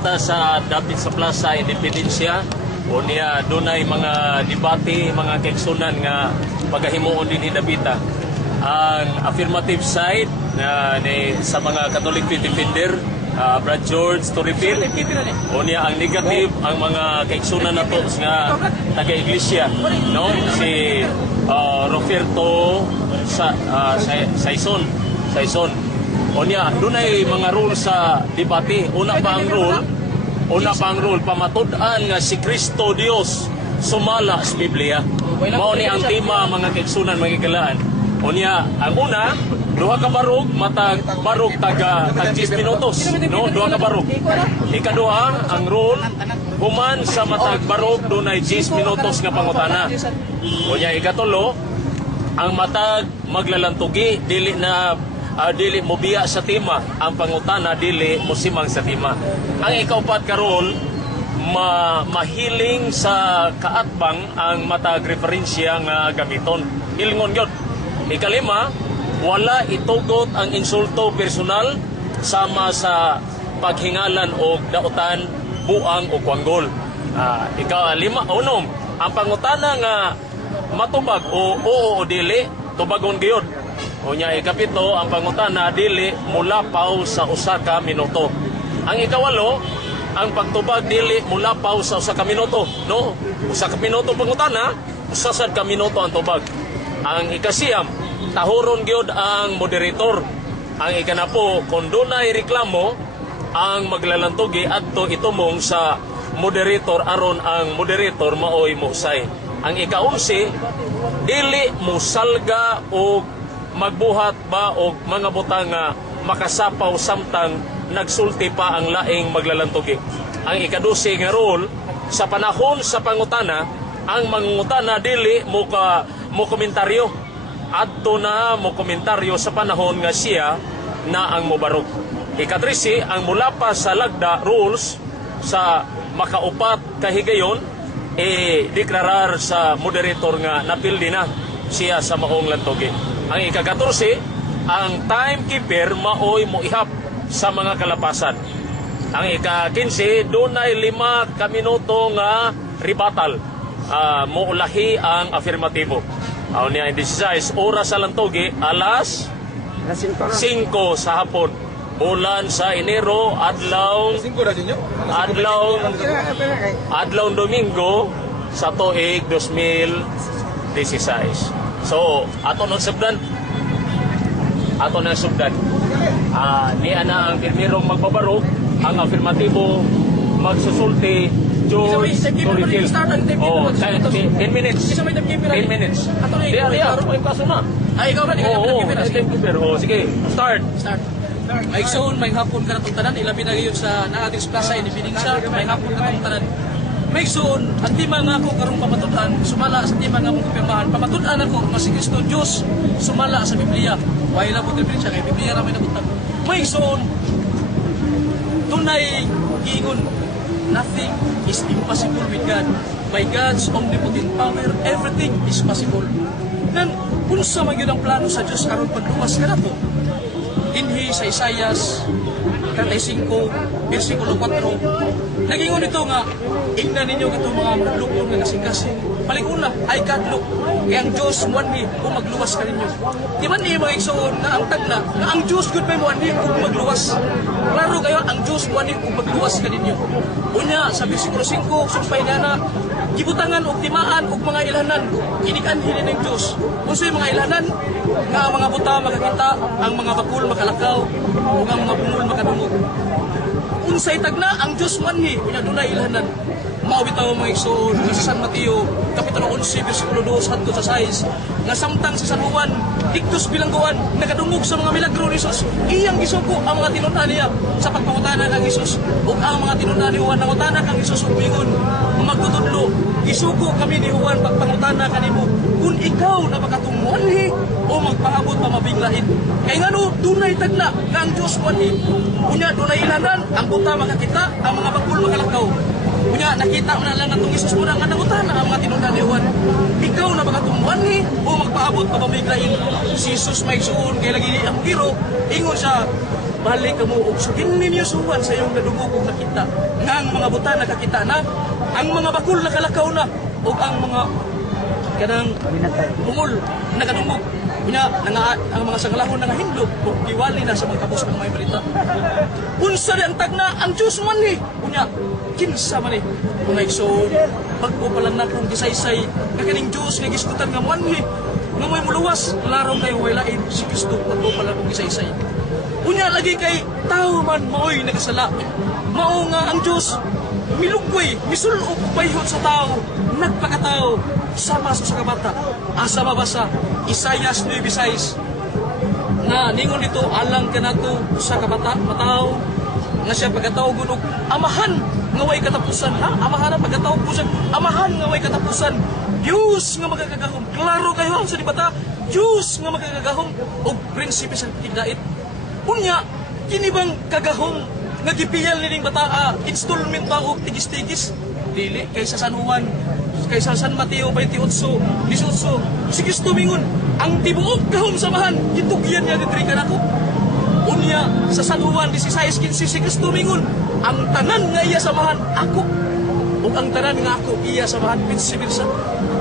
Sa dapit sa Plaza Independencia o niya dunay mga debate, mga kaigsunan nga pagahimuon din hidabita. Ang affirmative side ni sa mga Catholic Faith Defender, Brad George Torreville, o niya ang negative, ang mga kaigsunan nato nga taga-iglesia, no? Si Roberto Saison. O niya, dunay mga rule sa debate. Una pa ang rule, pamatud-an nga si Kristo Dios sumala sa Biblia. Mao ni ang tema mga kaigsunan, mga kagalaan. O niya, ang una, duha ka barog, matag barog tag 10 minutos, no? Duha ka barog. Ikaduha, ang rule, human sa matag barog dunay 10 minutos nga pangutana. O niya, ikatulo, ang matag maglalantugi, dili mo biya sa tema, ang pangutana dili mo simang sa tema. Ang ikaupat karon, mahiling sa kaatbang ang matag referensya nga gamiton. Hilingon gyud. Ikalima, wala itugot ang insulto personal sama sa paghingalan o dautan, buang o kwanggol. Ikalima, unom, ang pangutana nga matubag o oo o dili, tubagon gyud. O niya, ikapito, ang pangutana dili mulapaw sa usa ka minuto. Ang ikawalo, ang pagtubag dili mulapaw sa usa ka minuto, no? Usa ka minuto pangutana, usa sad ka minuto ang tubag. Ang ikasiyam, tahuron gyud ang moderator. Ang ikanapo, kung dunay reklamo, ang maglalantugi adto itumong sa moderator aron ang moderator maoy musay. Ang ika-11, dili musalga o magbuhat ba o mga butang nga makasapaw samtang nagsulti pa ang laing maglalantugi. Ang ika-12 nga rule, sa panahon sa pangutana, ang mangutana dili mo komentaryo. Adto na mo komentaryo sa panahon nga siya na ang mubarog. Ika-13, ang mula pa sa lagda rules sa makaupat kahigayon, deklarar sa moderator nga napildi na siya sa maong lantugi. Ang ika-14, ang timekeeper maoy mo ihap sa mga kalapasan. Ang ika-15, dunay 5 ka minuto nga rebuttal. Muulahi ang afirmatibo. Ang niya, 16, oras sa lantugi, alas 5 sa hapon. Bulan sa Enero, adlaw Domingo sa tuig 2016. So, ato nang subdan. Ni ana ang pirmirong magbabarog, ang afirmatibo magsusulti George Torreville. 10 minutes. 10 minutes. Diya, may kaso na. Ay, ikaw ba? Oo, timekeeper. Sige, start. May igsoon, may hapon ka natong tanan, ilabi na ngayon sa naating Plaza Independencia, may hapon ka natong tanan. May igsoon, ang tima nga ako karong pamatudan, sumala sa tima nga mong kupirmahan. Pamatudan ako, nga si Kristo Diyos, sumala sa Biblia. Why lang po referensya, kay Biblia namin nabutan. May igsoon, tunay giingon, nothing is impossible with God. By God's omnipotent power, everything is possible. Nan, punsa man yun ang plano sa Diyos karon pagluwas ka na to. Dinhi sa Isaias 35, versikulo 4, nagingon ito nga, ingnan ninyo itong mga lupon nga kasing-kasing. Palikuna, ay kadlok, kaya ang Diyos muanhi kung magluwas ka ninyo. Di ba niyo mga igsoon na ang tagna, na ang Diyos good may muanhi kung magluwas. Klaro kayo, ang Diyos muanhi kung magluwas ka ninyo. Unya, sa versikulo 5, sumpay nga na, gibutangan o timaan o mga ilahanan, inikanhin ng Diyos. Kung sa'yo mga ilahanan, nga ang mga buta makakita, ang mga bakul makalakaw, o ang mga bungol makadungog. Kung sa'y tagna, ang Diyos manhi, kunya doon na ilahanan. Maubitaw mga igsoon, sa San Mateo, Kapitulo 11, versikulo 2, hangtod sa 6, nga samtang si San Juan, diktos bilangguan, nakadungog sa mga milagro ni Jesus, iyang gisuko ang mga tinunan niya sa pagpangutana ng Jesus, o ang mga tinunan ni Juan, nangutana kang Jesus o bingon, magtutudlo, gisuko kami ni Juan pagpangutana kanimo, kung ikaw na makatumuanhi, o magpaabot pa mabiglain. Kaya nga no, dunay tagna, nga ang Diyos manhi, kunya dunay ilanan, ang buta makakita, ang mga bakul makalakaw. Kunya, nakita mo na lang itong Isus mo na nga nangutan ang mga tinunan ni Juan. Ikaw na makatumuanhi o magpaabot pa mabiglain. Si Jesus may suon, kaya lagi ang giro, ingon siya, balik ka mo, ug sugin ninyo suwan sa iyong nadungog ug nakita, nga ang mga buta nakakita na, ang mga bakul nakalakaw na, ug ang mga kanang bungol nakadungog. Kunya, ang mga sangalahon nga hindog, ug giwali na sa mga kabus ng may balita. Unsa di ang tagna, ang Diyos man ni. Kunya, kinsa man ni. Mga igsoon, pagko palang na kong gisaysay, nga kaning Diyos nga giskutan nga man ni, nga may muluwas, laraw kayo way lain, si Kristo, pagko palang kong gisaysay. Kunya, lagi kay tao man, maoy nakasala. Mao nga ang Diyos, milugway, misulog bayhot sa tao, nagpakatao, sama sa kabata. Asa mabasa, Isaias 9:6, na ningon dito, alang ka na to sa kabata, matao, nga siya pagkatao gunog, amahan nga way katapusan, ha? Amahan ang pagkatao pusan, amahan nga way katapusan, Diyos nga magagagahom, klaro kayo sa dibata, Diyos nga magagagahom, o prinsipe sa tigdait. Unya, kinibang kagahom, nga gipiyal nining bata, installment ba o tigis-tigis, dili, kaysa San Juan, kaysa San Mateo 28:18, si Kristo mingon, ang tibuok kahom samahan, gitugyan niya ditri ka nako. Unya, sa San Juan 16:15, si Kristo mingon, ang tanan nga iya samahan, ako. O ang tanan nga ako, iya samahan, vice-versa.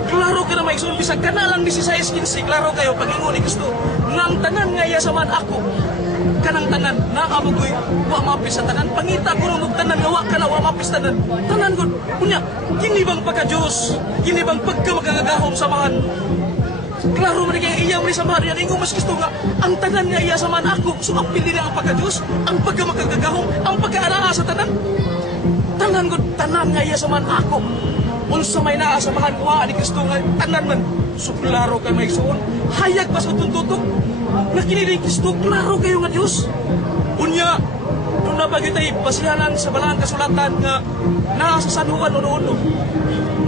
Klaro ka na may iksun, bisag ka na lang 16:15, klaro kayo, pag-ingon ni Kristo, nga ang tanan nga iya samahan, ako. Kanang tanan, naamogoy, wa mapis sa tanan. Pangita ko nung tanan, nga wa ka na, wa mapis tanan. Tanan ko, kunya, kinibang pagka-Diyos, kinibang pagka magagagahom samahan. Klaro man kaya iya mo ni samahan, yan ingo mas gusto nga, ang tanan nga iya samahan ako. So, ang pili na ang pagka-Diyos, ang pagka magagagahom, ang pagka-araa sa tanan. Tanan ko, tanan nga iya samahan ako. Unsa may naasamahan ko, ni Kristo nga, tanan man. So, klaro kay may suon, hayag pas utuntutok. Nakinilig Kristo, klaro kayo nga Diyos. Unya, nung napagitay basihanan sa balang kasulatan nga nasa San Juan uno-uno,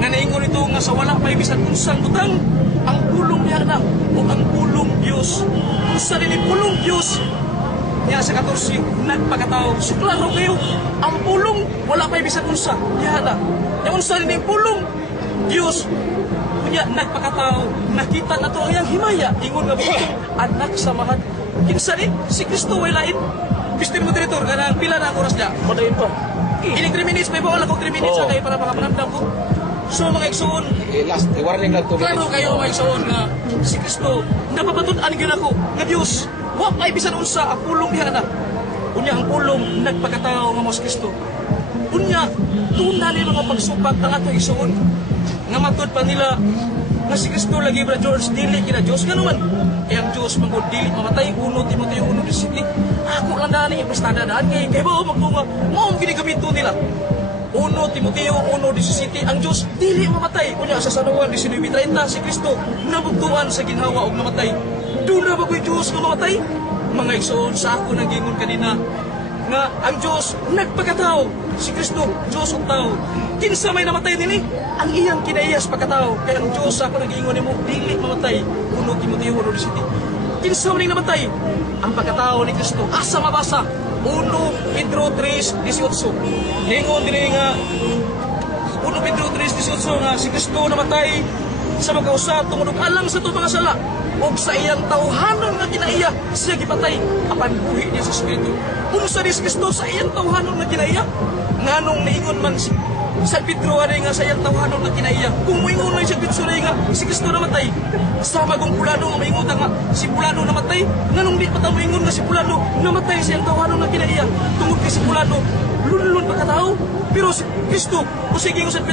nga naingon ito nga sa walang paibisan unsang butang, ang pulong niya na, o ang pulong Diyos. Unsa rin yung pulong Diyos, niya sa 14, nagpakatao. So klaro kayo, ang pulong, wala paibisan unsa, niya na. Yung unsa rin yung pulong Diyos, kunya nagpakatao, nakita na to ang iyang himaya, ingon nga ba, anak samahan. Kinsa ni, si Kristo way lain. Mr. Moderator, kanang pila na ang oras niya? Madayon pa. Ini 3 minutes, may bawal ako 3 minutes Oh. kayo para makapanamdam ko. So mga igsoon, Last, warning lang 2 minutes. klaro kayo mga igsoon nga si Kristo, napapatunan gyud ako nga Dios, wa pa bisan unsa ang pulong diha na. Unya ang pulong nagpakatao nga mo si Kristo. Unya, tuna ni mga pagsupat ang ato igsoon. Nga matod pa nila nga si Kristo lagi bra George dili kina Dios nga naman. Eh ang Dios mangod dili mamatay 1 Timoteo 1:17. Ako lang dani iprestada daan kay ba magtunga mao gini gamito nila. 1 Timoteo 1:17 ang Dios dili mamatay. Unya sa San Juan 19:30 si Kristo nabugtuan sa ginhawa og namatay. Duna ba ko'y Dios nga mamatay? Mga igsoon sa ako nang gingon kanina nga ang Diyos nagpagkatao. Si Kristo, Diyos ang tao. Kinsa may namatay nini? Ang iyang kinaiyas pagkatao. Kaya ang Diyos sa ako nag-iingon mo, dili mamatay. 1 Timoteo 1:17. Kinsa man namatay? Ang pagkatao ni Kristo. Asa mabasa? 1 Pedro 3:18. Ningon din nga 1 Pedro 3:18 nga si Kristo namatay sa magkausa tungod alang sa itong mga sala o sa iyang tauhanon nga kinaiya siya gipatay apan buhi niya sa Espiritu. Unsa ni si Kristo sa iyang tauhanon nga kinaiya? Nganong niingon man si San Pedro ani nga sa iyang tauhanon nga kinaiya. Kung moingon man si Pedro nga si Kristo namatay, sa bagong Pulado nga maingon nga si Pulado namatay, nganong di pa ta moingon nga si Pulado namatay sa iyang tauhanon nga kinaiya. Tungod kay si Pulado lunlun pa katao, pero si Kristo o sige ko San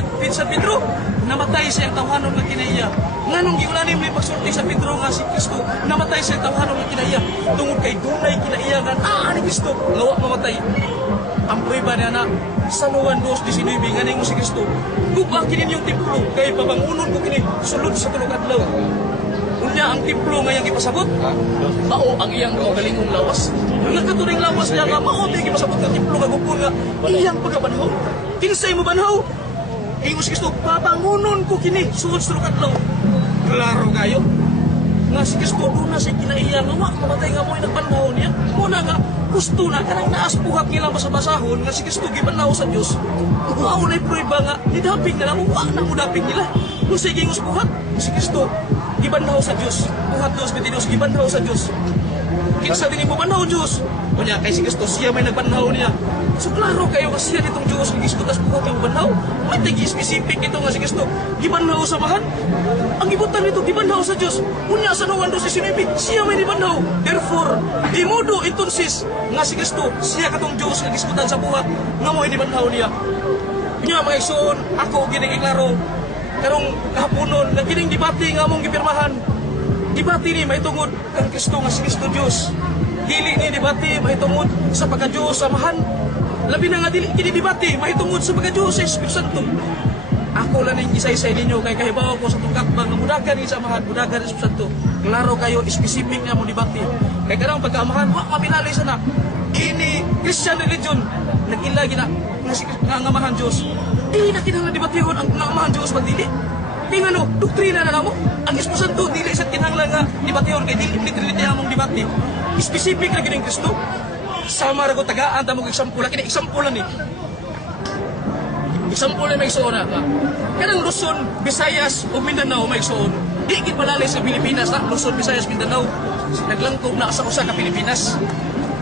Pedro namatay sa iyang tauhanon nga kinaiya. Nganong giulanim ni pagsulti sa Pedro nga si Kristo namatay sa iyang tauhanon nga kinaiya. Tungod kay dunay kinaiya nga ni Kristo lawa mamatay. Ang prueba niya na San Juan 2:19 nga ningon si Kristo, guba kinin yung templo kay pabangunon ko kini sulod sa tulog adlaw. Unya ang templo nga yang ipasabot, mao ang iyang kaugalingong lawas. Nga katuring lawas niya nga mao di gipasabot nga templo nga gupon nga iyang pagkabanhaw. Kinsay mo banhaw? Ingon si Kristo, pabangunon ko kini sulod sa tulog adlaw. Klaro kayo. Nga si Kristo doon na siya kinaiya nga wa mamatay nga mo nagbanhaw niya. Muna nga gusto na kanang naaspuhak nila masabasahon nga si Kristo gibanhaw sa Dios. Mao nay prueba nga nidaping nila wa na mo daping nila. Kung sige ngos buhat si Kristo gibanhaw sa Dios. Buhat 2:22 gibanhaw sa Dios. Kinsa din mo banhaw Dios? Unya kay si Kristo siya may nagbanhaw niya. So klaro kayo kasi siya ditong Dios gigiskutas buhat yung banhaw. May tigi specific ito nga si Kristo. Gibanhaw sa bahan. Ang ibutan nito gibanhaw sa Dios. Unya sa Juan 12:19 siya may gibanhaw. Therefore, di modo entonces nga si Kristo siya katong Dios nga giskutan sa buhat nga mo gibanhaw niya. Unya mga igsoon, ako gining iklaro karong kahaponon na gining debate nga among gipirmahan. Debate ni mahitungod kang Kristo nga si Kristo Dios. Dili ni debate mahitungod sa pagka-Dios samahan. Labi na nga dili kini debate mahitungod sa pagka-Dios sa Espiritu Santo. Ako lang ning isay-isay ninyo kay kahibaw ko sa tungkat nga mudagan ni samahan, mudagan ni Espiritu Santo. Klaro kayo specific nga mo debate. Kay karang pagkaamahan wa mapilali sana. Ini Christian religion nagilagi na nga ngamahan Dios. Di na kinahanglan debatehon ang ngamahan Dios pag dili. Tingnan no, doktrina na namo. Ang Espiritu Santo dili sa kinahanglan nga debatehon kay dili literally among debate. Specific na gining Kristo. Sama ra ko tagaan ta mo example kini example ni. Example may igsoon na. Kanang Luzon, Visayas ug Mindanao may igsoon. Di gid palalay sa Pilipinas na Luzon, Visayas, Mindanao. Naglangkob na sa usa ka Pilipinas.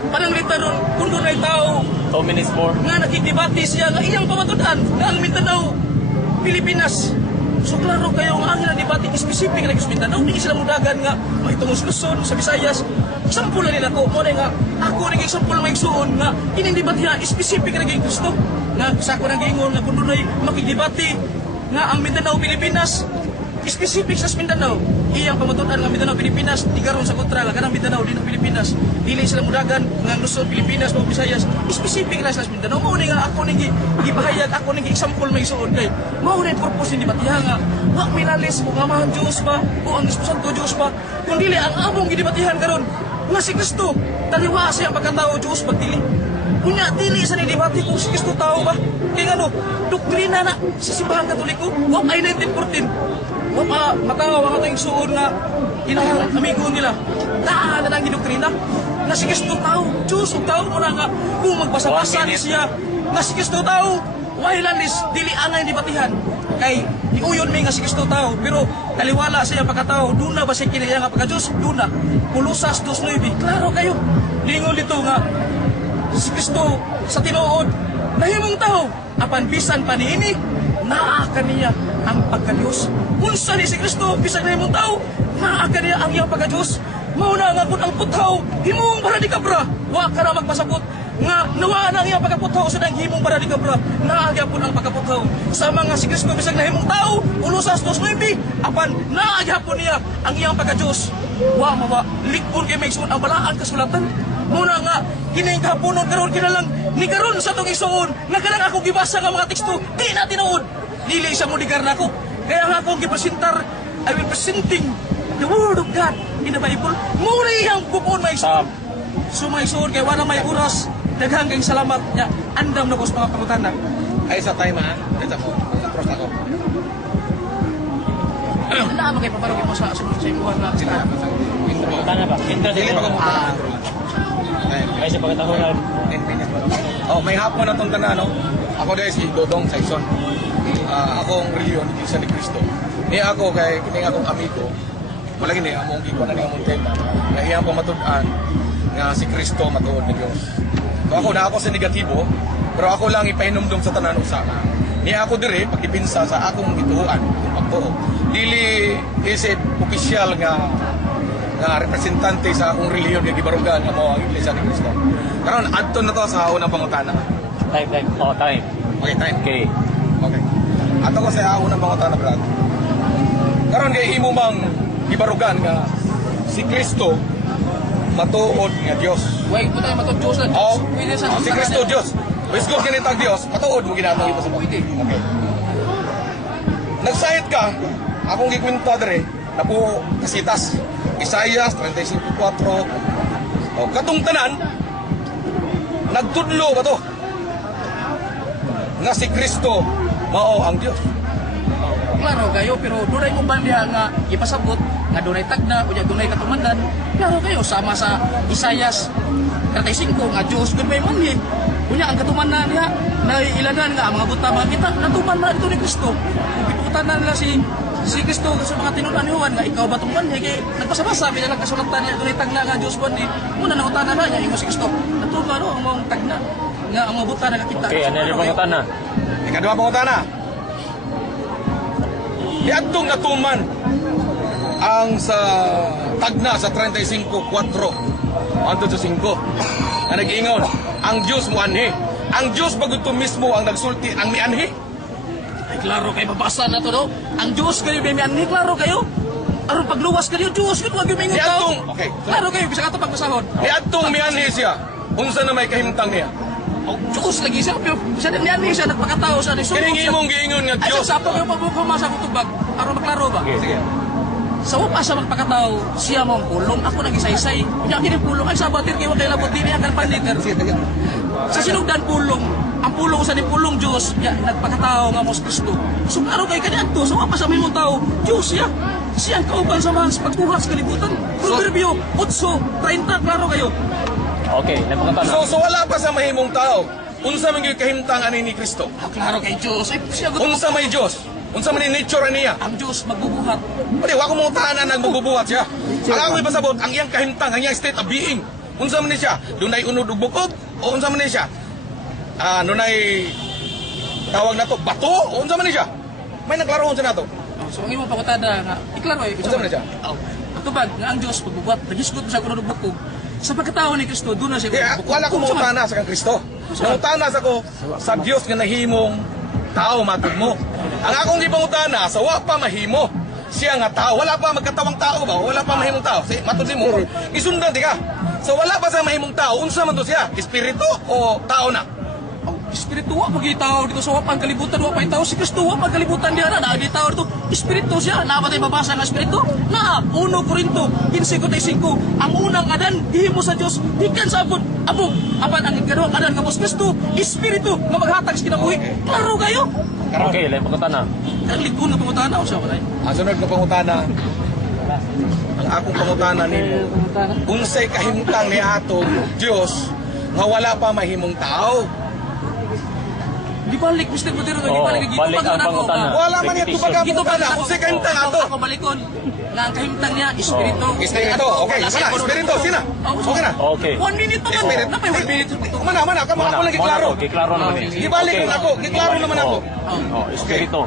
Parang litaron kun dunay tao 2 minutes more. nga nakidebate siya nga iyang pamatud-an nga ang Mindanao, Pilipinas. So klaro kayo nga ang ilang debate specific na sa Mindanao, di sila mudagan nga mahitungod sa Luzon, sa Visayas. Example na nila ko, mo nga ako naging example may igsoon nga ining debate nga specific na gayong Kristo. Nga sa ako nang giingon nga kun dunay makidebate nga ang Mindanao, Pilipinas, specific sa Mindanao. Iyang pamatud-an nga Mindanao, Pilipinas, di karon sa kontra nga kanang Mindanao di na Pilipinas. Dili sila mudagan nga Luzon, Pilipinas, o Visayas. Specific na sa Mindanao. Mao ni nga ako ning gipahayag, ako ning example may suod kay. Mao ni purpose ni debatiha nga wa minalis mo ngamahan Dios ba o ang Espiritu Santo Dios ba. Kun dili ang among gidebatihan karon nga si Kristo taliwa siya ang pagkatao Dios pagdili. Kunya dili sa ni debate kung si Kristo tao ba. Kay ano, doktrina na sa simbahan Katoliko, wa ay 1914. Matawa mga tayong suod nga inahang amigo nila. Daan na ang gidoktrina na si Kristo tao, Diyos o tao mo na nga kung magbasa-basa ni siya na si Kristo tao, wahilanis, dili angay ni batihan. Kay iuyon may nga si Kristo tao, pero taliwala siya pagkatao, doon na ba siya kinaya nga pagka-Diyos? Doon na. Pulusas 2:9. Klaro kayo. Lingon dito nga, si Kristo sa tinuod, nahimong tao, apan bisan pa niini, naa kaniya ang pagka-Diyos. Unsa ni si Kristo, bisan nahimong tao, naa kaniya ang iyang pagka-Diyos. Mauna nga kung ang puthaw, himong para di kabra, wa ka na magpasabot, nga nawa na ang iyang pagkaputhaw sa nang himong para di kabra, naagya po ang pagkaputhaw. Sa mga si Kristo, bisan nahimong tao, ulusas 2:9, apan naagya po niya ang iyang pagka-Diyos. Wa mawa, likpon kay may suon ang balaan kasulatan. Muna nga, kining kahaponon karon kinalang ni karon sa tong isuon nga kanang ako gibasa nga mga teksto di na tinuod. Dili sa mudigar nako. Kaya nga akong gipresentar, I will presenting the word of God in the Bible. Muna iyang bukon may isuon. So may isuon kay wala may oras. Daghang kayong salamat niya. Andam na ko sa mga pangutana. Ay sa time ha. Ito ko. Cross ako. Wala mo kay paparugin mo sa imuhan na sila. Tana ba? Dili pa ko mo. Ay sa pagkatahunan. Oh, may hapon na itong tanan, no? Ako dahil si Dodong Saison. Akong reliyon, Iglesia ni Cristo. Niya ako kay kining akong amigo. Malagi ni among gikuan ni among tema. Nga iyang pamatud-an nga si Kristo matuod ni Dios. So ako sa negatibo, pero ako lang ipahinumdum sa tanan usa. Niya ako dire pagdipinsa sa akong gituoan, yung pagtuo. Dili isip opisyal nga representante sa akong reliyon nga gibarugan nga mao ang Iglesia ni Cristo. Karon adto na to sa unang pangutana. Time. Oh, time. Okay, time. Okay. Okay. Ato ko sa unang pangutana, brad. Karon kay imo bang gibarugan nga si Kristo matuod nga Dios. Wait, puta yung matod Diyos na Diyos. Oh, Pwede sa si Kristo Dios. Wisgo kinitag Dios, matuod mo ginatong ito sa Pwede. Okay. Nagsayit ka, akong gikwinta dire, na po kasitas. Isaias 35:4. O, katong tanan, nagtudlo ba to? Nga si Kristo, mao ang Dios. Klaro kayo, pero dunay mo bandiha nga ipasabot, nga dunay tagna, o dunay katumandan. Klaro kayo, sama sa Isaias 35, nga Diyos, good may manhi. Kunya, ang katumanan niya, nailanan nga, ang mga buta, mga kita, natuman na ito ni Kristo. Kung iputan na nila si si Kristo sa mga tinunan nga ikaw ba tong banhi kay nagpasabasa mi lang kasulatan niya dunay tagna nga Dios banhi muna nang utana na niya ingon si Kristo ato ba ang mong tagna nga ang mga buta nakakita. Okay, ano yung pangutan na? Ikadua pangutana. Iadtong natuman ang sa tagna sa 35:4 antod sa 5 na nag-ingon ang Dios mo anhi. Ang Dios bagud to mismo ang nagsulti ang mianhi. Ay klaro kay mabasa na to no. Ang Dios kayo may anhi klaro kayo. Aron pagluwas kayo Dios kung wag mingon tao. Okay. Klaro kayo bisa ka to pagbasahon. Iadtong mianhi siya. Unsa na may kahimtang niya? Oh, Diyos lagi siya, pero siya din yan siya, nagpakatao siya. Kining imong giingon nga Ay, Dios. sa pa yung pagbukumasa kong tubag, aron maklaro ba? Okay. Sige. Sa wapa siya magpakatao, siya mo ang pulong, ako nag-isaysay. Kaya kini pulong, ay sabatir kayo kayo labot din yan, kalpan liter. Sa sinugdan pulong, ang pulong sa ni pulong Diyos, ya, nagpakatao nga mos Kristo. So klaro kayo kanyan to, sa wapa sa may mong tao, Diyos siya. Siya ang kauban sa mga pagbuhat sa kalibutan. Proverbio 8:30, klaro kayo. Okay, may pangutan na. So wala pa sa mahimong tao. Unsa man gyud kahimtang ani ni Kristo? Ah, klaro kay Diyos, ay siya gusto. Unsa may Dios? Unsa man ni nature niya? Ang Diyos magbubuhat. Pwede, wa ko mong tahanan ang magbubuhat siya. Ang ako'y pasabot, ang iyang kahimtang, ang iyang state of being. Unsa man ni siya? Dunay unod ug bukog? O unsa man ni siya? Dunay tawag na to, bato? O unsa man ni siya? May naklaroon siya na to. Oh, so ang imong pangutada nga, iklaro ay Unsa man ni siya? Ang tubag nga ang Diyos pagbubuhat, nagisgot mo siya kuno og bukog. Sa pagkatao ni Kristo, doon na siya Kaya bukog. wala ko Kung mong sa kang Kristo. Mangutana sa ko sa Dios nga nahimong tao matod mo. Ang akong gipangutana sa wa pa mahimo. Siya nga tao, wala pa magkatawang tao ba? Wala pa mahimong tao. Say matod mo. Isundan di ka. So wala pa sa mahimong tao, unsa man to siya? Espiritu o tao na? Espiritu wa pagitaw dito sa wapang kalibutan wa pa itaw si Kristo wa pang kalibutan diha na di tawo dito espiritu siya na ba tay mabasa nga espiritu na 1 Korinto 15:45 ang unang adan gihimo sa Dios gikan sa abot amo apan ang ikaduhang adan nga mos Kristo espiritu nga maghatag sa kinabuhi klaro kayo Okay, may pangutan na. ang likod nga pangutana unsa man ay Ang sunod na pangutana, ang akong pangutana nimo, unsay kahimtang ni atong Dios nga wala pa mahimong tao? di balik Mr. Modero di Oo, balik balik ang pangutana. Wala man ito baga Gito pangutana. Unsay kahimtang ato? Ako balikon nga ang kahimtang niya espiritu Espiritu, okay. Mana, espiritu, sina? Okay na. Okay. 1 minute naman Espiritu. napay 1 minute Mana, ako lagi klaro. Okay, klaro naman eh. Gibalik Okay. na ako, giklaro naman ako. Oh, espiritu.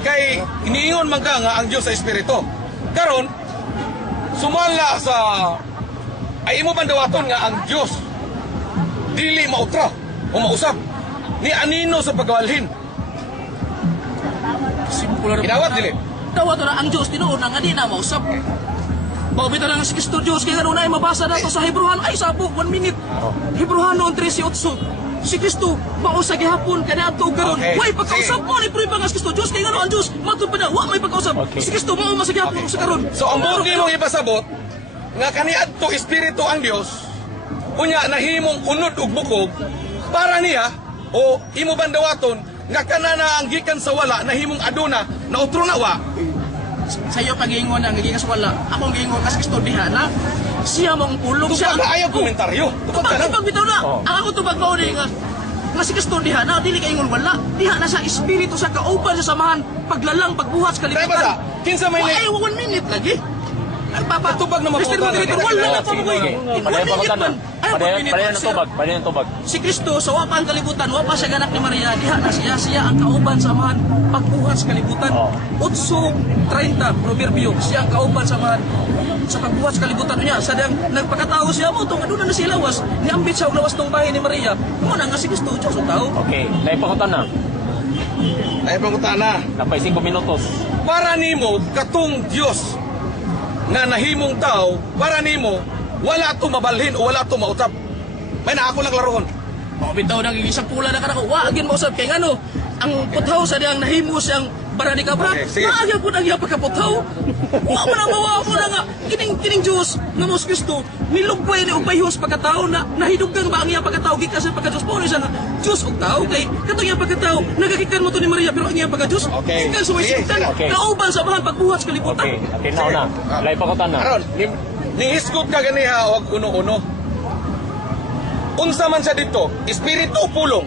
Kay iniingon man ka nga ang Dios sa espiritu. Karon sumala sa ay imo bandawaton nga ang Dios dili mautra o mausap ni anino sa pagawalhin. Simple Ginawat dili. Dawat na ang Diyos tinuod na nga di na mausap. Maubita lang si Kristo Diyos kaya ganun ay mabasa na to sa Hebrewan ay sabo 1 minute. Hebreano 13:8. Si Kristo mao sa gihapon kaniadto karon. Okay. Way pagkausap mo ni prueba nga si Kristo Diyos kay ganun ang Diyos matud pa na wa may pagkausap. Okay. Si Kristo mao sa gihapon sa karon. So ang buot nimo ipasabot nga kaniadto espiritu ang Dios unya nahimong unod ug bukog para niya o imo bandawaton nga kanana ang gikan sa wala nahimong aduna na utro na wa. Sa iyo pag-iingon ang gigas wala. Akong giingon kas Kristo diha na siya mong pulong siya. Tupag na ayaw komentaryo. Tupag ka na. Tupag bitaw na. Oh. Ang ako tupag mao ni nga si Kristo diha na dili kay ingon wala. Diha na sa espiritu sa kauban sa samahan paglalang pagbuhat sa Kaya ba kalibutan. sa? Kinsa may Ay 1 minute lagi. Ang papa Tupag na Mr. mapunta Moderator, na. wala na pa Sige, mo. sige. 1 Padayon minute pangutan na. man. Ay 1 minute. Padayon sir. ng tubag. Si Kristo sa wapang kalibutan, wapa siya ganak ni Maria, diha na siya ang kauban sa mahan pagbuhat sa kalibutan. Oh. 8:30 Proverbio, siya ang kauban sa mahan sa pagbuhat sa kalibutan niya. Sa dang nagpakatao siya mo tong aduna na siya lawas, niambit siya og lawas tong bahay ni Maria. Mo na nga si Kristo Diyos ang tao. Okay, may pangutan na. Ay pangutana. Napay 5 minutos. Para nimo katong Dios nga nahimong tao, para nimo wala to mabalhin o wala to mautap. May na ako lang laruhon. Mo bitaw nang isang pula na kanako, wa agin mausab kay ngano. Ang puthaw sa diyang nahimo siyang barani ka bra. Okay, sige. Naagya po nang iya pagkaputhaw. Wa man ang mawa mo na nga kining Diyos nga mos Kristo nilugway ni og payhos pagkatao na nahidugang ba ang iya pagkatao gikan sa pagka-Diyos po ni siya nga Diyos og tao kay katong iya pagkatao nagakikan mo to ni Maria pero ang iya pagka-Diyos Okay. gikan sa way Sige, siktan okay. kauban sa mahal pagbuhat sa kalibutan. Okay, atinaw na. May pangutan na. Karon, nihisgot ka ganiha og uno-uno. Unsa man siya dito? Espiritu o pulong?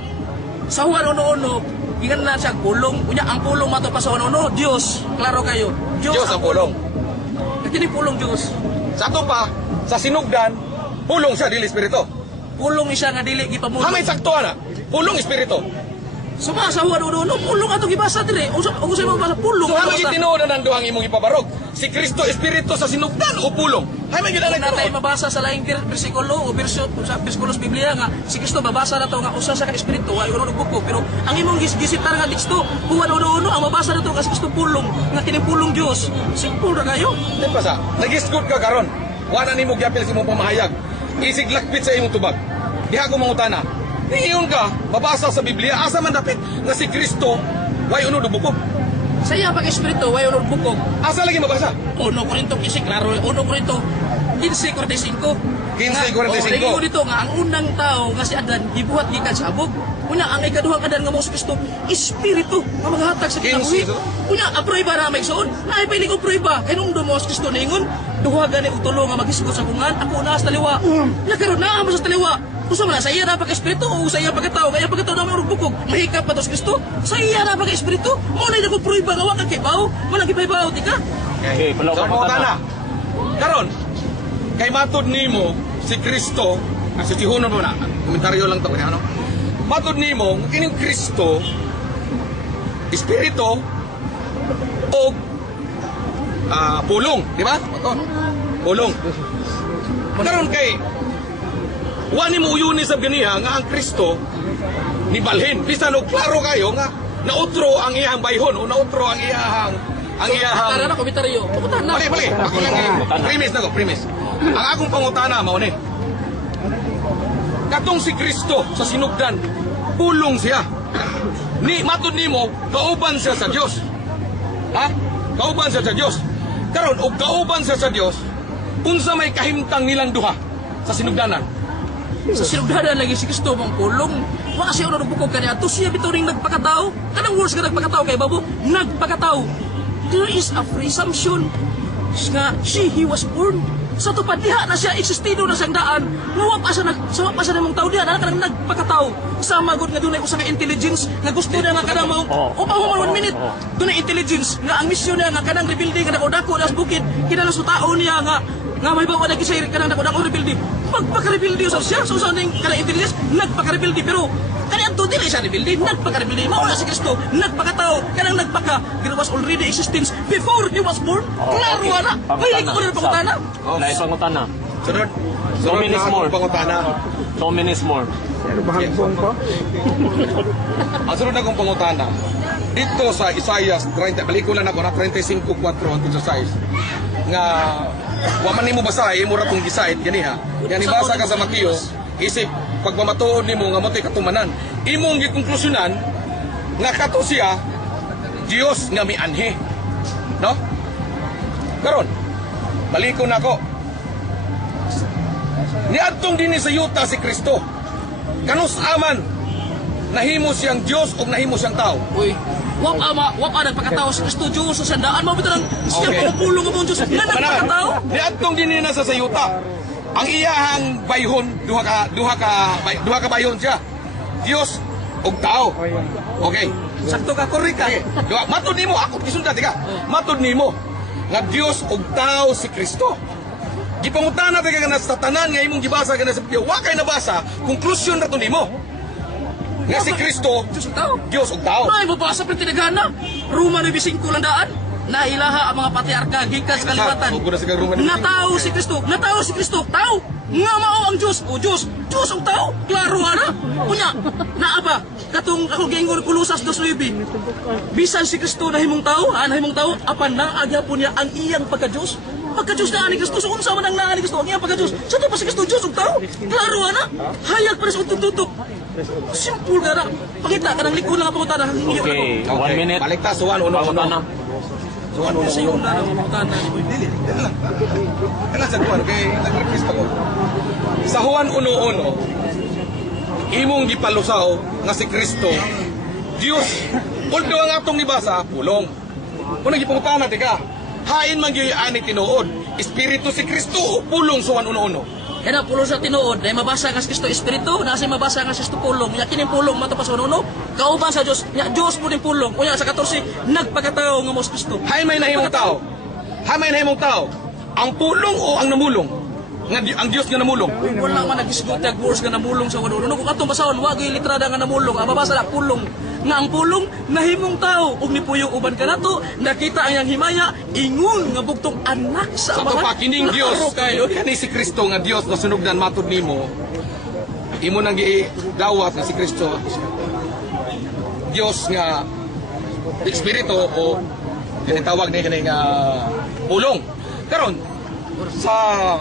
Sa Juan 1:1 Gikan na siya pulong. Unya ang pulong mato pa sa uno, Dios. Klaro kayo. Diyos ang pulong. Kini pulong Dios. Sa ato pa, sa sinugdan, pulong siya, dili espiritu. Pulong ni siya nga dili gipamulo. Hamay sakto na, pulong espiritu. Sumasawa uno, pulong ato gibasa dire. Usa mo basa pulong. So hamay basa. gitinuod na ng duhang imong ipabarog. Si Kristo espiritu sa sinugdan o pulong. Hamay gid Kung na natay mabasa sa laing bersikulo o sa bersikulos Biblia nga si Kristo babasa na to nga usa sa ka espiritu ay uno buko pero ang imong gisitar nga teksto huwag uno ang mabasa na to nga si Kristo pulong nga kini pulong Dios. Simple ra kayo. Di pa sa, nag-isgot ka karon. Wala nimo gyapil sa imong pamahayag. Isig lakpit sa imong tubag. Diha ko mangutana. Ningon ka, mabasa sa Biblia, asa man dapit nga si Kristo way uno dubukog. Sa iya pag espiritu way uno buko. Asa lagi mabasa? 1 Korinto 15 klaro 1 Korinto 15:45. 15:45. Lagi ko dito nga ang unang tao nga si Adan gibuhat gikan sa abog. Una ang ikaduhang Adan nga mo si Kristo espiritu nga maghatag sa kinabuhi. 15. Una aprueba na may igsoon. Naay pili ko prueba kay nung mo si Kristo ningon duha gani og tulo nga magisgot sa kungan ako na sa taliwa. Ya karon naa mo sa taliwa. Usa man sa iya na pag-espiritu o sa iya pagkatao kaya pagkatao na may bukog mahikap pa to si Kristo sa iya na pag-espiritu mo na ko prueba nga wa ka kibaw mo na kibaw tika. Okay, palaw So ka mangutana. Karon, kay matod nimo si Kristo, si Tihuno mo na, komentaryo lang to, ano? Matod nimo, kining Kristo, espiritu, o pulong, di ba? Pulong. Karon kay, wani mo uyuni sa ganiha nga ang Kristo, ni balhin. Bisan og klaro kayo nga, nautro ang iyang bayhon, o nautro ang iyang Tara na komentaryo. Pukutan na. Bali. Ako lang premise. Ang akong pangutana mao ni. Katong si Kristo sa sinugdan, pulong siya. Ni matud nimo, kauban siya sa Dios. Ha? Kauban siya sa Dios. Karon og kauban siya sa Dios, unsa may kahimtang nilang duha sa sinugdanan? Sa sinugdanan lagi si Kristo mong pulong. Wa kasi uno bukog kaniya. To siya bitaw ring nagpakatao. Kanang words ka nagpakatao kay babo, nagpakatao. There is a presumption nga he was born. Sa tupad diha na siya existido na siyang daan. Nga pa siya namang tao diha na kanang nagpakatao. Sama gud nga dunay usa ka intelligence nga gusto niya nga kanang mao. O pa 1 minute. Dunay intelligence nga ang misyon niya nga kanang rebuilding nga dako nas bukid kinahanglan sa tao niya nga may bawa na kisay kanang dako rebuilding. Pagpaka-rebuilding siya so sa ning kanang intelligence nagpaka-rebuilding pero kani adto dili siya rebuilding nagpaka-rebuilding mao na si Kristo nagpakatao kanang nagpaka there was already existence before he was born. Klaro na. May ko na pangutana. Lain pangutana. Sunod. 2 minutes more. Pangutana. 2 minutes more. Ang sunod na kong pangutana, dito sa Isaias 30, balikulan ako na 35:4 ang exercise, nga waman nimo basahin, imo ra tong gisait, ganiha. Yan ibasa ka sa Mateo, isip, pagmamatuod nimo nga mo'y katumanan. Imong gikonklusyonan, nga kato siya, Dios nga may anhi. No? Karon, balikon ako. Niadtong din sa yuta si Kristo. Kanus aman, nahimo siyang Diyos o nahimo siyang tao. Uy, wap nagpakatao si Kristo Diyos sa sandaan mo bitaw siya Okay. pumupulong ang Diyos nga nagpakatao. Niadtong din na sa yuta. Ang iyahang bayhon, duha ka bayhon siya. Diyos og tao. Okay. Sakto ka korek ka. Okay. Matud nimo ako gisundan ka. Matud nimo nga Dios og tao si Kristo. Gipangutana ta ka sa tanan nga imong gibasa kana sa Biblia, wa kay nabasa, conclusion ra to nimo. Nga si Kristo, Diyos ang tao. Dios og tao. May mabasa pa tinagana. Roma 9:5 landaan. Nailaha ang mga patriarka gikan sa kalibatan. Huwag ko na sa Roma 9:5. Natao si Kristo. Natao si Kristo. Tao. Nga mao ang Diyos. O Diyos. Diyos ang tao. Klaro ana. Kunya. Naaba. Katong ako giingon Kulusas 2:9. Bisan si Kristo nahimong tao, nahimong tao, apan na agyapon niya ang iyang pagka-Diyos. Pagka-Diyos na ani Kristo, so unsa man ang naa ni Kristo, ang iyang pagka-Diyos. Sa to pa si Kristo Diyos og tao. Klaro ana. Hayag pa sa tututok. Simple ka na. Pakita ka ng likod lang ang pangutana. Okay, 1 minute. Balikta suwan uno Pangutana. Suwan uno. Kasi yung na ng pangutana. Dili, dili lang. Kailan sa Juan, kay nag-request ako. Sa Juan 1:1, imong gipalusaw nga si Kristo, Dios, although ang atong nibasa, pulong. Kung nagipungutana, tika, hain man gyud ani tinuod, Espiritu si Kristo o pulong sa Juan 1:1. Kaya pulong sa tinuod, na mabasa nga sa Kristo Espiritu, nasa mabasa nga sa Kristo pulong. Nya kining pulong matapas uno, kauban sa Dios. Nya Dios mo din pulong. Unya sa 14, nagpakatao nga mo sa Kristo. Hay may nahimong tao. Hay may nahimong tao. Ang pulong o ang namulong? Ang Diyos nga namulong. Wala man nag-discute ang words nga namulong sa waduno. Kung atong basahon, wag yung litrada nga namulong. Ang mabasa na pulong. Nga ang pulong, nahimong tao. Ug ni puyo uban ka nato, nakita ang iyang himaya, ingon nga bugtong anak sa Sa to pa amahan. kining Dios. Naaro kayo. Kani si Kristo nga Dios na sunugdan matud nimo. Imo nang gidawat nga si Kristo. Dios nga Espiritu o tinatawag ni kani nga pulong. Karon sa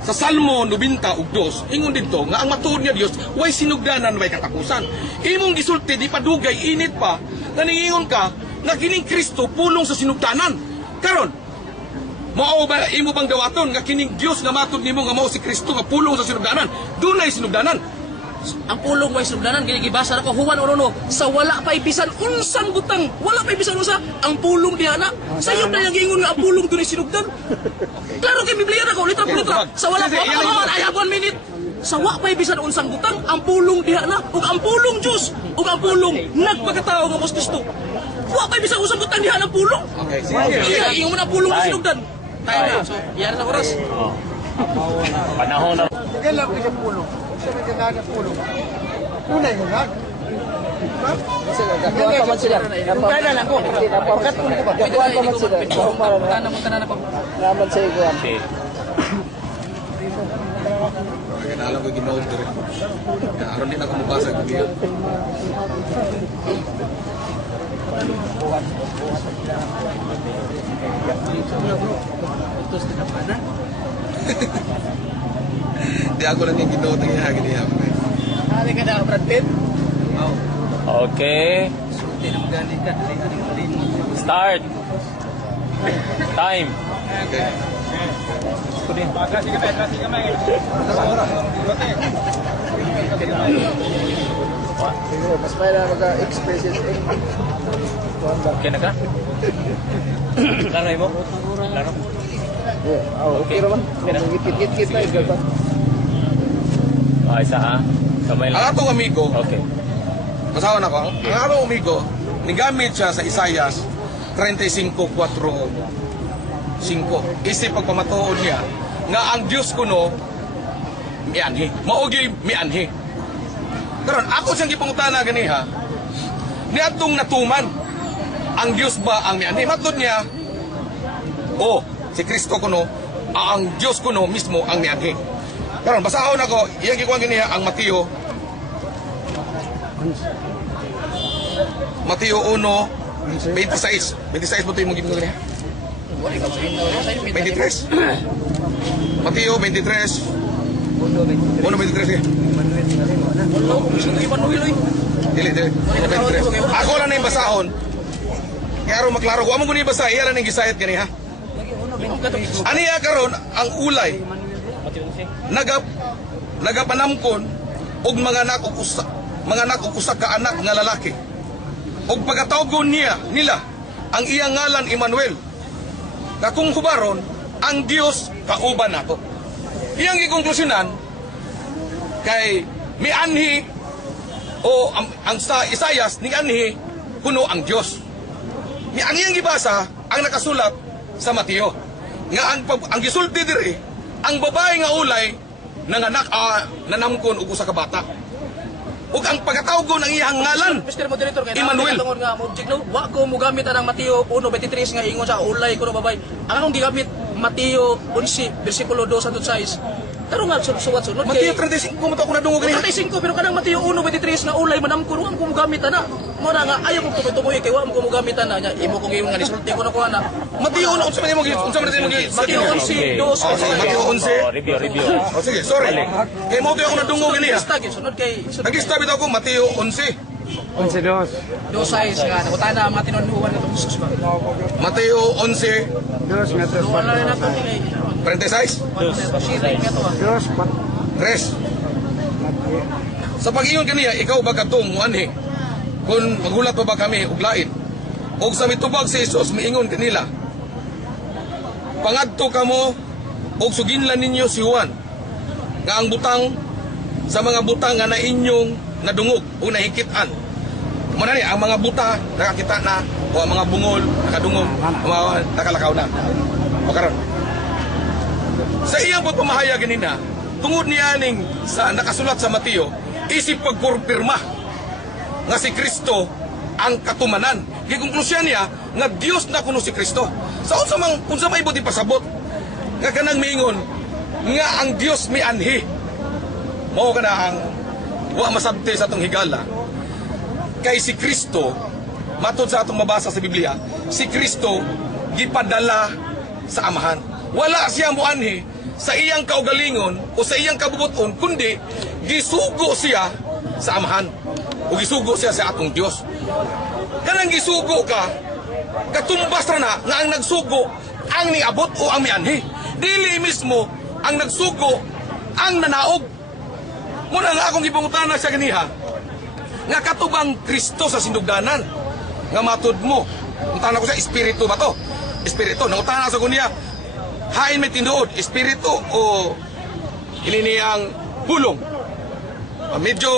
Salmo 92 ingon dito nga ang matuod nga Dios way sinugdanan way katapusan. Imong gisulti di pa dugay init pa naningingon ka nga kining Kristo pulong sa sinugdanan. Karon mao ba imo bang dawaton nga kining Dios nga matud nimo nga mao si Kristo nga pulong sa sinugdanan? Dunay sinugdanan. Ang pulong way sugdanan ginigibasa na ko Juan 1:1 sa wala pa bisan unsang butang, wala pa bisan unsa ang pulong diha na. Sayo na yung ingon nga ang pulong dunay sinugdan. Klaro kay Biblia na ko litra por litra. Sa wala pa I have 1 minute. Sa wa pa bisan unsang butang ang pulong diha na ug ang pulong Dios ug ang pulong nagpakatao nga mos Kristo. Wa pa bisan unsang butang diha ng pulong. Okay, sige. Iya, ingon mo na pulong na sinugdan. Tayo na. So, iyara sa oras. Panahon na. Kailan ko siya pulo? Siya may ganahan ng pulo. Tunay mo nga. Nakuha pa man sila. Kailan lang ko. Napakat mo ko ba? Nakuha pa man sila. Tanan ko. Naman sa iguan. Okay. Kaya na alam ko ginood ko rin. Aron din ako mabasa ko diya. Di ako lang yung ginood ng ihagin niya. Hari ka na, Brad Pitt? Okay. Start. Time. Okay. Mas may na mag-express it. Okay na ka? Laray mo? Laro? Okay naman. Git-git na. Okay, isa ha? Kamay Ang lang. atong amigo, Okay. basawan ako, ang atong amigo, nigamit siya sa Isaias 35:4-5. Isip pagpamatuod niya, nga ang Diyos kuno, mianhi. Maugi mianhi. Karon ako siyang gipangutana ganiha, niadtong natuman, ang Diyos ba ang mianhi? Matod niya, si Kristo kuno, ang Diyos kuno mismo ang mianhi. Karon basahon ako, iyang gikuan ganiha ang Mateo 1:26. 26 mo ito yung gikuan ganiha? 23. Mateo 23. 1:23. Dili. 23. Ako lang na yung basahon. Kaya aron maklaro ko. Amo ko ni basa, iya lang yung gisayat ganiha. Aniya karon ang ulay nagapanamkon og mga anak og usa ka anak nga lalaki. Og pagkatawgon nila ang iyang ngalan Emmanuel. Na kung hubaron ang Dios kauban nato. Iyang gikonklusyonan kay mianhi o ang sa Isaias ni anhi kuno ang Dios. Ni ang iyang gibasa ang nakasulat sa Mateo. Nga ang gisulti diri ang babae nga ulay nanganak nanamkon og usa ka bata. Ug ang pagkatawgon ng iyang ngalan Mr. Moderator, kaya Emmanuel. tungod nga object no, wa ko mo gamit ang Mateo 1:23 nga ingon sa ulay kuno babay. Ang akong gigamit Mateo 11 bersikulo 2-6. Pero nga suwat-sunod Mateo 35 mo to ako nadungog ni. 35 pero kanang Mateo 1:23 nga ulay manamkon ang ko mo gamit ana. Mo na nga ayaw ko tukoy-tukoy kay wa mo ko mo gamit ana nya imo kong ingon nga nisulti ko na ko ana. Mateo unsa man mo Mateo 11 2 Mateo 11. Review. Oh sige, sorry. Kay mo to ako nadungog ni. sunod kay Nag-establish ako Mateo 11. 2 size nga nakutana ang mga tinunuan nito Jesus ba. Mateo 11, Wala na nato kay 36. sharing nga to. 3. Sa pag-ingon kaniya, ikaw ba katong muanhi? Kung magulat pa ba kami og lain? Og sa mitubag si Jesus miingon kanila, pangadto kamo og suginlan ninyo si Juan nga ang butang sa mga butang nga na inyong nadungog o nahikitan. Muna ni, ang mga buta nakakita na o ang mga bungol nakadungog o mga nakalakaw na. O karon. Sa iyang pagpamahayag ganina, tungod niya ning sa nakasulat sa Mateo, isip pagpurpirma nga si Kristo ang katumanan. Gikonklusyon niya nga Dios na kuno si Kristo. Sa unsa may buti pasabot nga kanang miingon nga ang Dios may anhi. Mao kana ang wa masabti sa atong higala. Kay si Kristo, matod sa atong mabasa sa Biblia, si Kristo gipadala sa Amahan. Wala siya muanhi sa iyang kaugalingon o sa iyang kabubuton, kundi gisugo siya sa Amahan o gisugo siya sa atong Dios. Kanang gisugo ka, katumbas ra na nga ang nagsugo ang niabot o ang mianhi. Dili mismo ang nagsugo ang nanaog. Muna nga akong ipangutana sa kaniha, nga katubang Kristo sa sinugdanan, nga matod mo, utana ko sa espiritu ba to? Espiritu, nangutana sa kuniya, hain may tinuod, espiritu o ininiyang pulong. Medyo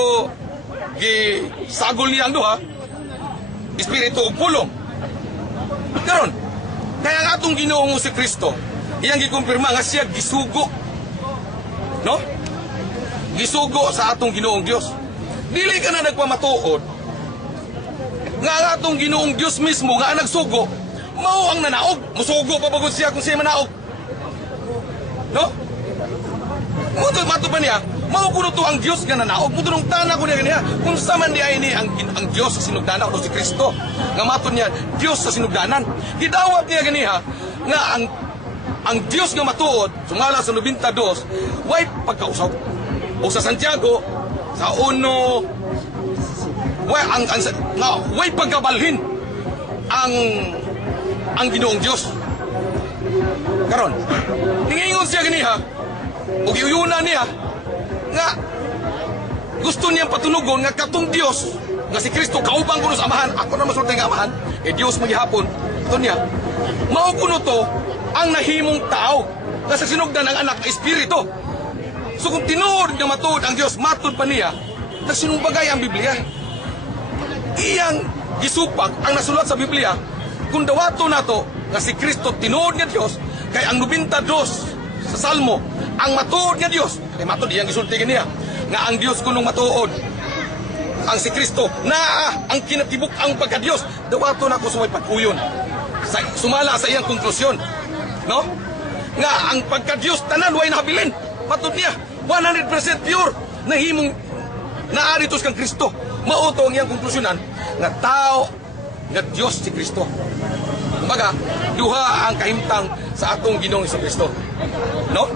gisagol niya ang duha, espiritu o pulong. Karon, kaya ang atong Ginoong si Kristo, iyang gikumpirma nga siya gisugo. No? Gisugo sa atong Ginoong Dios. Dili ka na nagpamatuod nga ang atong Ginoong Dios mismo nga nagsugo, mao ang nanaog. Musugo pa bagod siya kung siya manaog. No? Mato pa niya, mao kuno to ang Dios nga nanaog. Mudurong tana ko niya kung sa man niya ini ang Dios sa sinugdanan o si Kristo. Nga maton niya, Dios sa sinugdanan. Gidawat niya ganiha nga ang Dios nga matuod, sumala sa 92, way pagkausaw. O sa Santiago, sa uno, way pagkabalhin ang Ginoong Dios. Karon, ningingon siya ganiha, o giuyuna niya, nga gusto niyang patunugon nga katong Dios, nga si Kristo, kaubang kuno sa Amahan, ako na masultay nga Amahan, Dios maghihapon, ito niya, mao kuno to, ang nahimong tao, nga sa sinugdan ang anak na Espiritu. So kung tinuod nga matuod ang Dios, matod pa niya, nagsinumbagay ang Biblia. Iyang gisupag ang nasulat sa Biblia, kung dawato na to, nga si Kristo tinuod nga Dios, kay ang 92 sa Salmo, ang matuod nga Dios, kay matod iyang gisulti niya, nga ang Dios kunong matuod, ang si Kristo, na ang kinatibuk ang pagka-Dios, dawato na ko sa may pag-uyon. Sumala sa iyang konklusyon, no? Nga ang pagka-Dios, tanan, way nahabilin, matod niya, 100% pure, nahimong naaritos kang Kristo. Mauto ang iyang konklusyonan nga tao nga Dios si Kristo. Kumbaga, duha ang kahimtang sa atong Ginoong Kristo. No?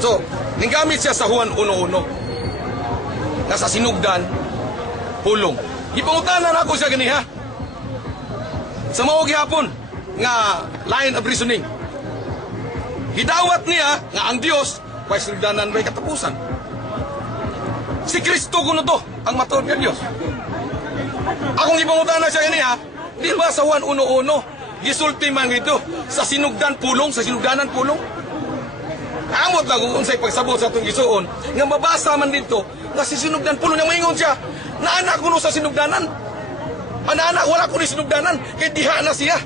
So, ninggamit siya sa Juan 1:1 nga sa sinugdan, pulong. Ipangutanan ako siya ganiha. Sa mao gihapon nga line of reasoning. Hidawat niya nga ang Dios way sinugdanan way katapusan. Si Kristo kuno to ang matuod nga Dios. Akong ipangutana siya ganiha, di ba sa Juan 1:1 gisulti man ito sa sinugdan pulong, sa sinugdanan pulong. Amot lang kung unsay pagsabot sa atong gisuon nga mabasa man dito nga si sinugdan pulong nga moingon siya na anak kuno sa sinugdanan. Anak wala ko ni sinugdanan kay diha na siya.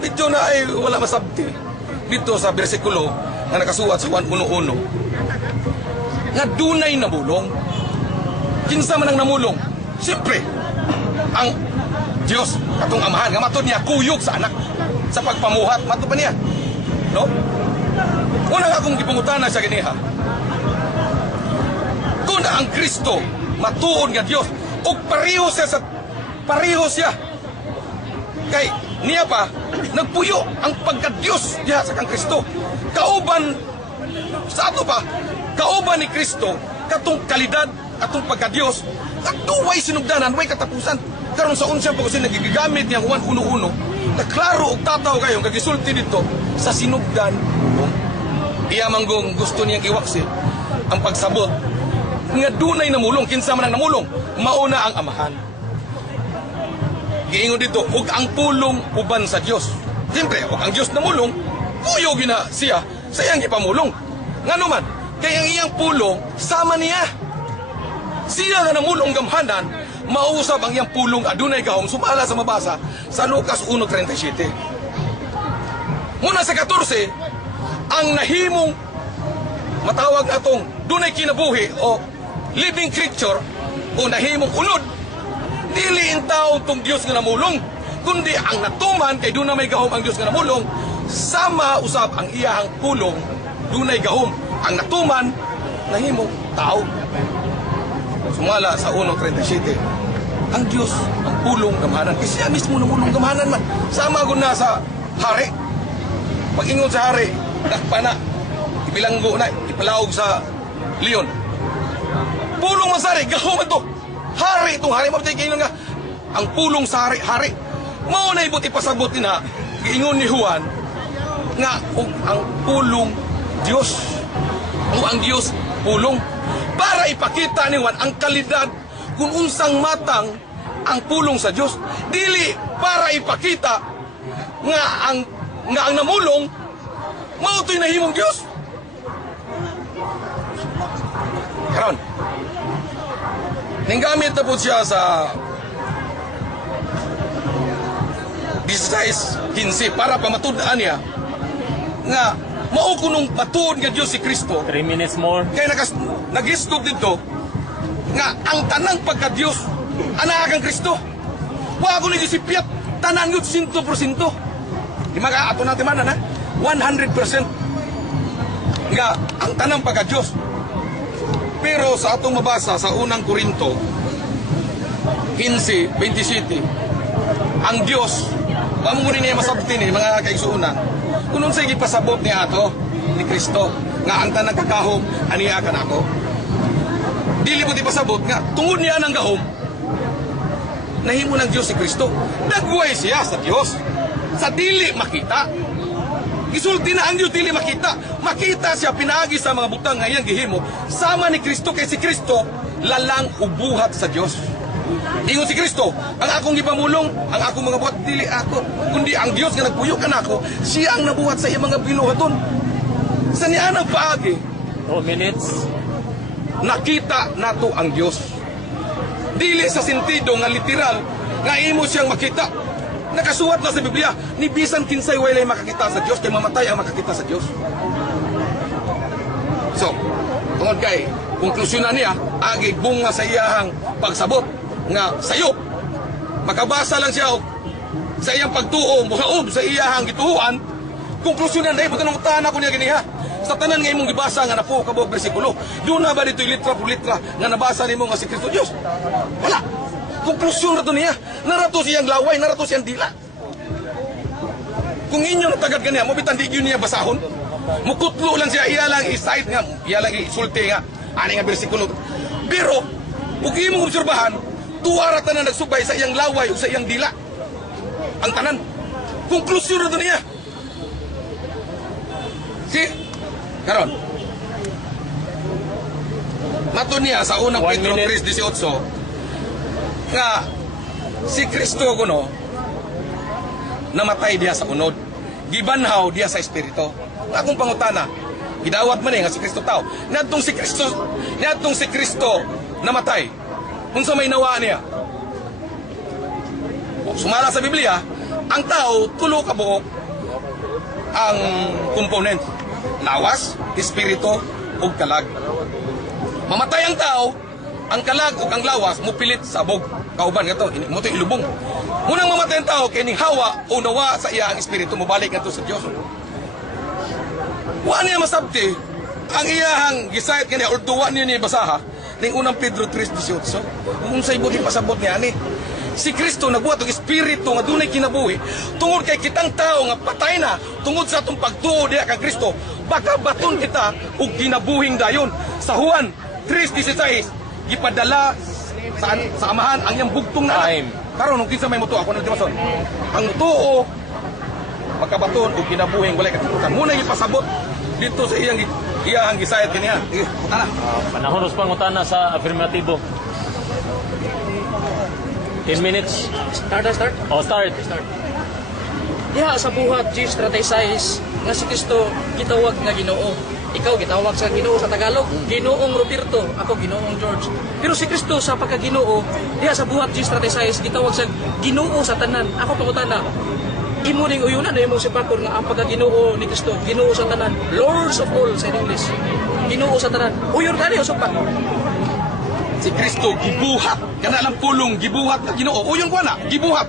Dito na ay wala masabti. Dito sa bersikulo nga nakasuwat sa Juan 1:1 nga dunay namulong. Kinsa man ang namulong? Siyempre, ang Diyos, katong Amahan, nga matod niya, kuyog sa anak, sa pagpamuhat, matod pa niya. No? Una nga akong gipangutana sa ganiha, kung ang Kristo, matuod nga Diyos, o pareho siya, kay niya pa, nagpuyo ang pagka-Diyos diha sa kang Kristo. Kauban, sa ato pa, kauban ni Kristo, katong kalidad, katong pagka-Diyos, at way sinugdanan, way katapusan. Karon sa unsang pag-usin, nagigamit niyang Juan 1:1, na klaro og tataw kayo, kagisulti dito, sa sinugdan, iya manggong gusto niyang iwaksi, ang pagsabot, nga dunay namulong, kinsa man ang namulong, mauna ang Amahan. Giingon dito, ug ang pulong uban sa Dios. Siyempre, ug ang Dios namulong, kuyo gina siya sa iyang ipamulong. Nga naman, kaya ang iyang pulong, sama niya. Siya nga namulong gamhanan, mausap ang iyang pulong adunay gahom, sumala sa mabasa sa Lucas 1:37. Muna sa 14, ang nahimong matawag atong dunay kinabuhi o living creature o nahimong unod, dili in tao tong Dios nga namulong, kundi ang natuman kay dunay may gahom ang Dios nga namulong, sama usab ang iyahang pulong dunay gahom. Ang natuman nahimong tao. Sumala sa 1:37. Ang Dios ang pulong gamhanan. Kasi siya mismo namulong gamhanan man. Sama gud na sa hari. Pag-ingon sa hari, dakpana, ibilanggo na, ipalawog sa leon. Pulong masari, gahom ito. Hari itong hari. Mabitay kayo nga, ang pulong sa hari, hari. Mao na ibot ipasabot na, ingon ni Juan, nga ang pulong Diyos. O ang Diyos pulong. Para ipakita ni Juan ang kalidad kung unsang matang ang pulong sa Diyos. Dili para ipakita nga ang namulong mao to'y nahimong Diyos. Karon, ninggamit na po siya sa 16:15 para pamatud-an niya nga mao kunong patuod nga Diyos si Kristo. 3 minutes more. Kaya nag-istog dito nga ang tanang pagka-Diyos anak kang Kristo. Wa ako nagisipyat tanan yun 100%. Di maka ato natin man na 100% nga ang tanang pagka-Diyos. Pero sa atong mabasa sa unang Korinto 15:27, ang Diyos pamuri niya masabti ni mga kaigsuunan kung unsay gipasabot niya ato ni Kristo nga ang tanang kakahom aniya ka nako. Dili mo ipasabot nga tungod niya ng gahom nahimo ng Diyos si Kristo. Nagway siya sa Diyos sa dili makita. Gisulti na ang Diyos dili makita. Makita siya pinaagi sa mga butang nga iyang gihimo sama ni Kristo kay si Kristo lalang ubuhat sa Diyos. Ingon si Kristo, ang akong gipamulong, ang akong mga buhat dili ako, kundi ang Diyos nga nagpuyo kanako, siya ang nabuhat sa iyang mga binuhaton. Sa niya ang paagi, 2 minutes. nakita nato ang Diyos. Dili sa sentido nga literal nga imo siyang makita. Nakasuwat na sa Biblia, ni bisan kinsay walay makakita sa Diyos, kay mamatay ang makakita sa Diyos. So, tungod kay konklusyon na niya, agi bunga sa iyahang pagsabot nga sayop. Makabasa lang siya sa iyang pagtuo, muhaob sa iyahang gituhuan, konklusyon na, dahil butanong tahan ako niya giniha. Sa tanan nga imong gibasa nga napo kabog bersikulo, doon na ba dito'y litra por litra nga nabasa nimo nga si Kristo Diyos? Wala. Konklusyon na to niya. Narato siyang laway, narato siyang dila. Kung inyo natagad kaniya, mabitan di yun niya basahon. Mukutlo lang siya, iyalang isait nga, iyalang isulti nga, ani nga bersikulo. Pero, kung imong obserbahan, tuwarata na nagsubay sa iyang laway o sa iyang dila. Ang tanan. Konklusyon na to niya. See? Karon. Mato niya sa unang 1 Pedro minute. 3:18 nga si Kristo kuno namatay diha sa unod. Gibanhaw diha sa espiritu. Akong pangutana, gidawat man nga si Kristo tao. Niadtong si Kristo namatay. Unsa may nawa niya? Sumala sa Biblia, ang tao tulo ka buok ang component. Lawas, espiritu, ug kalag. Mamatay ang tao, ang kalag ug ang lawas mupilit sa abog. Kauban nga to, mo to ilubong. Munang mamatay ang tao kay ning hawa o nawa sa iya ang espiritu mobalik nga to sa Dios. Wa niya masabti ang iyahang gisayt kaniya or duwa niya ni basaha ning unang Pedro 3:18. Kung unsay buti pasabot niya ani. Si Kristo nagbuhat og espiritu nga dunay kinabuhi tungod kay kitang tao nga patay na tungod sa atong pagtuo diha kang Kristo. Baka baton kita og kinabuhing dayon. Sa Juan 3:16 gipadala sa amahan ang iyang bugtong na Time. karon kung kinsa may mutuo ako nagdimason ang mutuo makabaton og kinabuhing walay katapusan muna ipasabot dito sa iyang gisayat kaniya. Ana Panahon us pangutana sa afirmatibo. 10 minutes. Start. O, start. Diha sa buhat G36 nga si Kristo gitawag nga Ginoo. Ikaw gitawag sa Ginoo sa Tagalog, Ginoong Roberto, ako Ginoong George. Pero si Kristo sa pagka-Ginoo, diha sa buhat G 36 gitawag sa Ginoo sa tanan. Ako pangutana, imo ning uyunan na imong sipakon nga ang pagka-Ginoo ni Kristo, Ginoo sa tanan, Lords of all sa English. Ginoo sa tanan. Uyon gani usap pa. Si Kristo gibuhat kana lang pulong gibuhat na Ginoo. Uyon ko na, gibuhat.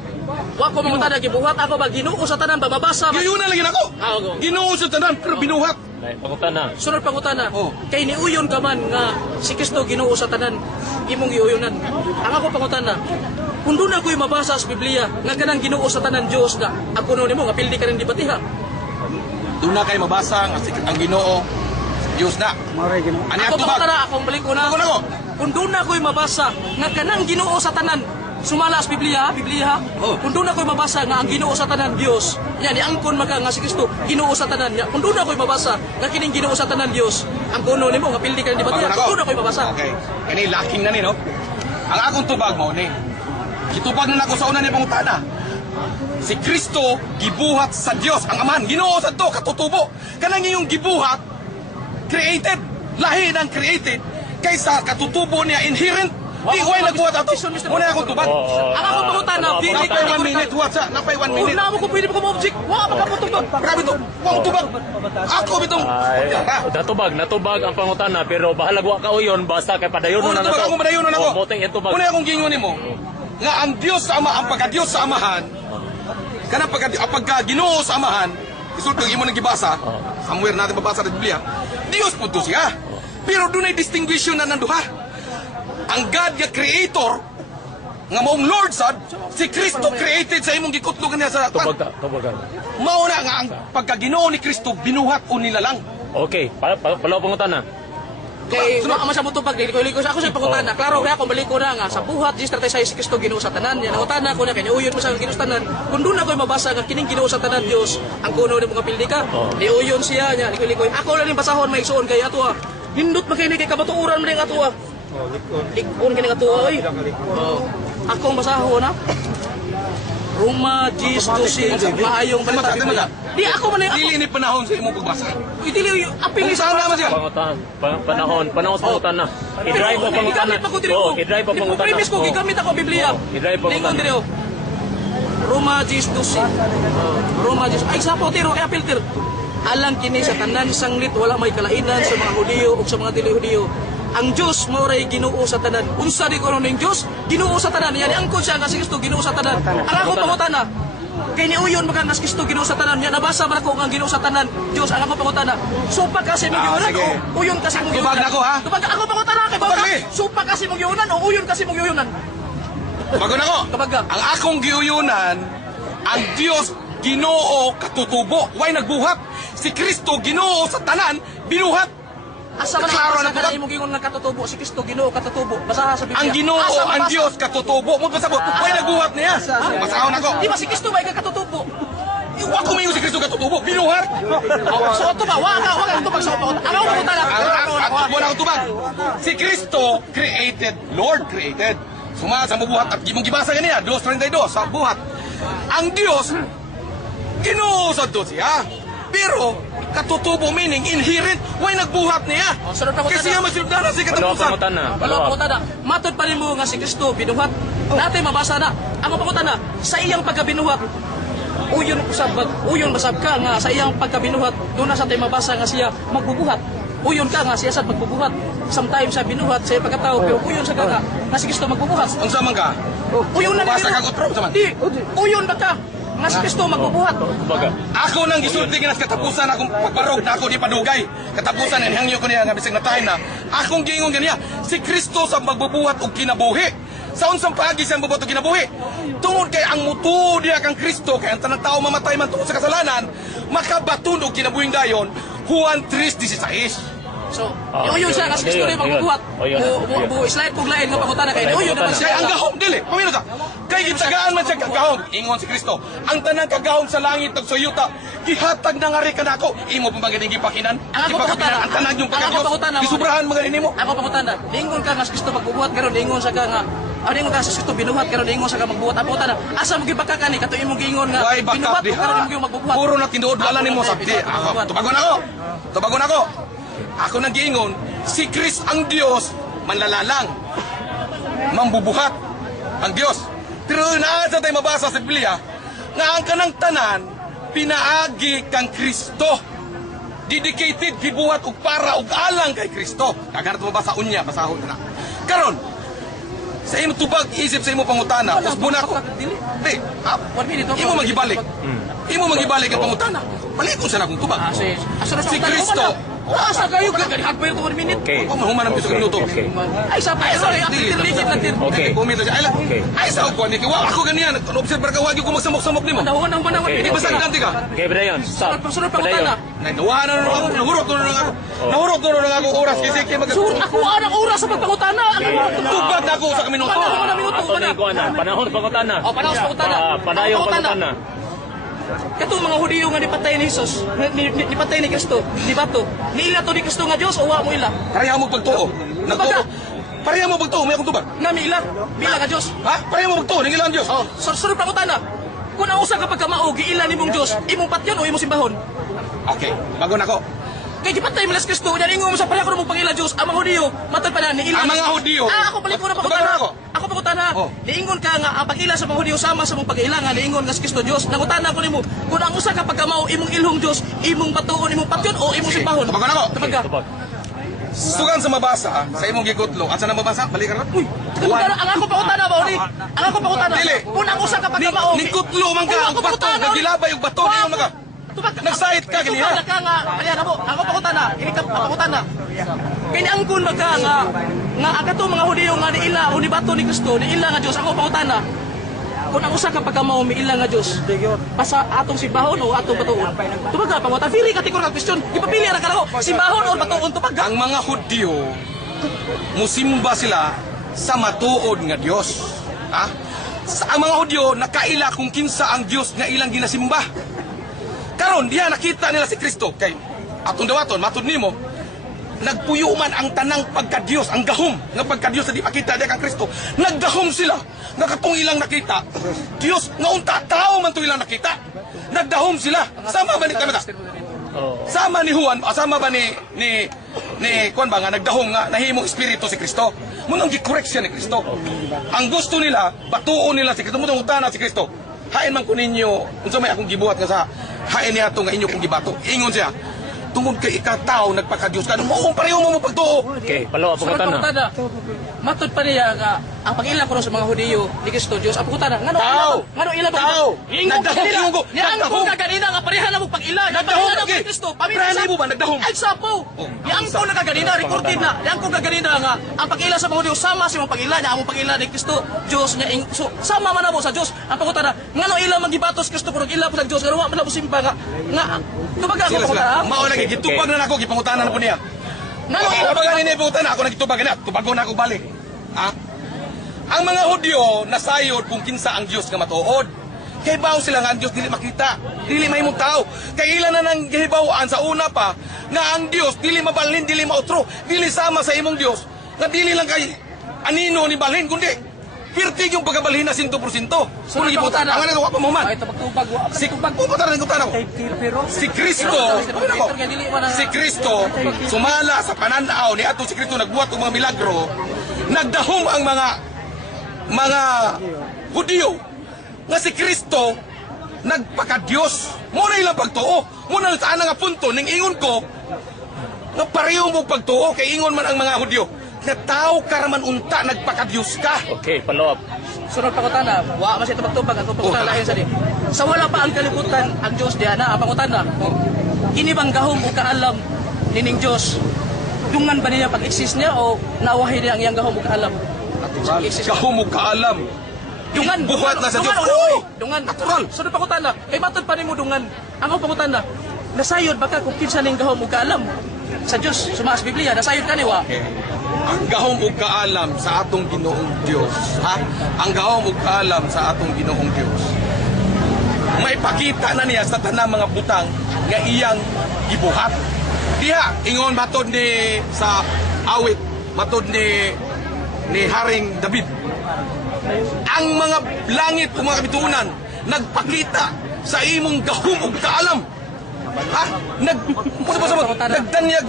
Wa ko mangutana gibuhat ako ba Ginoo sa tanan ba mabasa ba? Gayunan lagi nako. Oo. Ginoo sa tanan pero binuhat. Ay, pangutana. Sunod pangutana. Oh. Kay niuyon ka man nga si Kristo Ginoo sa tanan, imong giuyonan. Ang ako pangutana, kung doon ako'y mabasa sa Biblia nga kanang Ginoo sa tanan Dios na ako no nimo nga pildi ka rin dibatiha. Doon na kay mabasa ang Ginoo Dios na. Maray gino. Ani Ako ato ba? pangutana akong balik ko na. Ako nako. Kung doon ako'y mabasa nga kanang Ginoo sa tanan, sumala sa Biblia, Biblia. Oh. Kung doon ako'y mabasa nga ang Ginoo sa tanan Dios, yan iangkon maka nga si Kristo Ginoo sa tanan niya. Kung doon ako'y mabasa nga kining Ginoo sa tanan Dios, ang kuno nimo nga pildi ka rin dibatiha. Ako Kung doon ako'y mabasa. Okay. Kani laking na ni no. Ang akong tubag mo ni. Kitubag na nako sa una ni pangutana. Si Kristo gibuhat sa Dios ang Amahan. Ginoo sa to katutubo. Kanang iyong gibuhat created, lahi ng created kaysa katutubo niya inherent. Di way nagbuhat ato. Muna akong tubag. Ang ako pangutana, dili Napay 1 minute what's up? Napay 1 minute. Una mo ko pwede mo ko object. Wa pa ka tubag. Grabe to. Wang tubag. Ako bitong. Ay, natubag ang pangutana pero bahalag wa ka uyon basta kay padayon Una na tubag nato. ako madayon na ako. Moting itubag. Una akong gingon nimo. Nga ang Dios sa Ama, ang pagka-Dios sa Amahan, kanang pagka-Ginoo sa Amahan, isultong imo nang gibasa, somewhere natin mabasa sa Biblia, Dios po to siya. Pero doon ay distinguisyon na nanduha. Ang God nga creator, nga maong Lord sad, si Kristo created sa imong gikutlogan niya sa Tubag ka, tubag ka. mauna nga ang pagka-Ginoo ni Kristo binuhat o nilalang. Okay, palaw pangutana. Kay wa man sa mutubag dili ko ako sa pangutana. Klaro kaya ako balik ko na nga sa buhat G 36 si Kristo Ginoo sa tanan. Yan ang utana ko na kay uyon mo sa Ginoo sa tanan. Kung doon ako'y mabasa nga kining Ginoo sa tanan Dios, ang kuno ni mga pildi ka. Di uyon siya nya, likoy-likoy. Ako lang ning basahon may igsoon kay ato. Hindot man kay ni kay kabatuoran man ning ato. Likon kini ato oy. Akong basahon ha. Roma G12 maayong balita. Di ako man ako. Dili ni panahon sa imong pagbasa. Dili apil Kung saan naman siya? Pangutan, panahon sa pangutana. I-drive mo pangutana. Gigamit pa ko diri ko. Oo, i-drive mo pangutana. Premise ko gigamit ako Biblia. I-drive mo Lingon diri oh. Roma 10:12. Roma 10. Ay sa potero kay filter. Alang kini sa tanan sanglit wala may kalainan sa mga Hudiyo ug sa mga dili Hudiyo. Ang Diyos mo ray Ginoo sa tanan. Unsa di ko ning Diyos? Ginoo sa tanan. Yani angkon siya nga si Kristo Ginoo sa tanan. Ang ako pangutana. Kay ni uyon baka nga si Kristo Ginoo sa tanan. Ya nabasa man ako nga Ginoo sa tanan. Diyos ang ako pangutana. Supa kasi mo giunan sige. o uyon kasi mo giunan. Tubag na ko, ha? Tubag ako pangutana kay Tubag, baka. eh. Supa kasi mo giunan o uyon kasi mo giunan. Bago na ko. Kapag ka. Ang akong giuyunan, ang Dios Ginoo katutubo, way nagbuhat. Si Kristo Ginoo sa tanan, binuhat. Asa man Klaro ang na basa tubag. mo gingon nga katutubo si Kristo Ginoo katutubo. Basaha sa Biblia. Ang Ginoo, Asa ang mabasa? Dios katutubo. Mo pasabot, way nagbuhat niya. Basahon ako. Di ba si Kristo ba katutubo? Wa ko mayo si Kristo katutubo, binuhat. So ito ba? Wala ka tubag sa pangutana. Ano ang pangutana? Ang wala ko tubag. Si Kristo created, Lord created. Suma sa buhat at gimong gibasa kaniya, 2:32 sa buhat. Ang Dios Ginoo sa to siya. Pero katutubo meaning inherent, way nagbuhat niya. Sunod na Kasi siya masuldanan sa Palaw katapusan. pangutana. Wala pangutana. Matod pa rin mo nga si Kristo binuhat. Dati mabasa na. Ang pangutana sa iyang pagkabinuhat. Uyon basab ka nga sa iyang pagkabinuhat. Doon na sa tayo mabasa nga siya magbubuhat. Uyon ka nga siya sa magbubuhat. Sometimes sa binuhat sa iyang pagkatao pero uyon sa kaka nga si Kristo magbubuhat. Ang sama ka? Uyon na Basa nila. ka kutro sa man. Di, uyon ba ka? Nga si Kristo magbubuhat. Tubag ka. Ako nang gisulti ginas katapusan akong pagbarog na ako di padugay. Katapusan and hangyo ko niya nga bisag na time na. Akong giingon ganiya, si Kristo sa magbubuhat og kinabuhi. Sa unsang paagi siyang bubuhat og kinabuhi. Tungod kay ang mutuo diya kang Kristo kay ang tanang tao mamatay man tungod sa kasalanan, makabaton og kinabuhing dayon. Juan 3:16. So, uyon siya nga si Kristo rin magbubuhat. Slide kong lain nga pangutana kay uyon naman Siya ang siya. gahom dili. Pamino sa. Kay gitagaan man siya kagahom. Ingon si Kristo. Ang tanang kagahom sa langit ug sa yuta, gihatag na nga rin kanako. Imo pa magaling gipakinan. Ang ako pangutana. Ang tanang yung Ang ako pangutana. Gisubrahan magaling nimo. Ako pangutana. Lingon ka nga si Kristo magbubuhat karon lingon sa ka nga ingon ka si Kristo binuhat karon lingon sa ka magbuhat. Ako pangutana. Asa mo gibaka kani kato imong giingon nga Why back binuhat up di karon imong magbubuhat. Puro na tinuod wala nimo sabdi. Ako, tubagon ako. Tubagon ako. Ako nang giingon, si Chris ang Dios, manlalalang, mambubuhat ang Dios. Pero naa sa tayo mabasa sa Biblia, nga ang kanang tanan, pinaagi kang Kristo. Dedicated, gibuhat og para og alang kay Kristo. Kaganat mo basa unya, basahon na. Karon, sa imo tubag, isip sa imo pangutana, usbon ako. Di, 1 minute. imo magibalik. Imo magibalik ang pangutana. Balikon sa akong tubag. Si Kristo. Asa kayo gagalihan pa yung 1 minute? Okay. Ako mahuman ang gusto ng minuto. Okay. Ay, sa pa, sorry, ang titirligid natin. Okay. Kumito siya. Ay, sa ako, Niki. Wow, ako ganyan. Observer ka, wagi ko magsamok-samok ni mo. Panahon ang manawag. Okay. Hindi ba sa kanti ka? Okay, Brian, stop. Sunod pa Brian. na. Nawahan na ako. Nahurot na ako. Nahurot na ako oras. Kasi kaya Surut ako ang oras sa pagpangutana. tubag na ako sa minuto. Panahon na minuto Ato na yung kuha na. Panahon pangutana. O, panahon sa pangutana. Panayong pangutana. Katong mga Hudiyo nga nipatay ni Jesus, nipatay ni Kristo, di ba to? Niila to ni Kristo nga Dios o wa mo ila? Pareha mo pagtuo. Nagtuo. Pareha mo pagtuo. May akong tubag. Nga mi ila, bila ka Dios. Ha? Pareha mo pagtuo. Nangilang Diyos. Oh, sunod pa utana. Kung ang usa ka pagkamao giila nimong Dios, imong patyon o imong simbahon? Okay. Bago na ako. Kay gipatay mo las Kristo, yan ingon mo sa pareha ko mong pangila Dios, ang mga Hudiyo, matod pa na ni ila. Ang mga Hudiyo. Ako balik ko na Bago pagutana. na ako. Ako pagutana. Oh. Niingon ka nga ang pag-ila sa mga Hudiyo sama sa mong pag-ila nga niingon nga si Kristo Dios. Nangutana ko nimo, kung ang usa ka pagkamao imong ilhong Dios, imong batuon, imong patyon o imong simbahon? Bago na ako. Tubag ka. Tubag. Sugan sa mabasa, sa imong gikutlo. At sa na mabasa, balikan na. Uy. Ang ako pangutana ba uli? Ang ako pangutana. Dili. Kung ang usa ka pagkamao. Nikutlo man ka. Ang Ang ako bato. pangutana. Nagilabay yung bato. Ngayon mga. Nagsayit ka, ganyan. Ito ka nga. Ayan ako. Ako pangutana. Ini ka pangutana. Kaya ang kun magka nga agato mga Hudiyo nga ni ila o ni bato ni Kristo ni ila nga Dios. Ako pangutana. Kung ang usa ka pagkamao mi ila nga Dios. Pasa atong simbahon o atong batuon. Tubag ka pangutana. Very categorical question. Ipapili ra ka ako. Simbahon o batuon tubag ka. Ang mga Hudyo, musimba sila sa matuod nga Dios. Ha? Ang mga Hudyo, nakaila kung kinsa ang Dios nga ilang ginasimba. Karon diha nakita nila si Kristo kay atong dawaton matud nimo nagpuyo man ang tanang pagka-Dios, ang gahom nga pagka-Dios sa di makita diha kang Kristo. Naggahom sila nga katong ilang nakita. Dios nga unta tao man to ilang nakita. Nagdahom sila. Sama ba ni kamata? Sama ni Juan, sama ba ni kuan ba nga nagdahom nga nahimong espiritu si Kristo. Munang gi-correct siya ni Kristo. Ang gusto nila, batuon nila si Kristo, munang utana si Kristo. Hain man ko ninyo, unsa may akong gibuhat nga sa hain niya to nga inyo kong gibato. Ingon siya, tungod kay ikataw nagpaka-Dios ka, mo pareho mo pagtuo. Okay, palawa pangutana. Matod pa niya nga ang pag-ilang ko sa mga Hudiyo ni Kristo Dios. Ang pagutana, Tao! ngano ila ba? Tao! Ingon ko. Yang Nagdahom! ko kaganina nga pareha na mo pag-ila. Nagdahom, Pag-ila na okay. mo Kristo. Prani mo ba nagdahom? Ay sapo. Yang ko nagaganina recorded na. Yang ko kaganina nga ang pag-ila sa mga Hudiyo sama sa mga pag-ila niya ang pag-ila ni Kristo Dios niya. So sama man mo sa Dios. Ang pagutana, ngano ila magibatos Kristo pero ila po sa Dios. Ngano wa man mo simba nga tumaga ako Sila pagutana. mao na gitubag na nako gipangutanan na po niya. Ngano ila Ako ba ganin ipangutanan ako nagitubag na, tubagon na ako balik. Ha? Ang mga Hudyo nasayod kung kinsa ang Dios nga matuod. Kay bawo sila nga ang Dios dili makita, dili mahimong tao. Kay ilan na nang gihibawaan sa una pa nga ang Dios dili mabalhin, dili mautro, dili sama sa imong Dios. Nga dili lang kay anino ni balhin kundi pirtig yung pagkabalhin na 100%. Kung ibutan, ang ano pa mo man. Ay tubag wa. Si pupunta rin ko. Si Kristo, si Kristo sumala sa pananaw ni ato si Kristo nagbuhat og mga milagro. Nagdahom ang mga Hudiyo nga si Kristo nagpaka-Dios. Mo na ilang pagtuo. Mo na saan nga punto ning ingon ko nga pareho mo pagtuo kay ingon man ang mga Hudiyo na tao karaman unta nagpaka-Dios ka. Okay, follow up. Sunod pangutana, wa man siya tubag-tubag ang pangutana lahi sa di. Sa wala pa ang kalibutan ang Dios diha na ang pangutana. Kini bang gahom o kaalam nining Dios? Dungan ba niya pag-exist niya o nawahi niya ang iyang gahom o kaalam? Gahom mo kaalam. Dungan buhat na sa Dios. Dungan. Natural. Sunod pangutana, kay matod pa nimo dungan. Ang pangutana, nasayod baka kung kinsa ning gahom o kaalam sa Dios, sumaas Biblia, nasayod ka ni wa. Ang gahom ug kaalam sa atong Ginoong Dios. Ha? Ang gahom ug kaalam sa atong Ginoong Dios. May pakita na niya sa tanang mga butang nga iyang gibuhat. Diha ingon matod ni sa awit, matod ni Haring David. Ang mga langit ug mga kabituunan nagpakita sa imong gahom ug kaalam. Ha? Nagdanyag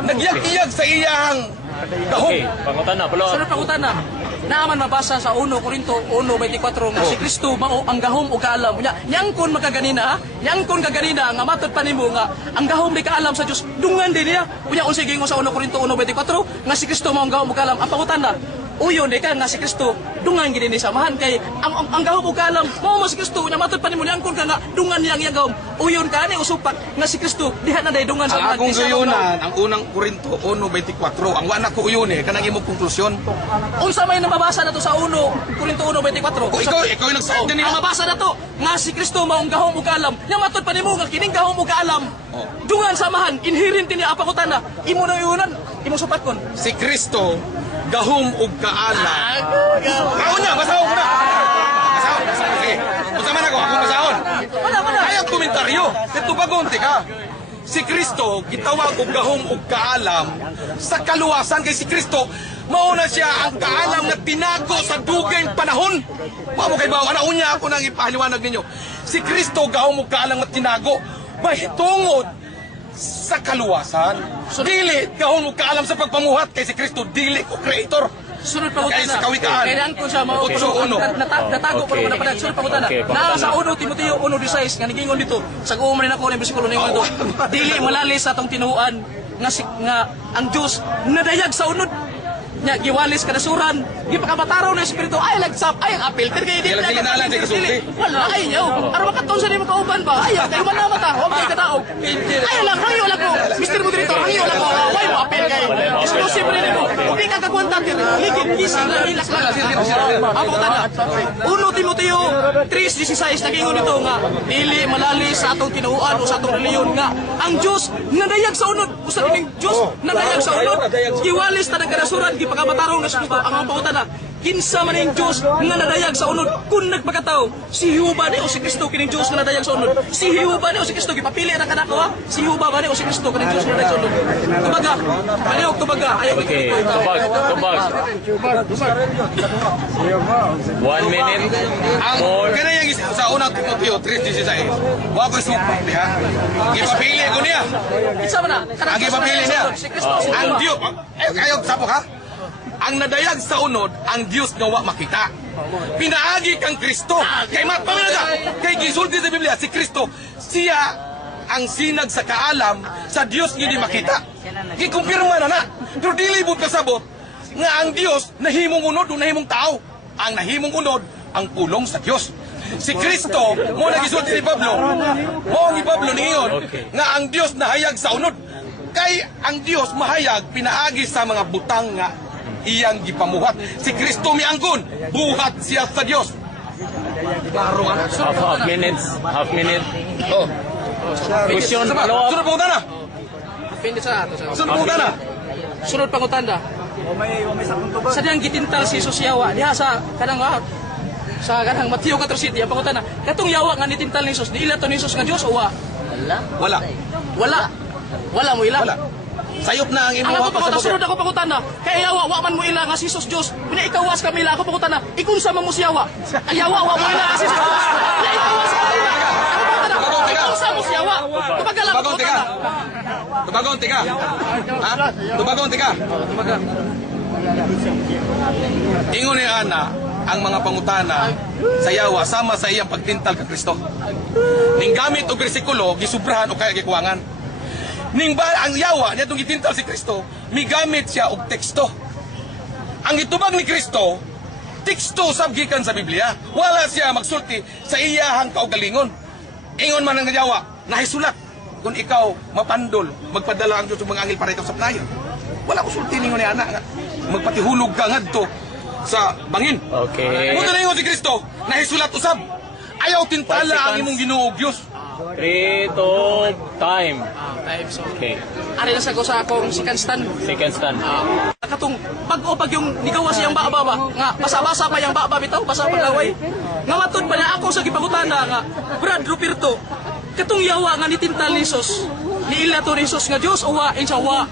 Nagyag-iyag sa iyang gahom. Okay, pangutana, palo. Sunod pangutana. Naaman mabasa sa 1 Korinto 1:24 nga si Kristo mao ang gahom ug kaalam. Nyangkon makaganina, nyangkon kaganina nga matud pa nimo nga ang gahom di kaalam sa Dios dungan din niya. Unya unsay gingon sa 1 Korinto 1:24 nga si Kristo mao ang gahom ug kaalam. Ang pangutana, uyon di ka nga si Kristo dungan gid ni samahan kay ang gahom ug kaalam mao si Kristo nya matud pa nimo nyangkon ka nga dungan niya ang iyang gahom. Uyon ka ni usupak nga si Kristo diha na day dungan sa Ang akong Isa gayunan, ang unang Korinto 1:24, ang wala ko uyun kanang imong konklusyon. unsa may nababasa nato sa 1 Korinto 1:24. O ikaw yung nagsaad din Ang niya. mabasa na to, nga si Kristo maong gahom ug kaalam. Nya matod pa nimo nga kining gahom ug kaalam. Oh. Dungan samahan, inherent ni apakutan na. Imo na iunan, imo supatkon. Si Kristo, gahom ug kaala. Ako na, basahon ko na. Basahon. Sige. Kung man ako basahon. Wala. Ayang komentaryo. Ito bagonti ka. Si Kristo, gitawag og gahom ug kaalam sa kaluwasan kay si Kristo, mauna siya ang kaalam na tinago sa dugay panahon. Wa mo kay bawa ana unya ako nang ipahaliwanag ninyo. Si Kristo gahom ug kaalam na tinago mahitungod sa kaluwasan. Dili gahom ug kaalam sa pagpamuhat kay si Kristo dili ko creator. Sunod pa Kaya sa kawikaan. Kailan ko siya mao 8:1. natago pa naman na sunod pa utan. Okay, Na sa 1 Timoteo 1:16 nga nigingon dito. Sa guman ako ng bersikulo ningon dito. Dili malalis sa atong tinuan nga ang Dios nadayag sa unod. Nya giwalis kadasuran, di pa kamataraw na espiritu ay lagsap ay ang apil kay di Dili nalang sa gisulti. wala ay yo aron makaton sa nimo kauban ba ay kay man mata wa kay kadaog ay lang hayo lang ko Mr. Moderator hayo lang ko way mo apil kay exclusive rin ko di ka kakwanta ligid gising lang relax lang ako tanda 1 Timoteo 3:16 nagingon nito nga dili malalis sa atong tinuan o sa atong reliyon nga ang Dios nadayag sa unod usa kining Dios nadayag sa unod giwalis ta ng kadasuran pagkamatarong na espiritu ang pautan na kinsa man ang Dios nga nadayag sa unod kung nagpakataw si Jehova ni o si Kristo kining Dios nga nadayag sa unod si Jehova ni o si Kristo gipapili na kanako ha si Jehova ba ni o si Kristo kining Dios nga nadayag sa unod tubaga palihog tubaga ayaw Okay, tubag. 1 minute. Ang More. kanayang sa unang Timoteo 3:16. Wa ko supak diha. Gipapili ko niya. kinsa man na Ang ipapili niya. si Kristo si Ang Dios, ayaw sapok ha. Ang nadayag sa unod, ang Dios nga wa makita. Pinaagi kang Kristo. Kay matpamilya kay gisulti sa Biblia si Kristo, siya ang sinag sa kaalam sa Dios nga di makita. Gikumpirma na. Pero dili mo kasabot nga ang Dios nahimong unod o nahimong tao. Ang nahimong unod ang pulong sa Dios. Si Kristo mo nagisulti ni Pablo. Mo ni Pablo ningon nga ang Dios nahayag sa unod. Kay ang Dios mahayag pinaagi sa mga butang nga iyang gipamuhat. Si Kristo miangkon, buhat siya sa Dios. Klaro nga. Half minute. Oh. Question, Sama, follow up. sunod pa na. Pindi sa ato sa Sunod pa na. sunod pangutanda sa diyang gitintal si Jesus yawa diha sa kanang sa kanang Mateo 4:7 ang pangutana katong yawa nga nitintal ni Jesus di ila to ni Jesus nga Dios o wa Wala. wala mo ila Wala. Sayop na ang ang imuha ako pa pangutan sa sunod ako pangutana kay yawa wa man mo ila nga si Jesus Dios pina ikawas kami ila ako pangutana ikunsa man mo si yawa ang yawa wa mo ila nga si Jesus Dios pina ikawas kami ila ikunsa mo si yawa tubagala ko Tubagon tika. Tubagon tika. Ha? Tubagon tika. Ingon ni Ana ang mga pangutana sa yawa sama sa iyang pagtintal ka Kristo. Ning gamit og bersikulo gisubrahan o kaya gikuwangan. Ning ba ang yawa niya itong gitintal si Kristo, migamit siya og teksto. Ang itubag ni Kristo, teksto sabgikan sa Biblia. Wala siya magsulti sa iyahang kaugalingon. Ingon man ang yawa, nahisulat. Kung ikaw mapandol, magpadala ang Diyos ng mga angel para ikaw sa playo. Wala ko sulti ningon ni anak. Magpatihulog ka ngadto sa bangin. Okay. Kung ingon si Kristo, nahisulat usab. Ayaw tintala ang imong Ginoo Dios. 3, 2, time. time so Okay. ari na sa ko sa akong second stand Second stand. katong pag yung nigawa siyang baba nga basa-basa pa yung baba bitaw basa pa laway nga matod pa niya ako sa gipangutana nga Brad Ruperto katong yawa nga nitintal ni Jesus niila to ni Jesus nga Dios o wa insya wa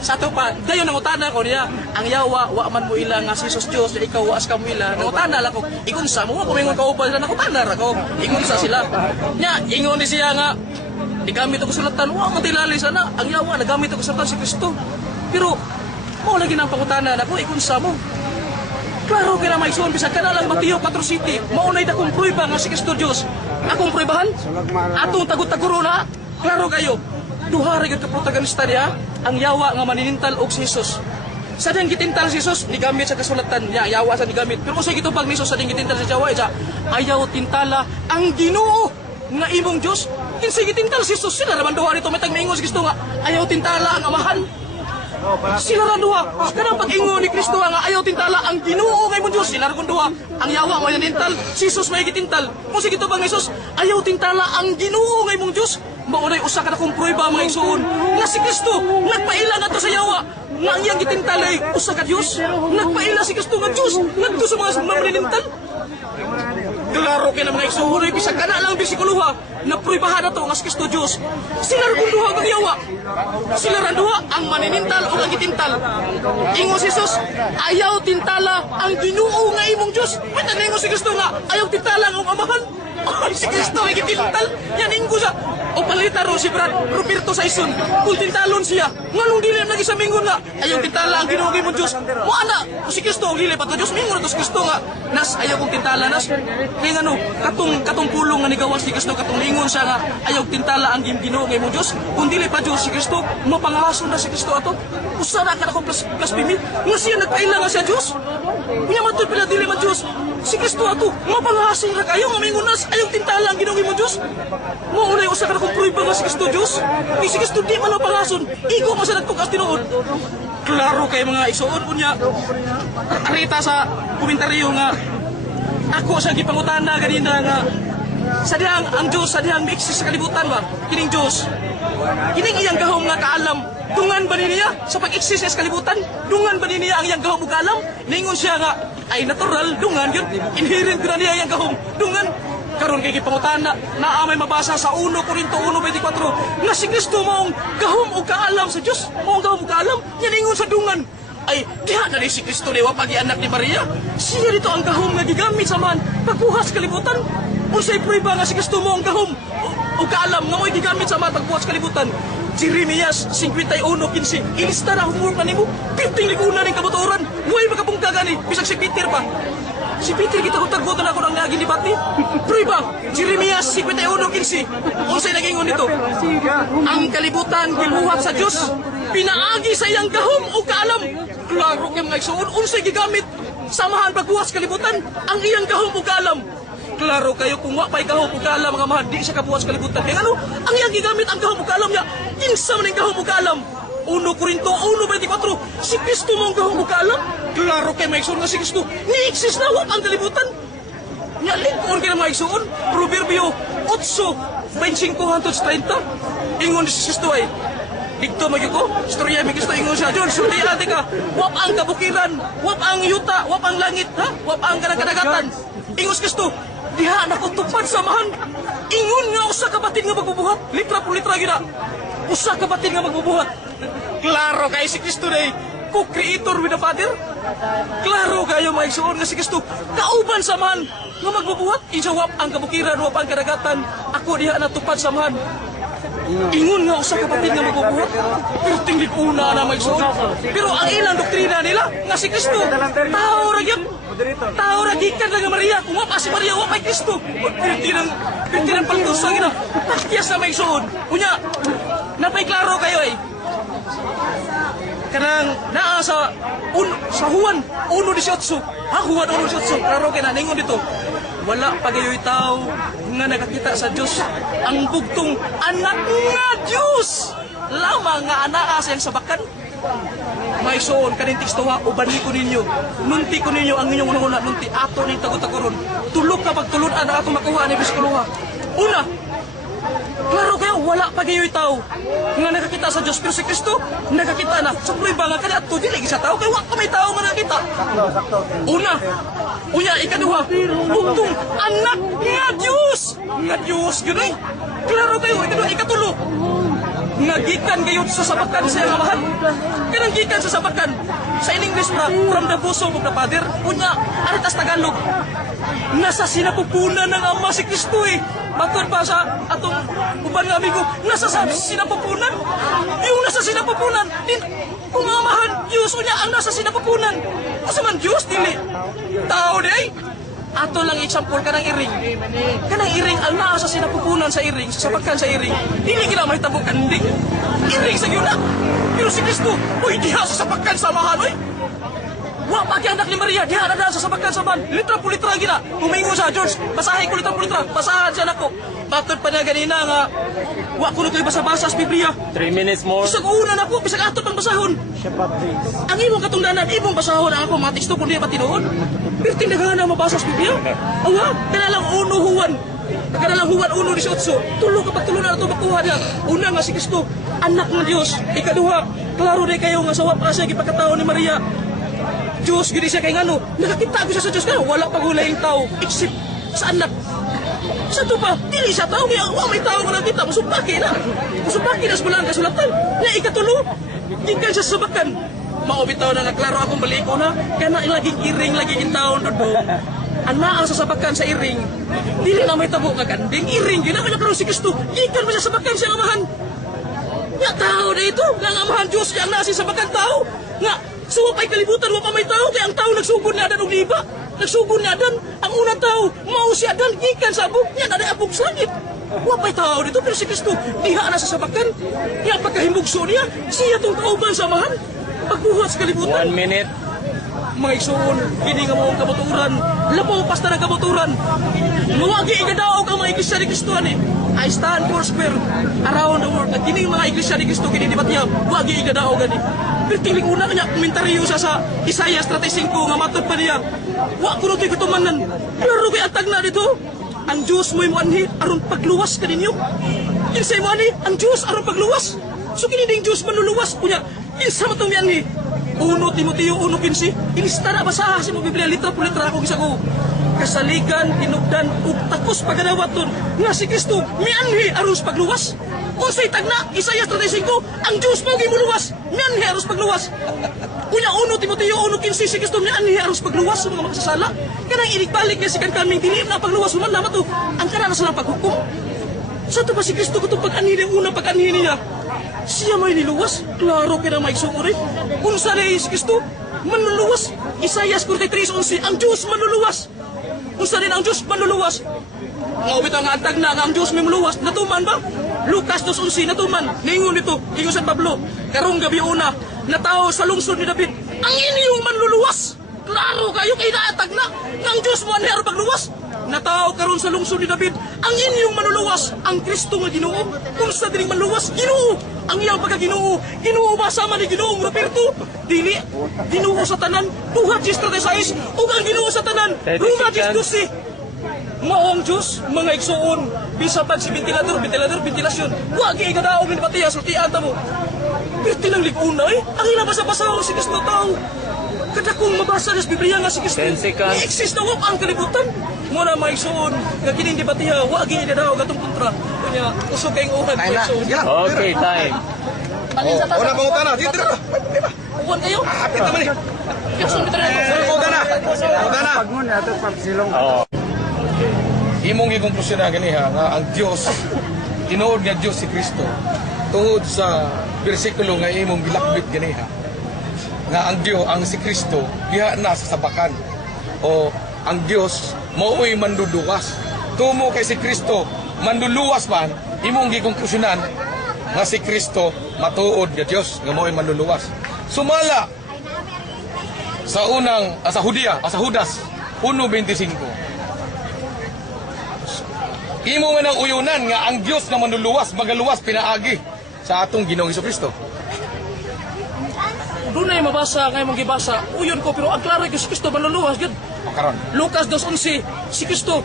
sa to pa dayon ang utana ko niya ang yawa wa man mo ila nga si Jesus Dios na ikaw waas ka mo ila nga utana lang ko ikunsa mo ko mingon kauban na utana ra ko ikunsa sila nya ingon ni siya nga Digamit ako sulatan, wa matilali sana. Ang yawa, nagamit ako sulatan si Kristo. Pero, mo lagi ng pangutanan ako, ikunsa mo. Klaro ka na may isuon, bisag ka na lang Mateo 4 City, maunay na kong prueba nga si Kristo Diyos. Akong pruebahan, atong tagot-taguro na, klaro kayo. Duha rin ka protagonista niya, ang yawa nga maninintal og si Jesus. Sa diyang gitintal si Jesus, nigamit sa kasulatan niya, yawa sa nigamit. Pero kung sa gitubag ni Jesus, sa diyang gitintal si yawa, ayaw tintala ang Ginoo nga imong Diyos. Kinsay gitintal si Jesus, sila naman duha rito, may tagmaingon si Kristo nga, ayaw tintala ang Amahan. Sila ra duha, kanang pag-ingon ni Kristo nga ayaw tintala ang Ginoo nga imong Diyos. Sila ra kun duha, ang yawa may nanintal, si Jesus may gitintal. Kung sa gitubag ni Jesus, ayaw tintala ang Ginoo nga imong Diyos. Maunay usa ka na kong prueba mga igsoon nga si Kristo nagpaila nato sa yawa nga ang iyang gitintalay usa ka Dios. Nagpaila si Kristo nga Dios ngadto sa mga mamanintal. Klaro kay na mga igsoon ay bisag kana lang bersikulo na pruebahan nato nga si Kristo Dios. Sila ra duha ang yawa. Sila ra duha ang maninintal o ang gitintal. Ingon si Jesus, ayaw tintala ang Ginoo nga imong Dios. May tanong si Kristo nga ayaw tintala ang Amahan. Ay, si Kristo ay gitintal. Yan inggo siya. O palita ro si Brad Roberto Saison. Kung tintalon siya, nganong dili lagi sa mingon nga ayaw tintala ang Ginoo mo Dios. Mo ana, si Kristo ang dili pa to Dios mingon to si Kristo nga. Nas ayaw kong tintala nas. Kay ngano, katong pulong nga nigawas ni Kristo katong lingon siya nga ayaw tintala ang Ginoo mo Dios. Kung dili pa Dios si Kristo, mapangahason na si Kristo ato. Usa na ka na kong blasphemy. Nga siya nagpaila nga siya Dios. Kunya matoy pila dili man Dios. Si Kristo ato, mapangahason ra kayo nga mingon nas ayaw tintala ang Ginoo mo Dios. Mo unay usa ka kung prueba nga si Kristo Dios. Ni si Kristo di man pangason. Igo man sa nagtukas tinuod. Klaro kay mga isuod po niya. Arita sa komentaryo nga ako sa gipangutana ganina nga sa dihang ang Dios sa dihang exist sa kalibutan ba? Kining Dios. Kining iyang gahom nga kaalam. Dungan ba niya sa pag-exist sa kalibutan? Dungan ba niya ang iyang gahom ug kaalam? Ningon siya nga ay natural dungan yun. Inherent na niya iyang gahom. Dungan karon kay gipangutana na amay mabasa sa 1 Korinto 1:24 nga si Kristo maong gahom ug kaalam sa Dios, maong gahom ug kaalam nya ningon sa dungan ay diha na ni si Kristo dewa pagi-anak ni Maria. Siya dito ang gahom nga gigamit sa man pagbuhas kalibutan. Unsay prueba nga si Kristo maong gahom ug kaalam nga mo'y gigamit sa man pagbuhas kalibutan. Jeremias 51:15 ilista na humor pa nimo 15 liguna ning kabuturan mo'y makabungka gani bisag si Peter pa. Si Peter kita utag-butan ako ng naging debate. Prueba, Jeremias 51:15. Unsay nagingon nito? Ang kalibutan gibuhat sa Dios, pinaagi sa iyang gahom o kaalam. Klaro kay mga igsoon, unsay gigamit samahan pagbuhat sa kalibutan ang iyang gahom o kaalam. Klaro kayo kung wa pay gahom o kaalam mga mahal, di siya kabuhat sa kalibutan. Kaya ano? Ang iyang gigamit ang gahom o kaalam niya. Kinsa man ang gahom o kaalam? 1 Korinto 1:24, si Kristo mong gahom o kaalam. Klaro kay maigsoon nga si Kristo, ni-exist na wap ang kalibutan. Nga likon kay na maigsoon, Proverbio 8:25-30. Ingon si Kristo ay, dito magyuko, istorya mi Kristo ingon siya, John, suli ate ka, wap ang kabukiran, wap ang yuta, wap ang langit, ha? Wap ang kadagatan. Ingon si Kristo, diha na ko tupad samahan. Ingon nga usa ka batid nga magbubuhat, litra po litra gina. Usa ka batid nga magbubuhat. Klaro kay si Kristo day, co-creator with the Father. Klaro kayo maigsuon nga si Kristo, kauban samahan nga magbubuhat. Insawap ang kabukiran, wap ang kadagatan, ako diha natupad samahan. Ingon nga usa ka batid nga magbubuhat. Pero tinglik una na maigsuon. Pero ang ilang doktrina nila nga si Kristo, tao ra gyud. Tao ra gikan lang nga Maria, kung wa pa si Maria, wa pa Kristo. Pirtinan paltusa gina. Pakyas na maigsuon. Unya, napay klaro kayo eh. Kanang naa sa Juan 1:18. Juan 1:18. Klaro kay na ningon dito. Wala pagayoy tao nga nakakita sa Dios ang bugtong anak nga Dios. Lamang nga anaa sa iyang sabakan. May soon kaning tekstuha ubani ko ninyo. Nunti ko ninyo ang inyong una nunti ato ning tagot-tagoron. Tulog ka pagtulod-an ato makuha ni biskuluha. Una, klaro kayo, wala pagayoy tao nga nakakita sa Diyos. Pero si Kristo, nakakita na. Sa prueba nga kanya, ito, dili sa tao. Kaya wala may tao nga nakakita. Una, unya, ikaduha, bugtong anak nga Diyos. Nga Diyos, gano'y. Klaro kayo, ikaduha, ikatulo. Nga gikan kayo sa sabakan sa iyang amahan. Kanang gikan sa sabakan. Sa in English na, from the bosom of the Father. Unya, aritas Tagalog. Nasa sinapupunan ng Ama si Kristo eh. Matod pa sa atong uban nga amigo, nasa sa sinapupunan. Yung nasa sinapupunan, kung ang amahan, Diyos unya ang nasa sinapupunan. Kasi man Diyos, dili. Tao di. Ato lang example kanang iring. Kanang iring ang naa sa sinapupunan sa iring, sa sabagkan sa iring. Dili gila mahitabo kanding. Iring sa yun na. Pero si Kristo, uy, diha sa sabagkan sa amahan, uy. Wa pagi anak ni Maria, diha na sa sabagkan sa ban. Litra po litra gina. Umingo sa George, basahin ko litra po litra. Basahan siya nako. Matod pa na ganina nga, wa ko nito'y basa-basa sa Biblia. 3 minutes more. Bisag una na po, bisag ato pang basahon. Ang imong katungdanan, imong basahon ang ako mga teksto kung di ba tinuod. Pero tindagan na mabasa sa Biblia. Awa, kanalang uno huwan. Kanalang huwan uno 18. Tulo kapag tulo na ito bakuha niya. Una nga si Kristo, anak ng Diyos. Ikaduha, klaro na kayo nga sa wapa siya gipagkatao ni Maria. Diyos, gini siya kay ngano. Nakakita ko siya sa Diyos kaya wala pagulay yung tao. Except sa anak. Sa to pa, dili siya tao kaya may tao nga nakita. Musupaki na. Musupaki na sa bulang kasulatan. Na ikatulo, gikan siya sa sabakan. Maubitaw na naklaro akong baliko na. Kaya na laging iring, laging taon doon. Anaa sa sabakan sa iring. Dili na may tabo ka kanding. Iring, ginamit na karoon si Kristo. Gikan mo siya sa sabakan siya amahan. Nga tao na ito. Nga ang amahan Diyos niya ang nasi sabakan tao. Nga, suwa pa'y kalibutan, wapa may tao. Kaya ang tao nagsugod na adan og liba. Nagsugod na adan. Ang unang tao, mao si adan. Gikan sa abog niya. Naday abog sa langit. Wapay tao dito. Pero si Kristo, diha na sa sabakan. Nga pagkahimbugso niya, siya itong kauban sa amahan. Pagbuhat sa kalibutan. 1 minute. Mga igsoon, hindi nga mo ang kabuturan. Lapo, pasta ng kabuturan. Mawagi igadaog ang mga iglesia ni Kristo ani. I stand for square around the world. At kini mga iglesia ni Kristo kini di batya, wagi igadaog ani. Pero tiling una kanya komentaryo sa Isaiah 35 nga matod pa niya. Wa kuno to'y katumanan. Pero kay atag na dito. Ang Diyos mo'y muanhi aron pagluwas ka ninyo. Kinsay mo ani, ang Diyos aron pagluwas. So kini ding Diyos manluluwas kunya. Kinsa mo itong mianhi? 1 Timoteo 1:15. Ilista na basaha sa mga Biblia, litra po litra akong isago. Kasaligan, tinugdan, ug takos pagadawaton nga si Kristo mianhi aron sa pagluwas. Unsay tagna, Isaiah 35, ang Diyos mo gimuluwas, mianhi aron sa pagluwas. Kunya 1 Timoteo 1:15 si Kristo mianhi aron sa pagluwas sa mga makasasala. Kanang inigbalik niya si kaming dili na pagluwas man naman to. Ang kana sa paghukom. Sa to pa si Kristo kutong pag-anhi niya, unang pag-anhi niya. Siya may niluwas. Klaro kaya may sumuri. Kung saan ay si Kristo, manluluwas. Isaiah 43:11, ang Diyos manluluwas. Kung saan ang Diyos manluluwas. Ngawit ang antag na ang Diyos may maluwas. Natuman ba? Lucas 2:11, natuman. Ningon ito, ingon San Pablo. Karong gabi una, na tao sa lungsod ni David, ang inyong manluluwas. Klaro kayo kay naatag na. Ang Diyos mo ang hero pagluwas. Natao karon sa lungsod ni David, ang inyong manluluwas, ang Kristo nga Ginoo. Kung sa dining manluwas, Ginoo. Ang iyang pagkaginoo, Ginoo ba sama ni Ginoong Roberto? Dili, Ginoo sa tanan, duha 36, ug ang Ginoo sa tanan, Roma 12. Maong Diyos, mga igsuon, bisa pag si ventilador, ventilasyon. Wag igadaog ni Patiya, sultian ta mo. Pero tinang liguna ang ilabasa-basa si Kristo tao. Kada kong mabasa sa Biblia nga si Kristo, 10 seconds. i-exist na ang kalibutan. Muna may igsuon, nga kining di Patiya, wag igadaog atong kontra. Kanya, usog kayong uhan, Time na. igsuon. Sige lang. Okay, time. Una pangutan na. Dito na. Uwan kayo? Kapit naman eh. Igsuon bitaw na. Pangutan na. Pangutan na. Pag mo na ito, pagsilong. Oo. Imong gikonklusyon na ganiha nga ang Diyos, tinuod nga Diyos si Kristo. Tungod sa bersikulo nga imong gilakbit ganiha. Nga ang Diyos, ang si Kristo, diha na sa sabakan. O ang Diyos, mao'y manduduwas. Tumo kay si Kristo, manduluwas man, imong gikonklusyonan nga si Kristo, matuod nga Diyos, nga mao'y manduluwas. Sumala sa unang, sa Judas, 1:25. Imo man ang uyunan nga ang Diyos nga manluluwas, magaluwas, pinaagi sa atong Ginoong Hesukristo. Doon na yung mabasa, ngayon mong gibasa, uyon ko, pero ang klaro yung si Kristo manluluwas, yun. Karon. Lucas 2:11, si Kristo,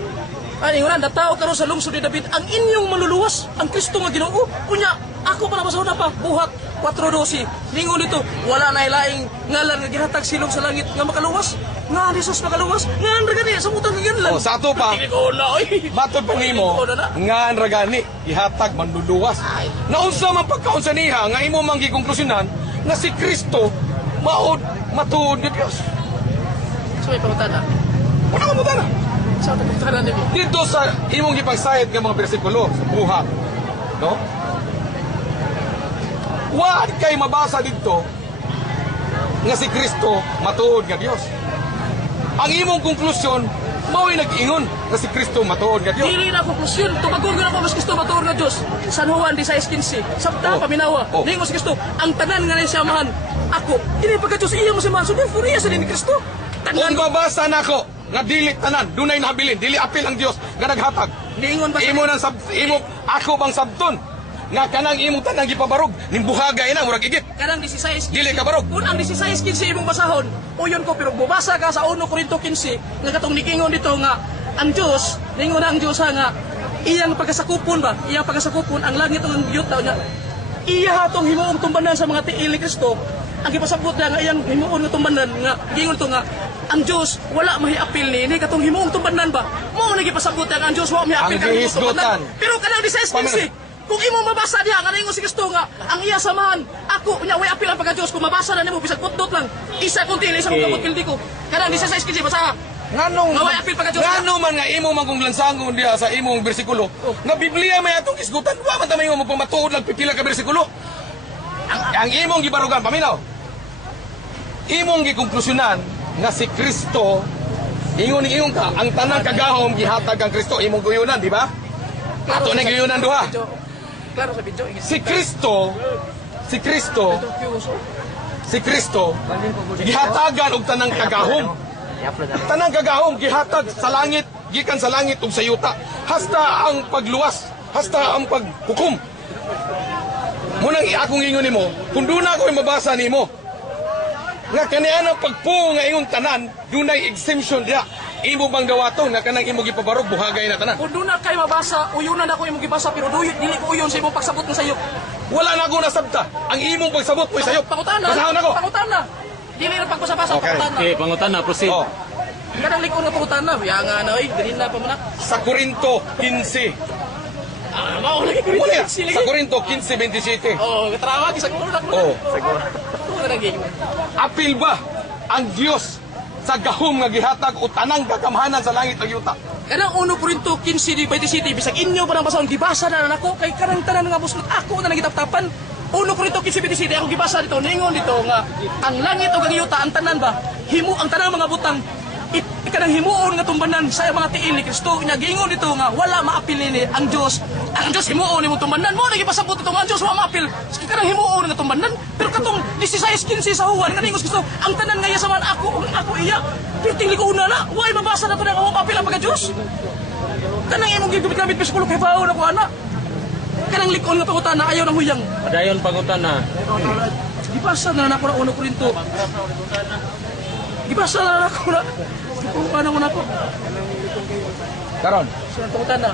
ay nga na, tao karon sa lungsod ni David, ang inyong manluluwas, ang Kristo nga Ginoo. Kunya, ako pa nabasa na pa, buhat, 4:12. Ningon nito, wala na ilaing ngalan nga gihatag silong sa langit nga makaluwas. Nga Jesus makaluwas, nga ang ragani sa utang kaganlan. O, sa ato pa, Hindi ko na, oy. matod pa nimo, nga ang ragani, ihatag, manluluwas. Naunsa man pagkaunsa niha, nga imo man gikonklusyonan, nga si Kristo, maod, matuod ni Diyos. So may pangutana. Una ka mo na. Sa tanan nimo. Dito sa imong gipagsayad nga mga bersikulo sa buhat. No? Wa kay mabasa dito nga si Kristo matuod nga Dios. Ang imong konklusyon mao'y nag-ingon nga si Kristo matuod nga Dios. Dili na konklusyon. Tumagon na ko mas Kristo matuor nga Diyos. San Juan 16:15. Sabta, Oh. paminawa. Oh. Ningon si Kristo, ang tanan nga na siyamahan. Ako, dili pagka Diyos iya mo si Manso. Dili furiya sa ni Kristo. Tanan Kung mabasa nako nga dili tanan, dunay nahabilin, dili apil ang Dios nga naghatag. Ningon ba Imo nang imo ako bang sabton nga kanang imong tanan gipabarog nimbuhagay na murag igit. kanang 16:15. Dili ka barog. Kung ang 16:15 imong basahon, uyon ko pero bubasa ka sa 1 Corinto 15 nga katong nikingon dito nga ang Dios, ningon ang Dios nga iyang pagkasakupon ba? Iyang pagkasakupon ang langit ug ang yuta niya. Iya hatong himuong tumbanan sa mga tiil ni Kristo. Ang gipasabot niya nga iyang himuon nga tumbanan nga gingon to nga ang Dios wala mahiapil ni katong himuong tumbanan ba? Mao na gipasabot niya nga ang Dios wala mahiapil Ang kanang himuong gihisgutan. tumbanan. Pero kanang 16:15 kung imo mabasa diha nga ningon si Kristo nga ang iya samahan ako nya way apil ang pagka-Dios kung mabasa na nimo bisag putdot lang isa kung tili isa kung kabot pildi ko kanang 16:15 basa Nganong Nga way apil pagka-Dios. ngano man nga imo man kung lansangon diha sa imong bersikulo nga Biblia may atong isgutan wa man ta may mo pamatuod lang pipila ka bersikulo. Ang imong gibarugan paminaw. Imong gikonklusyonan nga si Kristo ingon ka ang tanang kagahom gihatag ang Kristo imong guyunan di ba? Ato na guyunan duha. klaro sa video Si Kristo gihatagan og tanang kagahom. Tanang kagahom gihatag sa langit, gikan sa langit ug sa yuta. Hasta ang pagluwas, hasta ang paghukom. Munang akong ingon nimo, kung doon ako mabasa nimo, nga kaniya ang pagpuo nga iyong tanan, dunay exemption diya. Imo bang gawaton nga kanang imo gipabarog buhagay na tanan. kung doon na kay mabasa uyunan ako imong gibasa pero dili ko uyon sa imong pagsabot mo sa iyo Wala na ako nasabta. Ang imong pagsabot mo sayo. pangutan na Basahon ako. pangutan na dili na pagpasa-pasa Okay. pangutan na Okay, pangutan na, proceed. Oh, kanang likod nga pangutan na ya nga na oy dili na pa man sa Korinto 15. mao lagi ko Muna, sige sa Korinto 15:27. oh katrawa gisaguro na ko Oh, na lagi apil ba ang Dios sa gahom nga gihatag o tanang kakamhanan sa langit ug yuta? kanang 1 Corinto 15:27 bisag inyo pa nang basahon gibasa na nako kay kanang tanan nga buslot ako na nagitaptapan 1 Corinto 15:27 ako gibasa dito ningon dito nga ang langit ug ang yuta ang tanan ba himo ang tanang mga butang kanang himuon nga tumbanan sa mga tiil ni Kristo nya giingon dito nga wala maapil ni ang Dios himuon nimo tumbanan mo nagipasabot ito nga ang Dios wala maapil kanang himuon nga tumbanan pero katong 16:15 sa Juan nga ningos Kristo ang tanan nga iya sa man ako iya piting ko una na why mabasa na to nga maapil ang pagka-Dios kanang imong gigabit bersikulo kay bawo na ko ana kanang likon nga pangutan na ayaw nang huyang Padayon, pangutan na. gibasa na nako na 1 Corinto gibasa na nako na kung paano ko nako Karon, sa pangutan na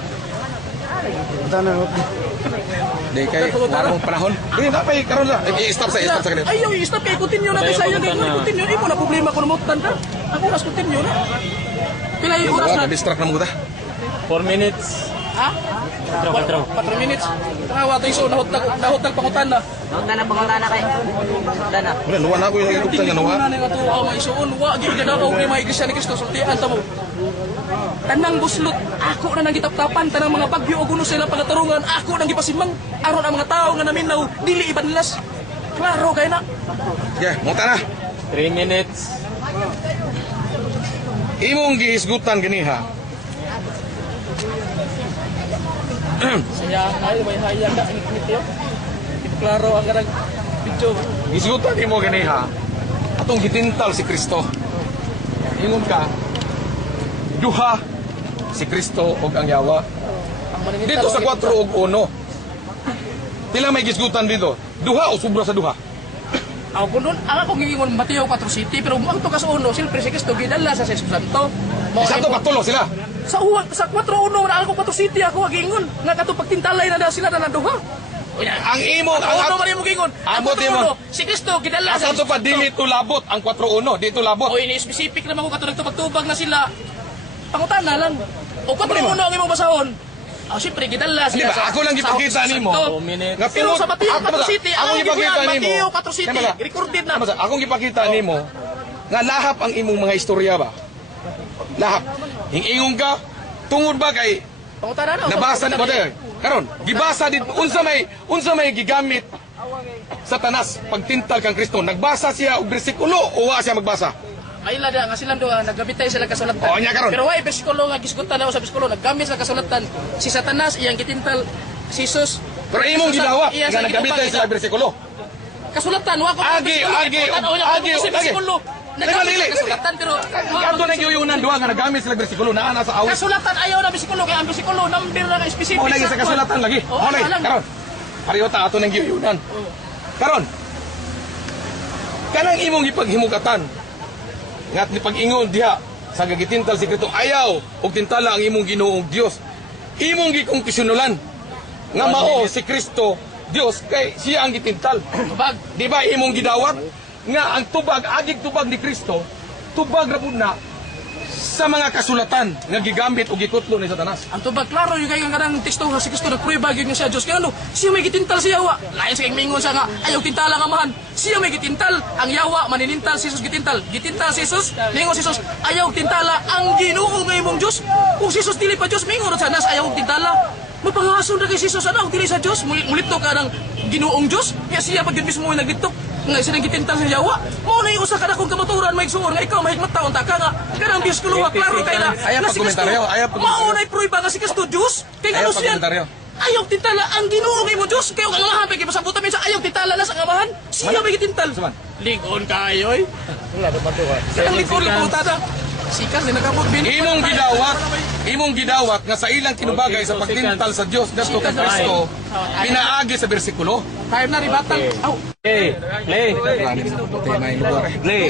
Tanan mo. di kay warong panahon. Dili na pay karon na. I-stop sa kanila. ayaw i-stop kay continue natin sa iyo kay continue imo na problema ko namutan ka ako oras continue na pila yung oras na Na-distract na mo ta. 4 minutes. ha 4 minutes tawa tayo so nahutag pangutan na Pangutan na kay. Pangutan na. Wala luwa na ako yung iguptan nga nuha. na nga tuwa may suon wa gid ka daw kay mga iglesia ni Kristo sultian ta mo tanang buslot ako na nang gitaptapan tanang mga bagyo o kuno sila pagatarungan ako nang gipasimang aron ang mga tao nga naminaw dili iban nilas klaro kay na Yeah, mo ta na. 3 minutes. Imong gihisgutan gini ha. saya ay may hayang da init yo klaro ang garag video Gisgutan imo gani ha. Atong gitintal si Kristo. Ingon ka. Duha si Kristo ug ang yawa. Dito sa 4 ug 1. Pila may gisgutan dito? Duha o sobra sa duha? ako kunon ang ako gigingon Mateo 4 City pero ang to kas uno silpre si Kristo gidala sa Espiritu Santo Isa to patulo sila. sa 4 uno na ako 4 City ako gigingon nga kato pagtintalay na sila na duha Ang imo ano man mo gigingon ang Amot 4 imo. uno si Kristo gidala sa Asa to pa dili to labot ang 4-1, dito labot. o ini specific naman ko kato nagtubag na sila pangutan na lang o 4 uno ang imong basahon siyempre gidala Di sila ba? Ako lang ipakita nimo. Santo. 2 minutes. Nga Pero sa Mateo ako 4 City akong ipakita nimo. Mateo 4 City Tama ba? recorded na Tama ba? Akong ipakita nimo nga lahap ang imong mga istorya ba? Lahap. Ingon ka tungod ba kay Pangutana na. nabasa ni Bater. Karon, gibasa dit unsa may gigamit Satanas pagtintal kang Kristo. Nagbasa siya og bersikulo o wa siya magbasa? Ay lada nga silang duha nagabitay sila kasulatan. Oo, nya karon. Pero why bersikulo nga gisgutan daw sa bersikulo naggamit sa kasulatan. Si Satanas iyang gitintal si Jesus. Pero imong gidawat Iya, nga sa nagabitay gitupang sila bersikulo. Kasulatan wa ko. Agi. Bersikulo. Nagamit Dili. sa kasulatan pero Kadto na giyunan duha nga nagamit sila bersikulo naa na sa awit. kasulatan ayaw na bersikulo kaya ang bersikulo number na specific. Mo lagi sa kasulatan lagi. Oo, Mo lagi. alam. Karon. Pareho ta ato nang giyunan. Karon. Kanang imong ipaghimugatan nga ni pag-ingon diha sa gagitintal si Kristo ayaw og tintala ang imong Ginoong Dios. Imong gikonklusionulan nga mao si Kristo Dios kay siya ang gitintal. Tubag. Di ba imong gidawat nga ang tubag agig tubag ni Kristo tubag ra pud na sa mga kasulatan nga gigamit o gikutlo ni Satanas. Ang tubag klaro yung kayong kanang teksto nga si Kristo nagprueba gyud niya siya Dios kaya ano siya may gitintal siya wa lain sa kayong mingon siya nga ayaw tintala nga amahan siya may gitintal ang yawa maninintal si Jesus gitintal si Jesus mingon si Jesus ayaw tintala ang Ginoo nga imong Dios kung si Jesus dili pa Dios mingon sa nas ayaw tintala mapangason ra kay si Jesus ano dili sa Dios mulito ka ng Ginoong Dios kaya siya pag mismo naglitok nga isa nang gitintal sa yawa mo na yung usa ka na kung kamaturan may suor nga ikaw mahigmataon ta ka nga kanang Dios kuluwa klaro kay na Ayaw na si Kristo pagkomentaryo, ayaw pagkomentaryo. mao na prueba nga si Kristo Dios kay Ayaw ano siya pagkomentaryo. ayaw tintala ang Ginoo nga imong Dios kay ang amahan kay pasabutan minsan ayaw tintala na sa amahan siya may gitintal Saman. lingon kayo eh ang lingon ko tada sikas din nakabot bin Imong gidawat nga sa ilang kinubagay sa pagtintal sa Dios ngadto kay Kristo pinaagi sa bersikulo. time na ribatan aw Play.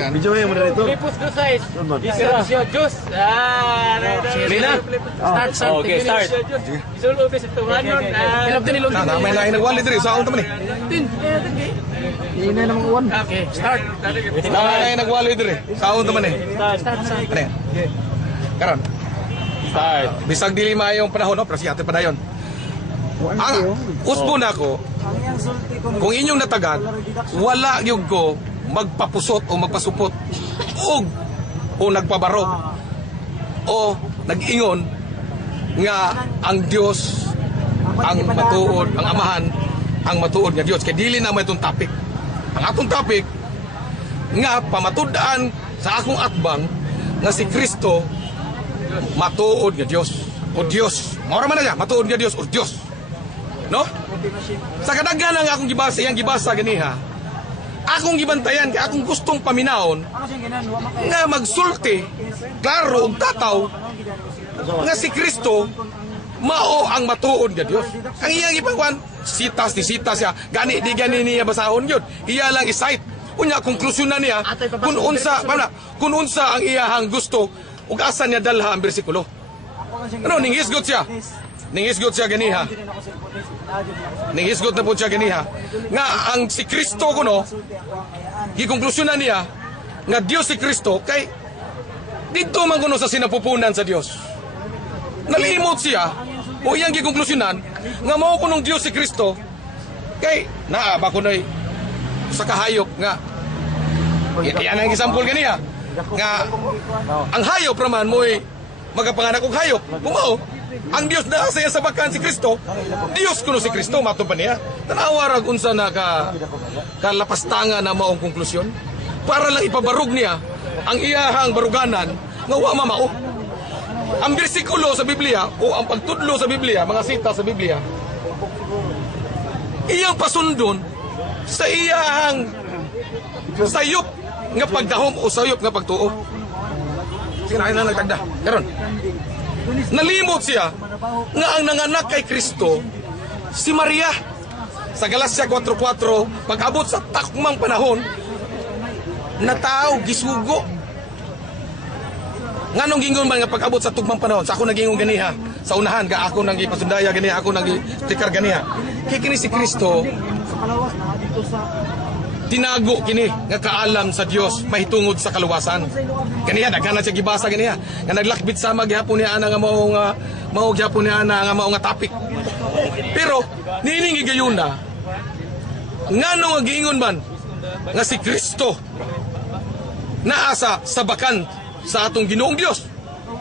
Video mo na ito. Play na. start Okay, start. Hilap din ilong Na may lain nagwali diri sa unta man ni. din Ina namang uwan. okay start Na may lain nagwali diri sa unta man ni. start Ano? Karon, Start. bisag dili maayo ang panahon no, pero siya padayon. Ang usbo na ko kung inyong natagan, wala yung ko magpapusot o magpasupot o nagpabarog o nag-ingon nga ang Diyos ang matuod, ang amahan ang matuod nga Diyos. Kaya dili na may itong topic. Ang atong topic nga pamatud-an sa akong atbang nga si Kristo matuod nga Diyos o Diyos. Maura man na siya, matuod nga Diyos o Diyos. No? Sa kadaghan nga akong gibasa, yang gibasa ganiha, akong gibantayan, kaya akong gustong paminahon nga magsulti, klaro og tataw, nga si Kristo mao ang matuod nga Dios. Ang iyang ipangkuan, sitas siya, gani di gani niya basahon yun. Iya lang isite. Unya konklusyonan niya kung unsa ang iyahang gusto ug asa niya dalha ang bersikulo. Ano ningisgot siya? Ningisgot siya ganiha. Ningisgot na po siya ganiha. Nga ang si Kristo kuno gikonklusyonan niya nga Dios si Kristo kay dito man kuno sa sinapupunan sa Dios. Nalimot siya o iyang gikonklusyonan nga mao kunong Dios si Kristo kay naa ba kunoy sa kahayop nga yan ang example ganiya nga ang hayop raman mo'y magapanganak og hayop kumao ang Dios na sa sabakan si Kristo Dios kuno si Kristo mato pa niya tanawa rag unsa na kalapastangan na maong konklusyon para lang ipabarug niya ang iyahang baruganan nga wa mamao. Ang bersikulo sa Biblia o ang pagtudlo sa Biblia, mga sita sa Biblia, iyang pasundon sa iyang sayop nga pagdahom o sayop nga pagtuo. Sinahin na nagtagda. Karon, nalimot siya nga ang nanganak kay Kristo si Maria. Sa Galacia 4:4, pag-abot sa takmang panahon, na tao gisugo. Nganong gingon man nga pag-abot sa tugmang panahon, sa ako nagingon ganiha, sa unahan, ga ako nang ipasundaya ganiha, ako nang tikar ganiha. Kay kini si Kristo, tinago kini nga kaalam sa Dios mahitungod sa kaluwasan. Kaniya daghan na siya gibasa ganiha. Nga naglakbit sama gihapon niya ana nga mao gihapon niya ana nga mao nga topic. Pero nining gigayon na ngano nga giingon man nga si Kristo naa sa sabakan sa atong Ginoong Dios.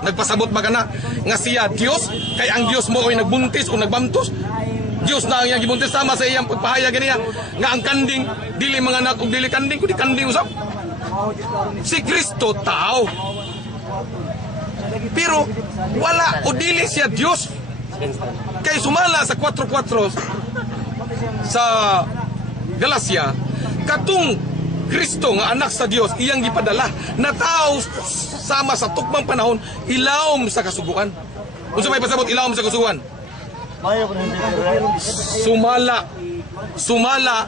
nagpasabot magana nga siya Dios, kay ang Dios mo ay nagbuntis o nagbamtos. Dios na ang iyang gibuntis sama sa iyang pagpahayag niya nga ang kanding dili mga anak ug dili kanding kundi kanding usab. Si Kristo tao. Pero wala o dili siya Dios. Kay sumala sa 4:4 sa Galacia, katong Kristo nga anak sa Dios iyang gipadala na tao sama sa tukmang panahon ilawom sa kasuguan. Unsa may pasabot ilawom sa kasuguan? Sumala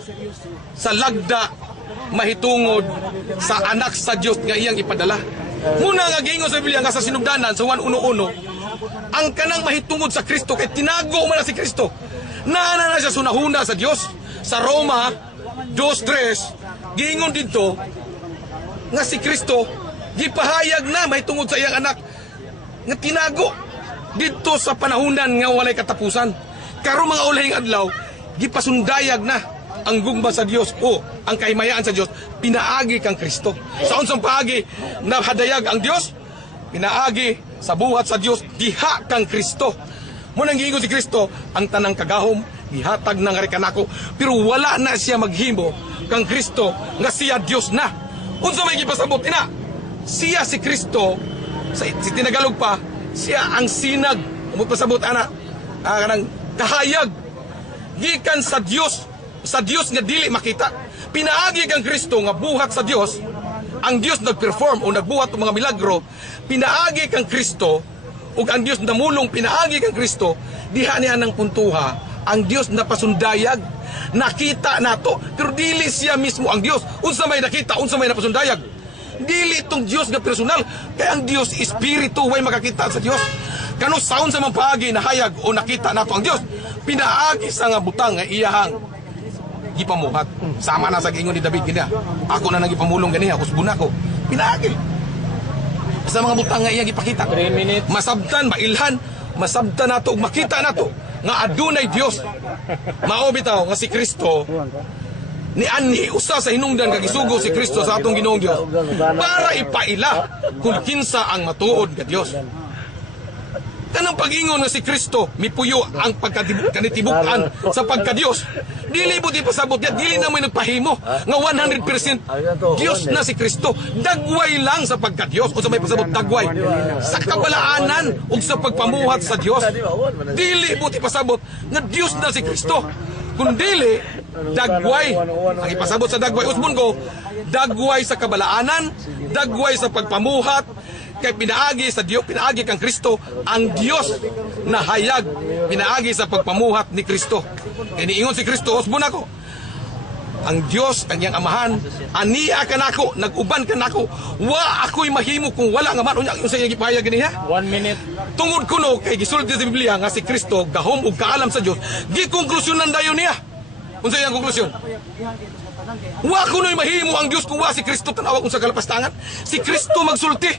sa lagda mahitungod sa anak sa Dios nga iyang ipadala. Muna nga giingon sa Biblia nga sa sinugdanan sa 1:11, ang kanang mahitungod sa Kristo kay tinago man na si Kristo. Naana na siya sunahuna sa Dios. Sa Roma 2:3 giingon dito nga si Kristo gipahayag na mahitungod sa iyang anak nga tinago dito sa panahunan nga walay katapusan. Karon mga ulahing adlaw gipasundayag na ang gugma sa Dios o ang kahimayaan sa Dios, pinaagi kang Kristo. Sa unsang paagi na hadayag ang Dios, pinaagi sa buhat sa Dios, diha kang Kristo. Munang giingon si Kristo, ang tanang kagahom gihatag na nga kanako, pero wala na siya maghimo kang Kristo nga siya Dios na. Unsa may gipasabot ina? Siya si Kristo sa tinagalog pa, siya ang sinag. Umot pasabot ana, kanang kahayag gikan sa Dios nga dili makita. Pinaagi kang Kristo nga buhat sa Dios, ang Dios nagperform o nagbuhat ng mga milagro, pinaagi kang Kristo ug ang Dios namulong pinaagi kang Kristo, diha niya nang puntuha ang Dios napasundayag. Nakita nato, pero dili siya mismo ang Dios. Unsa may nakita, unsa may napasundayag? Dili itong Dios nga personal, kay ang Dios espiritu, way makakita sa Dios. Kano saon sa mga paagi nahayag o nakita nato ang Dios, pinaagi sa nga butang nga iyahang gipamuhat. Sama na sa giingon ni David kaniya, ako na nang gipamulong ganiya, kusbuna ko. Pinaagi sa mga butang nga iyang gipakita. 3 minutes. Masabtan, mailhan, masabtan nato ug makita nato nga adunay Dios. Mao bitaw nga si Kristo ni anhi usa sa hinungdan kag isugo si Kristo sa atong Ginoong Dios para ipaila kung kinsa ang matuod nga Dios. Kanang pag-ingon nga si Kristo mipuyo ang pagkanitibukan sa pagka-Dios, dili buti pasabot yan, dili na may nagpahimo nga 100% Dios na si Kristo. Dagway lang sa pagka-Dios o sa may pasabot dagway sa kabalaanan o sa pagpamuhat sa Dios. Dili buti pasabot nga Dios na si Kristo, kundili dagway ang ipasabot sa dagway. Usbon ko, dagway sa kabalaanan, dagway sa pagpamuhat, kay pinaagi sa Dios, pinaagi kang Kristo, ang Dios na hayag, pinaagi sa pagpamuhat ni Kristo. Kaya niingon si Kristo, usbon ako, ang Dios, ang iyang amahan, aniya ka nako, nag-uban ka nako, wa ako'y mahimo kung wala nga man, yung sa iyang ipahayag niya. 1 minute. Tungod kuno kay gisulti sa Biblia nga si Kristo gahom ug kaalam sa Dios, gikonklusyonan dayon niya. Unsa iyang konklusyon? Wa kuno'y mahimo ang Dios kung wa si Kristo tanawag unsa kalapastangan. Si Kristo magsulti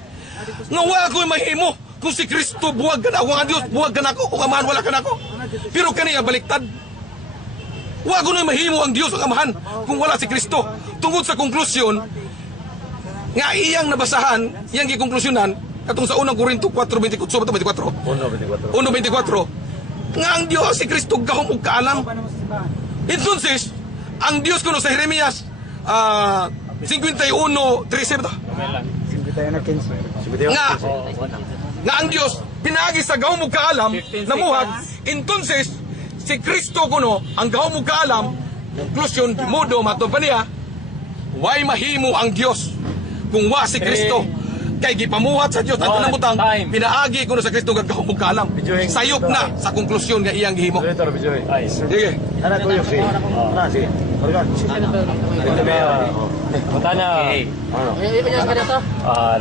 nga wa ko'y mahimo kung si Kristo buwag ka na ako ang Dios, buwag ka na ako o amahan wala ka na ako. Pero kaniya baliktad. Wa kuno'y mahimo ang Dios ang amahan kung wala si Kristo. Tungod sa konklusyon nga iyang nabasahan, iyang gikonklusyonan katong sa unang Korinto 4:24 1:24 nga ang Dios si Kristo gahom ug kaalam. Entonces, ang Dios kuno sa Jeremias 51:13 nga ang Dios pinaagi sa gahom ug kaalam namuhat. Entonces, si Kristo kuno ang gahom ug kaalam, konklusyon modo mato pa niya, way mahimo ang Dios kung wa si Kristo. Kay gipamuhat sa Dios at tanang butang, pinaagi kuno sa Kristo kag gahom ug kaalam. Sayop na sa konklusyon nga iyang gihimo. Sige. Matana.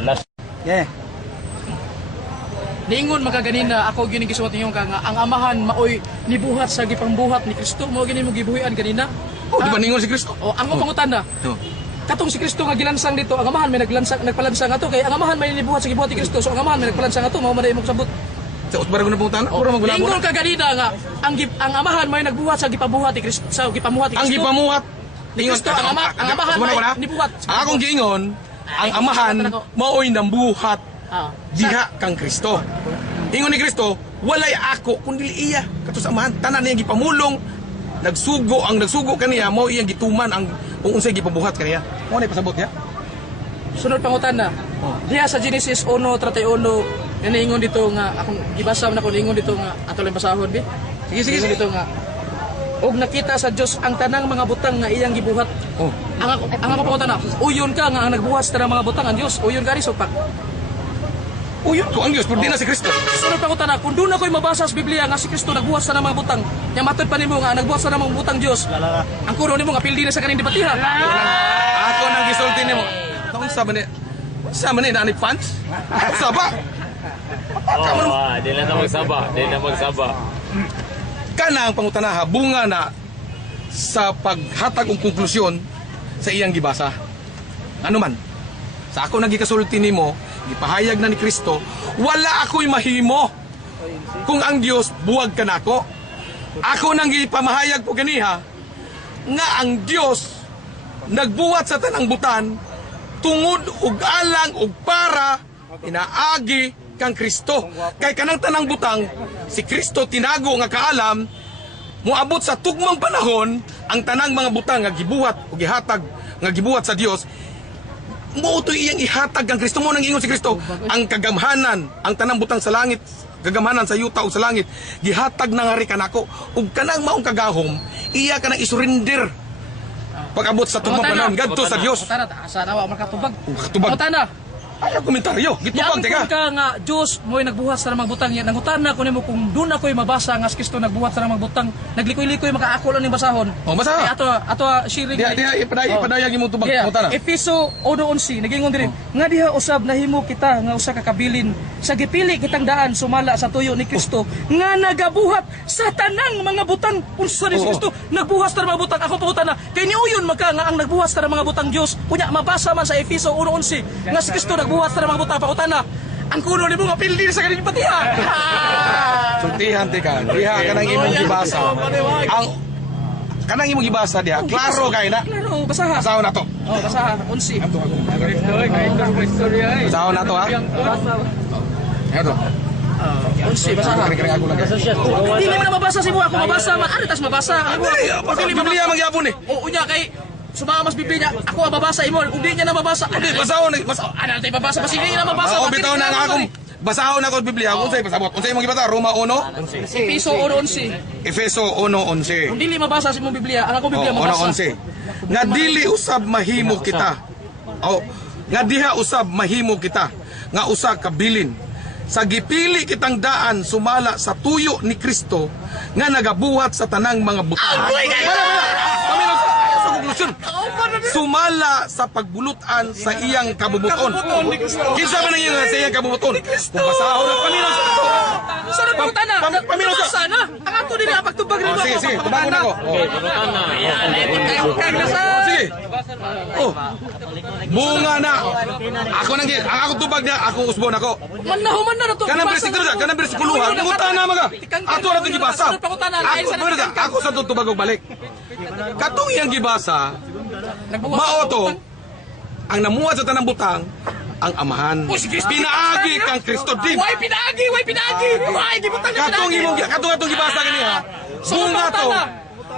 Last. Niingon magaganina ako gini gisuot ninyo nga ang amahan maoy nibuhat sa gipangbuhat ni Kristo, mao gini mo gibuhian ganina. Oh, di ba ningon si Kristo? O ang pangutana. Katong si Kristo nga gilansang dito, ang amahan may nagpalansang ato kay ang amahan may nibuhat sa gibuhat ni Kristo. So ang amahan may nagpalansang ato, mao man imong sabot. Sa usbara ko na puntahan, puro magulabo. Niingon ka ganina nga ang amahan may nagbuhat sa gipabuhat ni Kristo, sa gipamuhat ni Ang Kristo. gipamuhat ni Kristo ang amahan may nibuhat. Akong giingon, ang amahan maoy nambuhat diha kang Kristo. Ingon ni Kristo, walay ako kundi iya kato sa amahan. Tanan niya gipamulong, nagsugo kaniya, mao iyang gituman ang kung unsay gipabuhat kaniya. Mo ni pasabot ya. Sunod pangutan na. Diha sa Genesis 1:31, niingon dito nga akong gibasa man ako niingon dito nga ato lang basahon bi. Sige dito nga. Og nakita sa Dios ang tanang mga butang nga iyang gibuhat. Oh. Ang ako pangutan na, uyon ka nga ang nagbuhat sa tanang mga butang ang Dios. Uyon ka rin supak. Uyon ko ang Dios pero di na si Kristo. Sunod pangutan na, kung doon ako'y mabasa sa Biblia nga si Kristo nagbuhat sa tanang mga butang, yang matod pa nimo nga nagbuhat sa tanang mga butang Dios. Ang kuno nimo nga pildi na sa kaning debatihan. Ako nang gisulti nimo. Taon sa man ni nani fans? Sa ba? Di na magsaba. Kana ang pangutanaha bunga na sa paghatag og konklusyon sa iyang gibasa. Ano man? Sa ako nagikasulti nimo, gipahayag na ni Kristo, wala ako'y mahimo kung ang Dios buwag kanako. Ako nang gipamahayag po ganiha nga ang Dios nagbuhat sa tanang butan tungod og alang og para inaagi kang Kristo. Kay kanang tanang butang si Kristo tinago nga kaalam moabot sa tugmang panahon ang tanang mga butang nga gibuhat o gihatag nga gibuhat sa Dios mo to iyang ihatag ang Kristo. Mo nang ingon si Kristo ang kagamhanan ang tanang butang sa langit, kagamhanan sa yuta o sa langit gihatag na nga ri kanako ug kanang maong kagahom iya kanang isurrender pag-abot sa tugmang panahon ngadto sa Dios. Tara, sana wa makatubag. Katubag. Tana. Ayaw komentaryo. Gitubag Yang teka. ka nga Dios mo'y nagbuhat sa mga butang yan. Nangutan na ko nimo kung doon ako'y mabasa nga si Kristo nagbuhat sa mga butang. Naglikoy-likoy makaako lang ning basahon. Oh, basa. Ay, ato sharing. Diha ipadayag imo tubag Yeah. pangutana. Efeso 1:11 nagingon diri nga diha usab nahimo kita nga usa ka kabilin sa gipili kitang daan sumala sa tuyo ni Kristo nga nagabuhat sa tanang mga butang. Unsa ni si Kristo nagbuhat sa mga butang. Ako pangutana kay niuyon maka nga ang nagbuhat sa mga butang Dios. Unya mabasa man sa Efeso 1:11 nga si Kristo nagbuhat sa mga butang. Pangutana ang kuno nimo nga pildi sa kanang patihan. Sultihan teka. Diha kanang imong gibasa. Ang kanang imong gibasa diha klaro kay na. Klaro, basaha. Basahon nato. Oh, basaha 11. Basahon nato ha. Ato. 11 basaha. Kring ako lang. Dili mo na mabasa si mo ako mabasa man ari tas mabasa. Biblia mangyapon eh. O unya kay sumama mas Biblia ako ang babasa imo ug di niya na mabasa. Basahon Ano tay babasa basi di na mabasa. Oh, bitaw na nga akong basahon ako Biblia. Unsay pasabot? Unsay imong gibasa? Roma 1, Efeso 1:11. Efeso 1:11. Kung dili mabasa si imong Biblia, ang ako Biblia mabasa. 1:11. Nga dili usab mahimo kita. Oh, nga diha usab mahimo kita. Nga usa ka bilin. Sa gipili kitang daan sumala sa tuyo ni Kristo nga nagabuhat sa tanang mga butang. Paminaw sa konklusyon. Sumala sa pagbulutan sa iyang kabubuton. Kinsa man ang iyang sa iyang kabubuton? Kung basahon ang paminaw sa ito. Sana pangutan na. Paminaw sa. Sana. Ang ato dili pagtubag nimo. Sige, tubago na ko. Sige. Oh. Bunga na. Ang ako tubag niya, ako usbon ako. Mannahuman na to. Kanang bersikulo ha. Nangutan na mga. Ato na itong gibasa. Ako sa itong tubag og balik. Katong iyang gibasa, maoto, ang namuhat sa tanang butang, ang amahan. Pinaagi kang Kristo din. Way pinaagi. Way gibutang na Katong imong katong gibasa kaniya. Bunga to.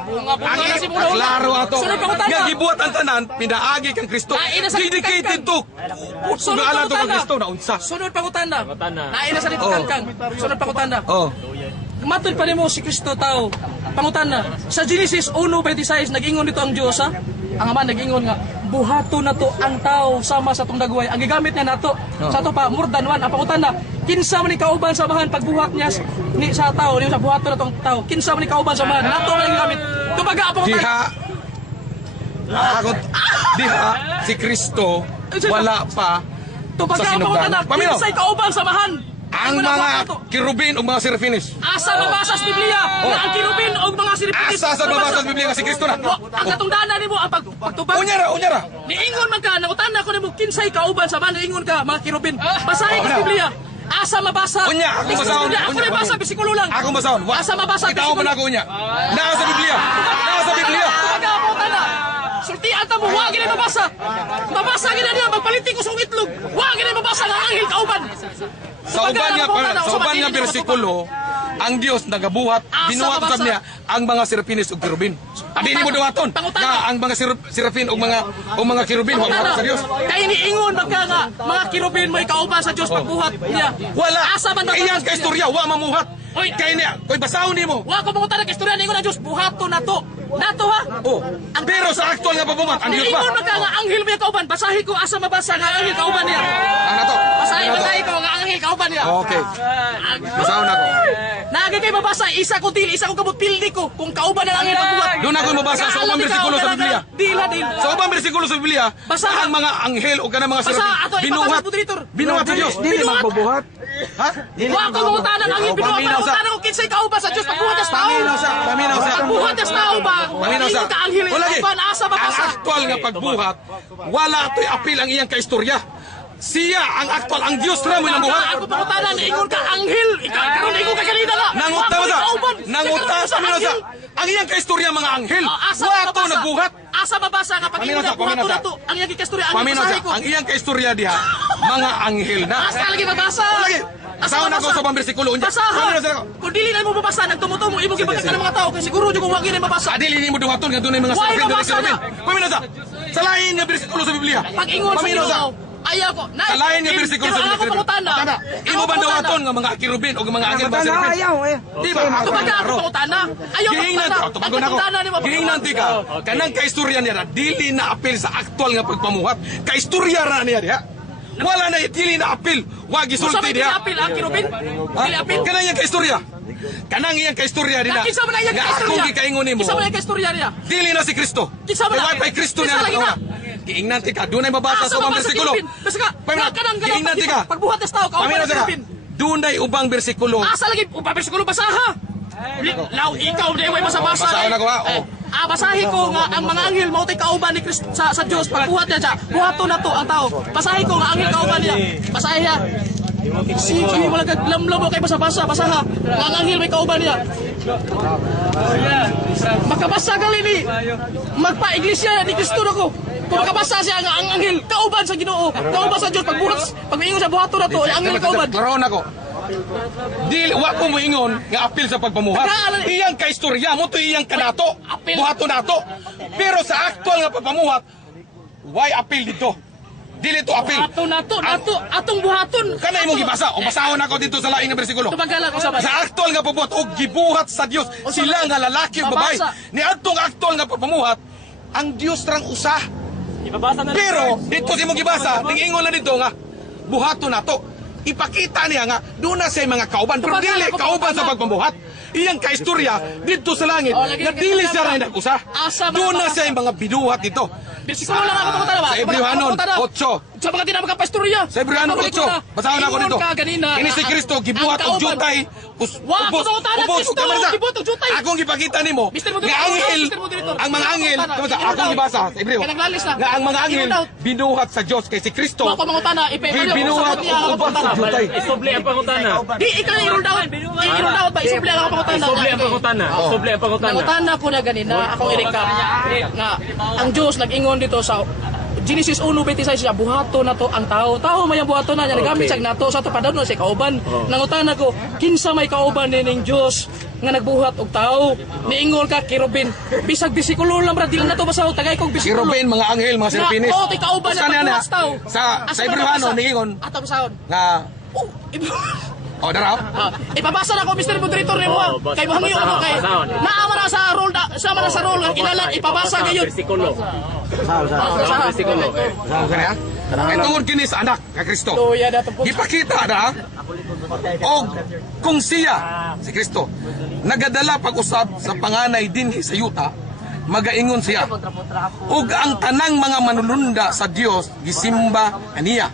Ang klaro ato. Nga gibuhat ang tanan, pinaagi kang Kristo. Dedicated to. Sugaala to kang Kristo na unsa. Sunod pangutanda. Naina sa dito kangkang. Sunod pangutanda. Oh. Matod pa nimo si Kristo tao. Pangutanda. Sa Genesis 1:26 nag-ingon dito ang Dios ha. Ang Ama nag-ingon nga buhato na to ang tao sama sa tong dagway. Ang gigamit niya nato sa to pa more than one. Ang pangutanda. Kinsa man ni kauban sa bahan pagbuhat niya ni sa tao, ni sa buhato na tong tao. Kinsa man ni kauban sa bahan nato ang gigamit. Tubaga ang pangutanda. Diha si Kristo wala pa Tubaga sa ang pangutanda. sinugdan. Paminaw. Kinsay kauban sa bahan. Ang mga kirubin o mga serafines. Asa mabasa sa Biblia na ang kirubin o mga siripis. Asa sa mabasa sa Biblia nga si Kristo na. Ang katungdanan nimo ang pagtubag. Unya ra. Niingon man ka, nangutan ko nimo kinsay kauban sa bahan, niingon ka mga kirubin. Basahin ka sa Biblia. Asa mabasa. Unya, ako basahon. Ako na basa bisikulo lang. Ako basahon. Asa mabasa Itaw man ako unya. Naa sa Biblia. Tumaga po tana. Sulti ata mo, wag gina mabasa. Mabasa gina niya, magpalitik ko sa itlog. Wag gina mabasa nga anghel kauban. Sa uban nga bersikulo, ang Dios nagabuhat, binuhat mabasa. usab niya ang mga serapines ug kirubin. Adi ni mo duwaton nga ang mga serapin ug mga kirubin wa para sa Dios. Kaya niingon magka nga, mga kirubin mo ikauban sa Diyos pagbuhat niya. Wala. Asa man Iyang kaistorya wa mamuhat. Oy. Kay niya, koy basahon nimo. Wa ko mangutan ng istorya ningon ang Diyos buhato nato. Nato ha. Oh. Pero sa aktual nga pabuhat, ang Dios Niingon ba? magka nga anghel mo ikauban. Basahi ko asa mabasa nga anghel kauban niya. Ano to? Basahi ko nga anghel kauban niya. Okay. Basahon ako. Nagi kay mabasa isa ko dili, isa ko kabut pildi ko kung kauban ang anghel pagbuhat. Doon ako mabasa sa ubang bersikulo sa Biblia. Dila. Sa ubang bersikulo sa Biblia, Basa. ang mga anghel o kanang mga Basa, serapin ato, binuhat. ipabasa po dito. Binuhat sa Dios. Dili magbubuhat. Ha? Wa ko mangutan ng anghel binuhat. Paminaw sa- Mangutan ko kinsay kauban sa Diyos pagbuhat sa tao. Paminaw sa. Pagbuhat sa tao ba? Paminaw sa. Ingon ka anghel Wala gi. kauban asa Ang mabasa. aktual nga pagbuhat, wala to'y apil ang iyang kaistorya. Siya ang aktual, ang Dios ra mo nang buhat. Ako pangutanan, ingon ka anghel. Ikaw karon ingon ka kanina nga. Nanguta sa. Kauban. Nanguta sa paminaw sa. Ang iyang kaistorya mga anghel. Asa Wa to mabasa? nagbuhat. Asa mabasa nga pag ingon Paminaw sa, ka buhato paminaw sa. na to. Ang iyang kastorya ang Paminaw basahin sa. ko. Ang iyang kaistorya diha, mga anghel na. Asa lagi mabasa? Lagi. Asawa na ko sa ubang bersikulo. Basa Paminaw sa ha. ako. Kung dili na mo mabasa, nagtumutumo imo gibalik ka ng mga tao kay siguro jud kung wagi na mabasa. Adili ni mo duhaton nga dunay mga Why serapin mabasa serapin. na? Paminaw sa. Sa lain nga bersikulo sa Biblia. Pag ingon sa Paminaw sa. Ginoo, ayaw ko. Sa lain nga bersikulo sa Ako Biblia. pangutana. Imo ba dawaton nga mga kirubin o mga anghel ba Tana serapin? ayaw eh. Di ba? Ako ba ako pangutana? Ayaw Gihingnan pangutana. ka, tumagon ako. Gihingnan ti ka. Kanang kaistorya niya na dili na apil sa aktual nga pagpamuhat. Kaistorya ra niya diha. Wala na dili na apil. Wa Sa gisulti may diha. apil ang kirubin? Ha? Dili apil? Kanang iyang kaistorya. Kanang iyang kaistorya din na. Kinsa man iyang Nga kaistorya? akong gikaingon nimo. Kinsa man iyang kaistorya niya? Dili na si Kristo. Kinsa man Kay na? pay Kristo Kinsa niya lagi na. na? Giingnan ti ka. Dunay mabasa sa ubang bersikulo. Basta ka, Paminaw, kanang giingnan ti ka. pagbuhat sa tao, kauban Paminaw ang sa ka. kirubin. Dunay ubang bersikulo. Asa lagi, bersikulo basaha. Law, ikaw di way basa-basa. Basahan ako, ha? Oh. Basahi ko nga ang mga anghel mao tay kauban ni Kristo sa Dios pagbuhat niya siya. Buhato na to ang tao. Basahi ko nga anghel kauban niya. Basahi ha. Sige, wala kag lamlam mo kay basa-basa, basaha. Nga ang anghel may kauban niya. Makabasa gali ni magpa-iglesia ni Kristo nako. Kung makabasa siya nga ang anghel kauban sa Ginoo, kauban sa Dios pagbuhat, pag-ingon sa buhato na to, ang anghel kauban. Klaron ako. Dili wa ko moingon nga apil sa pagpamuhat. Iyang kaistorya mo to iyang kanato. Apil. Buhato nato. Pero sa aktual nga pagpamuhat, why apil dito? Dili to apil. Buhato nato, atong buhaton. Kanay mo gibasa o basahon ako dito sa laing nga bersikulo. Tubagalan ko sa basa. Sa aktual nga pagpamuhat o gibuhat sa Dios sila nga lalaki ug babae. Mabasa. Ni adtong aktual nga pagpamuhat, ang Dios rang usa. Ibabasa na. Pero dito si mo gibasa, ningingon na dito nga buhato nato. Ipakita niya nga doon na sa mga kauban, pero Tubagalan dili ko, kauban sa tubagalan. pagpamuhat. Iyang kaistorya dito sa langit, lagi nga ka dili tubagalan. siya rin nag-usa. Asa mga Doon na basa. sa mga binuhat dito. Bersikulo lang ako pangutana ba? Sa Ebrehanon 8. Sa mga tinapag ka pastorya. Sa Hebreano 8, basahan ako dito. Ka ganina. Ini si Kristo gibuhat og jutay. Wa, pangutana Kristo, gibuhat og jutay. Akong gipakita nimo. Mr. Moderator, Nga anghel, Mr. Moderator. ang mga anghel, Pangutana. akong gibasa sa Hebreo. Kanang lalis na. Nga ang mga anghel Ingon daw. binuhat sa Dios kay si Kristo. Wa ko mangutana, Binuhat og ubos og jutay. Isubli ang pangutana. Di ikaw i-roll down. I-roll down ba? Isubli ang pangutana. Isubli ang pangutana. Isubli ang pangutana. Nangutana ko na ganina, akong i-recap nga ang Diyos nag-ingon dito sa Genesis 1:26 siya, buhato na to ang tao. Tao may ang buhato na niya, nagamit siya nato sa to padano sa kauban. Nangutana ko, kinsa may kauban ning Dios nga nagbuhat og tao. Niingon ka kirubin. Bisag bisikulo lang ra dili na to basaw tagay kog bisikulo. Kirubin, mga anghel, mga serpinis. Oh, tay kauban Usa na niya na, pagbuhat tao. sa Hebreano, niingon Ato basahon. nga, Oh, daraw, ipabasa na ko Mr. Moderator nimo ha. Kay mahangyo ako kay naama na sa roll sama na sa roll nga kilala ipabasa gayon. Versikulo. Basahan. Versikulo. kaya? Ay tungod kini sa anak nga Kristo. Luya na to po. Gipakita na og kung siya si Kristo nagadala pag-usab sa panganay dinhi sa yuta, magaingon siya ug ang tanang mga manulunda sa Dios gisimba kaniya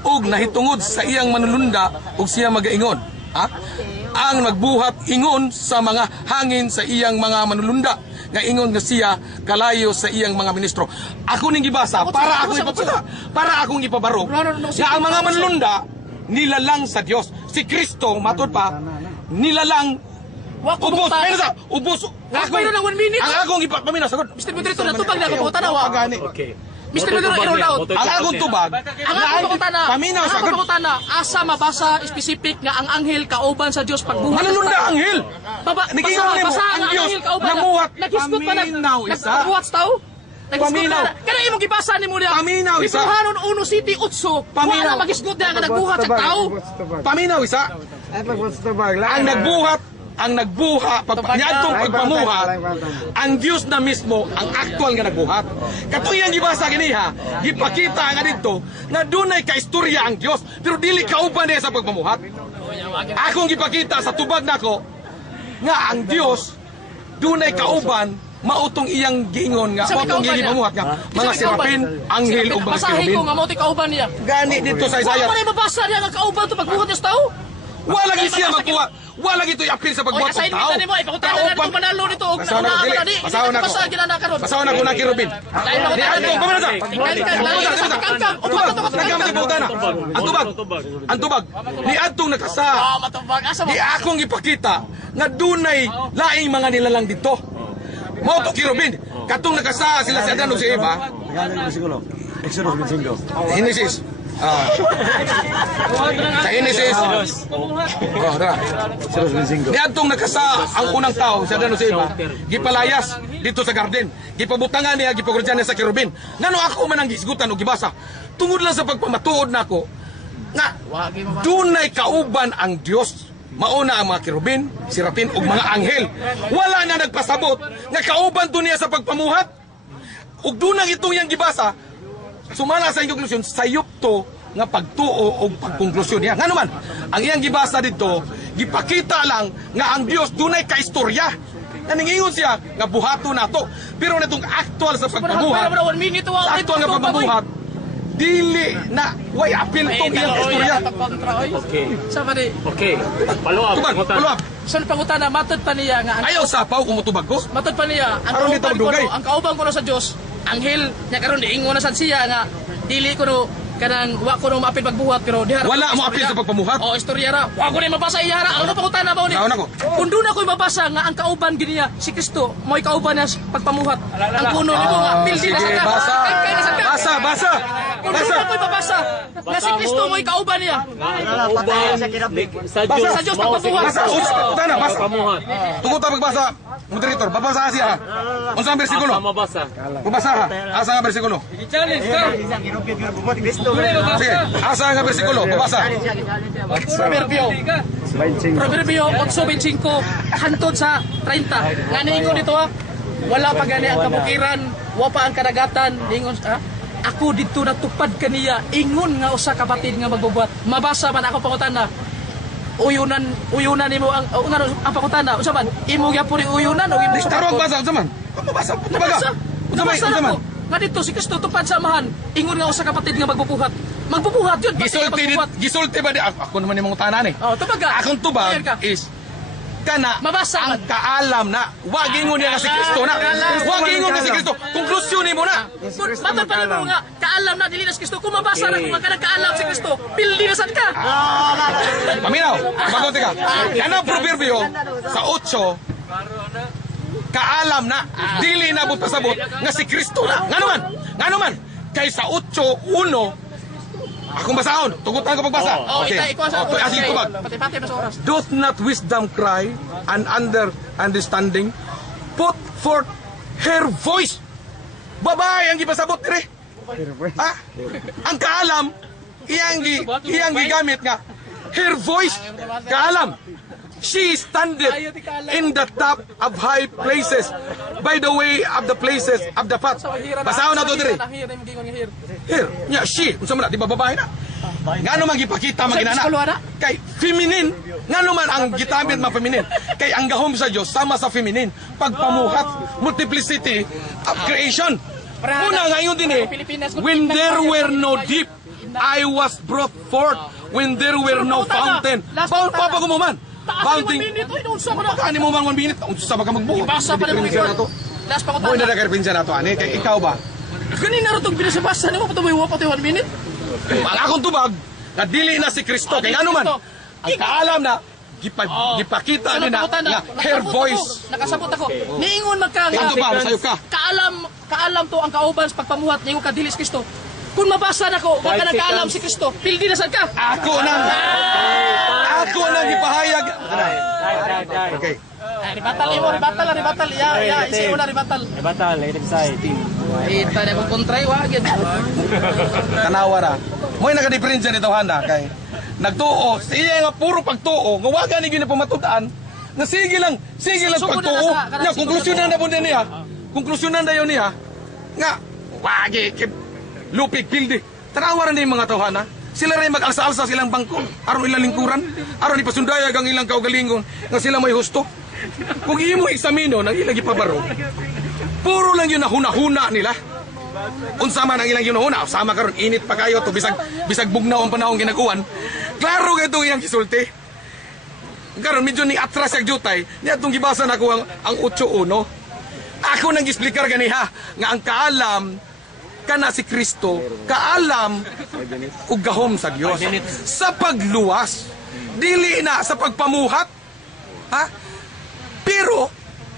ug nahitungod sa iyang manulunda ug siya magaingon ang nagbuhat ingon sa mga hangin sa iyang mga manulunda nga ingon nga siya kalayo sa iyang mga ministro. Ako ning gibasa para akong ipapasa, para akong ipabarog nga ang mga manulunda nilalang sa Dios. Si Kristo matud pa nilalang Wa ko ubos. mangutana. Pero sa ubos. Wa ko yun ng 1 minute. Ang akong ipapaminaw sagot. Mr. Moderator, natupag na ako pangutana wa. Pagani. Okay. Mr. Pedro, i-roll out. Ang akong tubag, Ang ako pakutana, paminaw sa ang ako pakutana, asa mabasa specific nga ang anghel kauban sa Dios pagbuhat. Manununda anghel. Baba, Nagingon basa, mo, basa ang ang Diyos anghel kauban. namuhat, Nagisgot pa paminaw isa. nagbuhat sa tao. Paminaw. Kana imong gibasa nimo diha. Paminaw isa. Ipuhanon 1 City 8. Paminaw. Wala magisgot diha nga nagbuhat sa tao. Paminaw isa. Ay, pagbuhat sa tabag. Ang nagbuha, niadtong pagpamuhat, ang Dios na mismo ang aktual nga nagbuhat. Katong gibasa gini ha, gipakita nga dito na dunay kaistorya ang Dios, pero dili kauban niya sa pagpamuhat. Akong gipakita sa tubag nako nga ang Dios dunay kauban mautong iyang giingon nga Sabi mautong kauban niya. gipamuhat nga mga serapin, anghel ug mga Basahin kerubin. ko nga mo ti kauban niya. Gani dito sa Wala Isaiah. man ay mabasa niya nga kauban to pagbuhat niya sa tao. Wala gid siya magbuhat. Wala gid ito'y apil sa Oy, pagbuhat asahin ng tao. kita nimo ipakutana na Kauban- itong manalo nito og Pasaw na ko, dili. Pasaw na ko. Basa gina na karon. Pasaw na ko na kerubin. Lain na ko Di ato, pamana sa. Kangkang, lain ka sa kangkang. Ang tubag, nagkamit ang bautan na. Ang tubag, ni atong nakasa. Ah, matubag asa mo. Di akong ipakita nga dunay laing mga nilalang dito. Mao to kerubin. Katong nakasa sila si Adan ug si Eva. Genesis. Sa Genesis. Tara. Niadtong nakasa ang unang tao sa Adan ug si Eva, gipalayas dito sa garden. Gipabutangan niya, gipagurjan niya sa kerubin. Ngano ako man ang gisgutan og gibasa. Tungod lang sa pagpamatuod nako nga dunay kauban ang Dios. Mauna ang mga kerubin, sirapin ug mga anghel. Wala na nagpasabot nga kauban to niya sa pagpamuhat. Ug dunang itong yang gibasa, sumala sa inyong konklusyon, sayop to nga pagtuo o pagkonklusyon niya. Nga naman, ang iyang gibasa dito, gipakita lang nga ang Dios dunay kaistorya. Naningingon siya nga buhato nato. Pero natong actual sa pagpamuhat, Pero 1 minute wa. sa actual nga pagpamuhat, dili na way apil tong iyang istorya. Okay. Sa pa di. Okay. Follow up. Tubag, follow up. Sa pangutana matod pa niya nga ang Ayaw sapaw kung mutubag ko. matod pa niya ang Aron dito kauban ko magdugay. no, ang kauban ko no sa Dios. Anghel nya karon diingon na sad siya nga dili ko no kanang wa ko no maapil pagbuhat pero diha Wala mo apil sa pagpamuhat. Oh, istorya ra. Wa ko ni mabasa iya ra. Ano pangutana ba ni? Naon ako. Kung doon ako mabasa nga ang kauban gini niya si Kristo, mo'y kauban niya sa pagpamuhat. Ang kuno nimo nga pildi na Sige, sa ka. basa. Kay na sa ka. Basa. Kung doon ako mabasa nga si Kristo mo'y kauban niya. Sa Diyos pagpamuhat. Basa. Utana, basa. Pamuhat. Tungkol ta pagbasa, moderator, babasa siya. Unsa ang bersikulo? Mabasa. Babasa ha. Asa nga bersikulo? Sige, asa nga bersikulo? Babasa. Proverbio. Proverbio 8:25 hantod sa 30. Nga niingon dito ha. Wala pa gani ang kabukiran, wa pa ang kadagatan, ingon ha. Ako dito natupad kaniya, ingon nga usa ka batid nga magbubuhat. Mabasa man ako pangutana. Uyunan nimo ang ang pangutana. Unsa man? Imo gyapon uyunan o imo Tarong basa, unsa man? Babasa. Nabasa. Nabasa Unsa na man? ko. Nga dito si Kristo tupad sa amahan. Ingon nga usa ka batid nga magbubuhat. Magbubuhat yun. Gisulti ba di ako naman imong tanan eh. Oh, tubag ka. Akong tubag Ayan ka. is kana Mabasa. ang kaalam na wag ingon niya nga si Kristo na. Wag ingon nga si Kristo. Konklusyon nimo na. Matod pa nimo nga kaalam na dili na si Kristo. Kung mabasa na kung nga kaalam si Kristo, pildi na sad ka. Paminaw, bagote ka. Kanang proverbio sa 8 kaalam na dili na but pasabot nga si Kristo na. Nga naman kay sa 8:1 akong basahon, tugutan ko pagbasa. Oh, ikaw sa Okay, asing tubag. Pati-pati pa sa oras. Doth not wisdom cry and understanding put forth her voice. Babae ang gipasabot dire. Ha? Ang kaalam iyang gigamit nga her voice. Kaalam. She standeth in the top of high places by the way of the places of the path. Basahon na to dire. Here, nya she, unsa man di ba babae na? Ngano man gipakita man ginana? Kay feminine, ngano man ang gitamit man feminine? Kay ang gahom sa Dios sama sa feminine, pagpamuhat, multiplicity of creation. Una ngayon din eh, when there were no deep, I was brought forth. When there were no fountain, fountain pa mo man. Fountain. Kani mo man 1 minute, unsa ba ka magbuhat? Basa pa nimo ikaw. Last pa ko Mo na tana. karpinsa nato ani kay ikaw ba? Kanina ra tong binasabasa nimo patuloy wa pati 1 minute. Ang akong tubag, na dili na si Kristo. Kaya ano man, ang kaalam na, gipakita ni na Putan nga her voice. Nakasabot ako. Niingon man ka Ito ba, masayop ka? Kaalam to ang kauban sa pagpamuhat niyo ka dilis Kristo. Kung mabasa na ko, baka nagkaalam si Kristo. Pildi na sad ka. Ako nang gipahayag. Okay. Ribatal imo, ribatal. Ya, isi mo na ribatal. Batal, native side. Ita na kong kontray wagid. Tanawa ra. Mo'y naka-diferensya nito handa kay nagtuo. Siya nga puro pagtuo. Nga waga ni gina pamatutaan. Nga sige lang Sugod na pagtuo. nasa- Nga konklusyonan na po niya. Konklusyonan na yun niya. Nga wagi lupig pildi. Tanawa ra ni mga tawhana. Sila rin mag-alsa-alsa silang bangko. Aron ilang lingkuran. Aron ipasundayag ang ilang kaugalingon. Nga sila may husto. Kung imo eksamino ng ilang ipabaro, puro lang yun na huna-huna nila. Unsa man ang ilang yun sama karon init pa kayo to bisag bugnaw ang panahon ginakuan. Klaro kay itong iyang gisulti. Karon medyo ni atras ang jutay, niya itong gibasa na ko ang 8:1. Ako nang gisplicar ganiha nga ang kaalam kana si Kristo, kaalam ug gahom sa Dios sa pagluwas, dili na sa pagpamuhat. Ha? Pero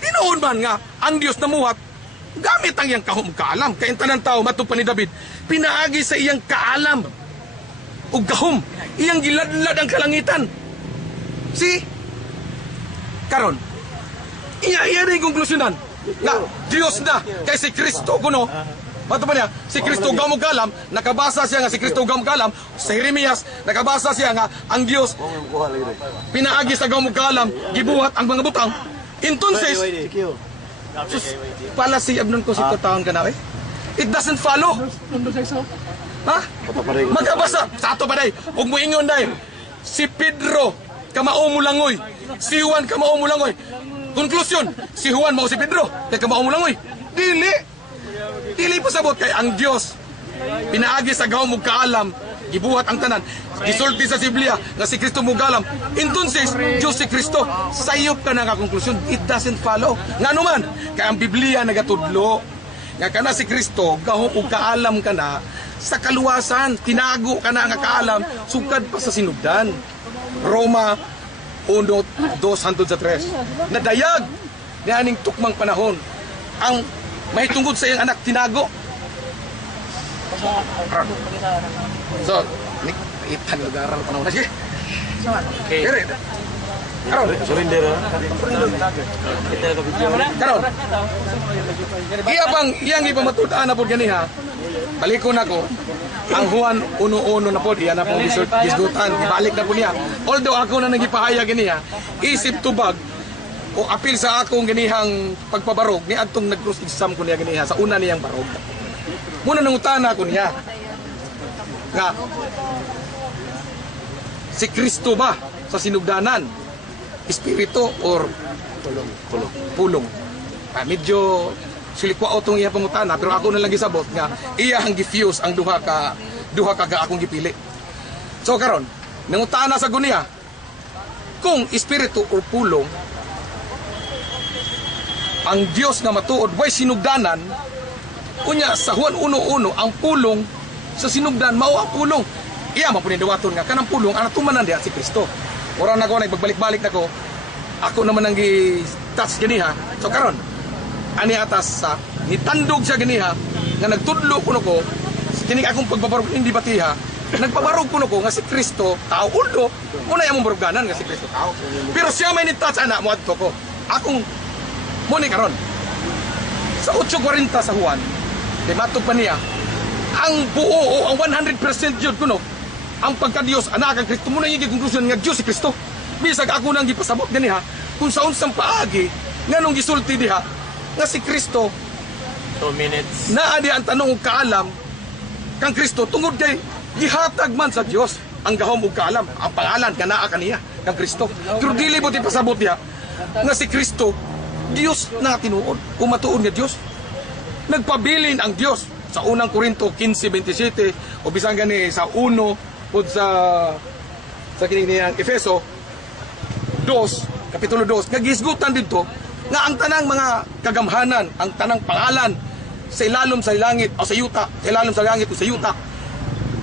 tinuod man nga ang Dios namuhat gamit ang iyang kahom kaalam. Kaya ang tanang tao matupan ni David, pinaagi sa iyang kaalam ug gahom, iyang giladlad ang kalangitan. Si karon iya rin konklusyonan nga Dios na kay si Kristo kuno. Matupan niya, si Kristo gamog kalam, nakabasa siya nga si Kristo gamog kalam. Sa Jeremias, nakabasa siya nga ang Dios pinaagi sa gamog kalam, gibuhat ang mga butang. Entonces, pala si abnon ko si taon ka na eh. It doesn't follow. Ha? Magkabasa. Sa ato ba day? Huwag mo ingon day. Si Pedro, kamao mo langoy. Si Juan, kamao mo langoy. Konklusyon, si Juan mao si Pedro. Kaya kamao mo langoy. Dili pasabot kay ang Dios. Pinaagi sa gawong mong kaalam. Gibuhat ang tanan. Gisulti sa Biblia nga si Kristo mo galam. Entonces, Diyos si Kristo. Sayop ka na nga konklusyon. It doesn't follow. Nga naman, kaya ang Biblia nagatudlo. Nga kana si Kristo, gahong ug kaalam ka na sa kaluwasan. Tinago ka na nga kaalam, sugad pa sa sinugdan. Roma 1:2-3. Nadayag ni aning tukmang panahon. Ang mahitungod sa iyang anak, tinago. So, itan nag-aaral pa na. Sige. Okay. Karon. Surrender. Karon. Iyang ipamatutaan na po ganiha. Balikon ako. Ang Juan 1:1 na po, iyan na po gisgutan. Ibalik na po niya. Although ako na nagipahayag ganiha, isip tubag o apil sa akong ganihang pagpabarog ni adtong nag-cross exam ko niya ganiha sa una niyang barog. Muna nangutana ko niya nga si Kristo ba sa sinugdanan espiritu or pulong. Medyo silikwa otong iya pangutana pero ako na lang gisabot nga iya ang gifuse ang duha ka akong gipili. So karon nangutana sa gunia kung espiritu or pulong ang Dios nga matuod way sinugdanan. Unya sa Juan 1:1 ang pulong sa sinugdan mao ang pulong. Iya man punidawaton nga kanang pulong ang tumanan diha si Kristo. Ora na ko nagbalik-balik nako. Ako naman ang gi-touch ganiha. So karon ani atas sa nitandog siya ganiha nga nagtudlo kuno ko kini akong pagbabarog hindi batiha. Nagpabarog kuno ko nga si Kristo tao uldo. Muna imong baruganan nga si Kristo tao. Pero siya may ni-touch ana mo adto ko. Akong muni karon sa 8:40 sa Juan kay matug pa niya ang buo o ang 100% jud kuno ang pagka-Dios anak kang Kristo mo na yung konklusyon nga Dios si Kristo. Bisag ako nang gipasabot ganiha kung sa unsang paagi nganong gisulti diha nga si Kristo 2 minutes. naa di ang tanong ug kaalam kang Kristo tungod kay gihatag man sa Dios ang gahom ug kaalam ang pangalan kanaa kaniya kang Kristo. Pero dili mo ti pasabot diha nga si Kristo Dios na tinuod o matuod nga Dios. Nagpabilin ang Dios sa unang Korinto 15:27 o bisan gani sa 1 pud sa kining niyang Efeso 2 kapitulo 2 nga gisgutan didto nga ang tanang mga kagamhanan, ang tanang pangalan sa ilalom sa langit o sa yuta, sa ilalom sa langit o sa yuta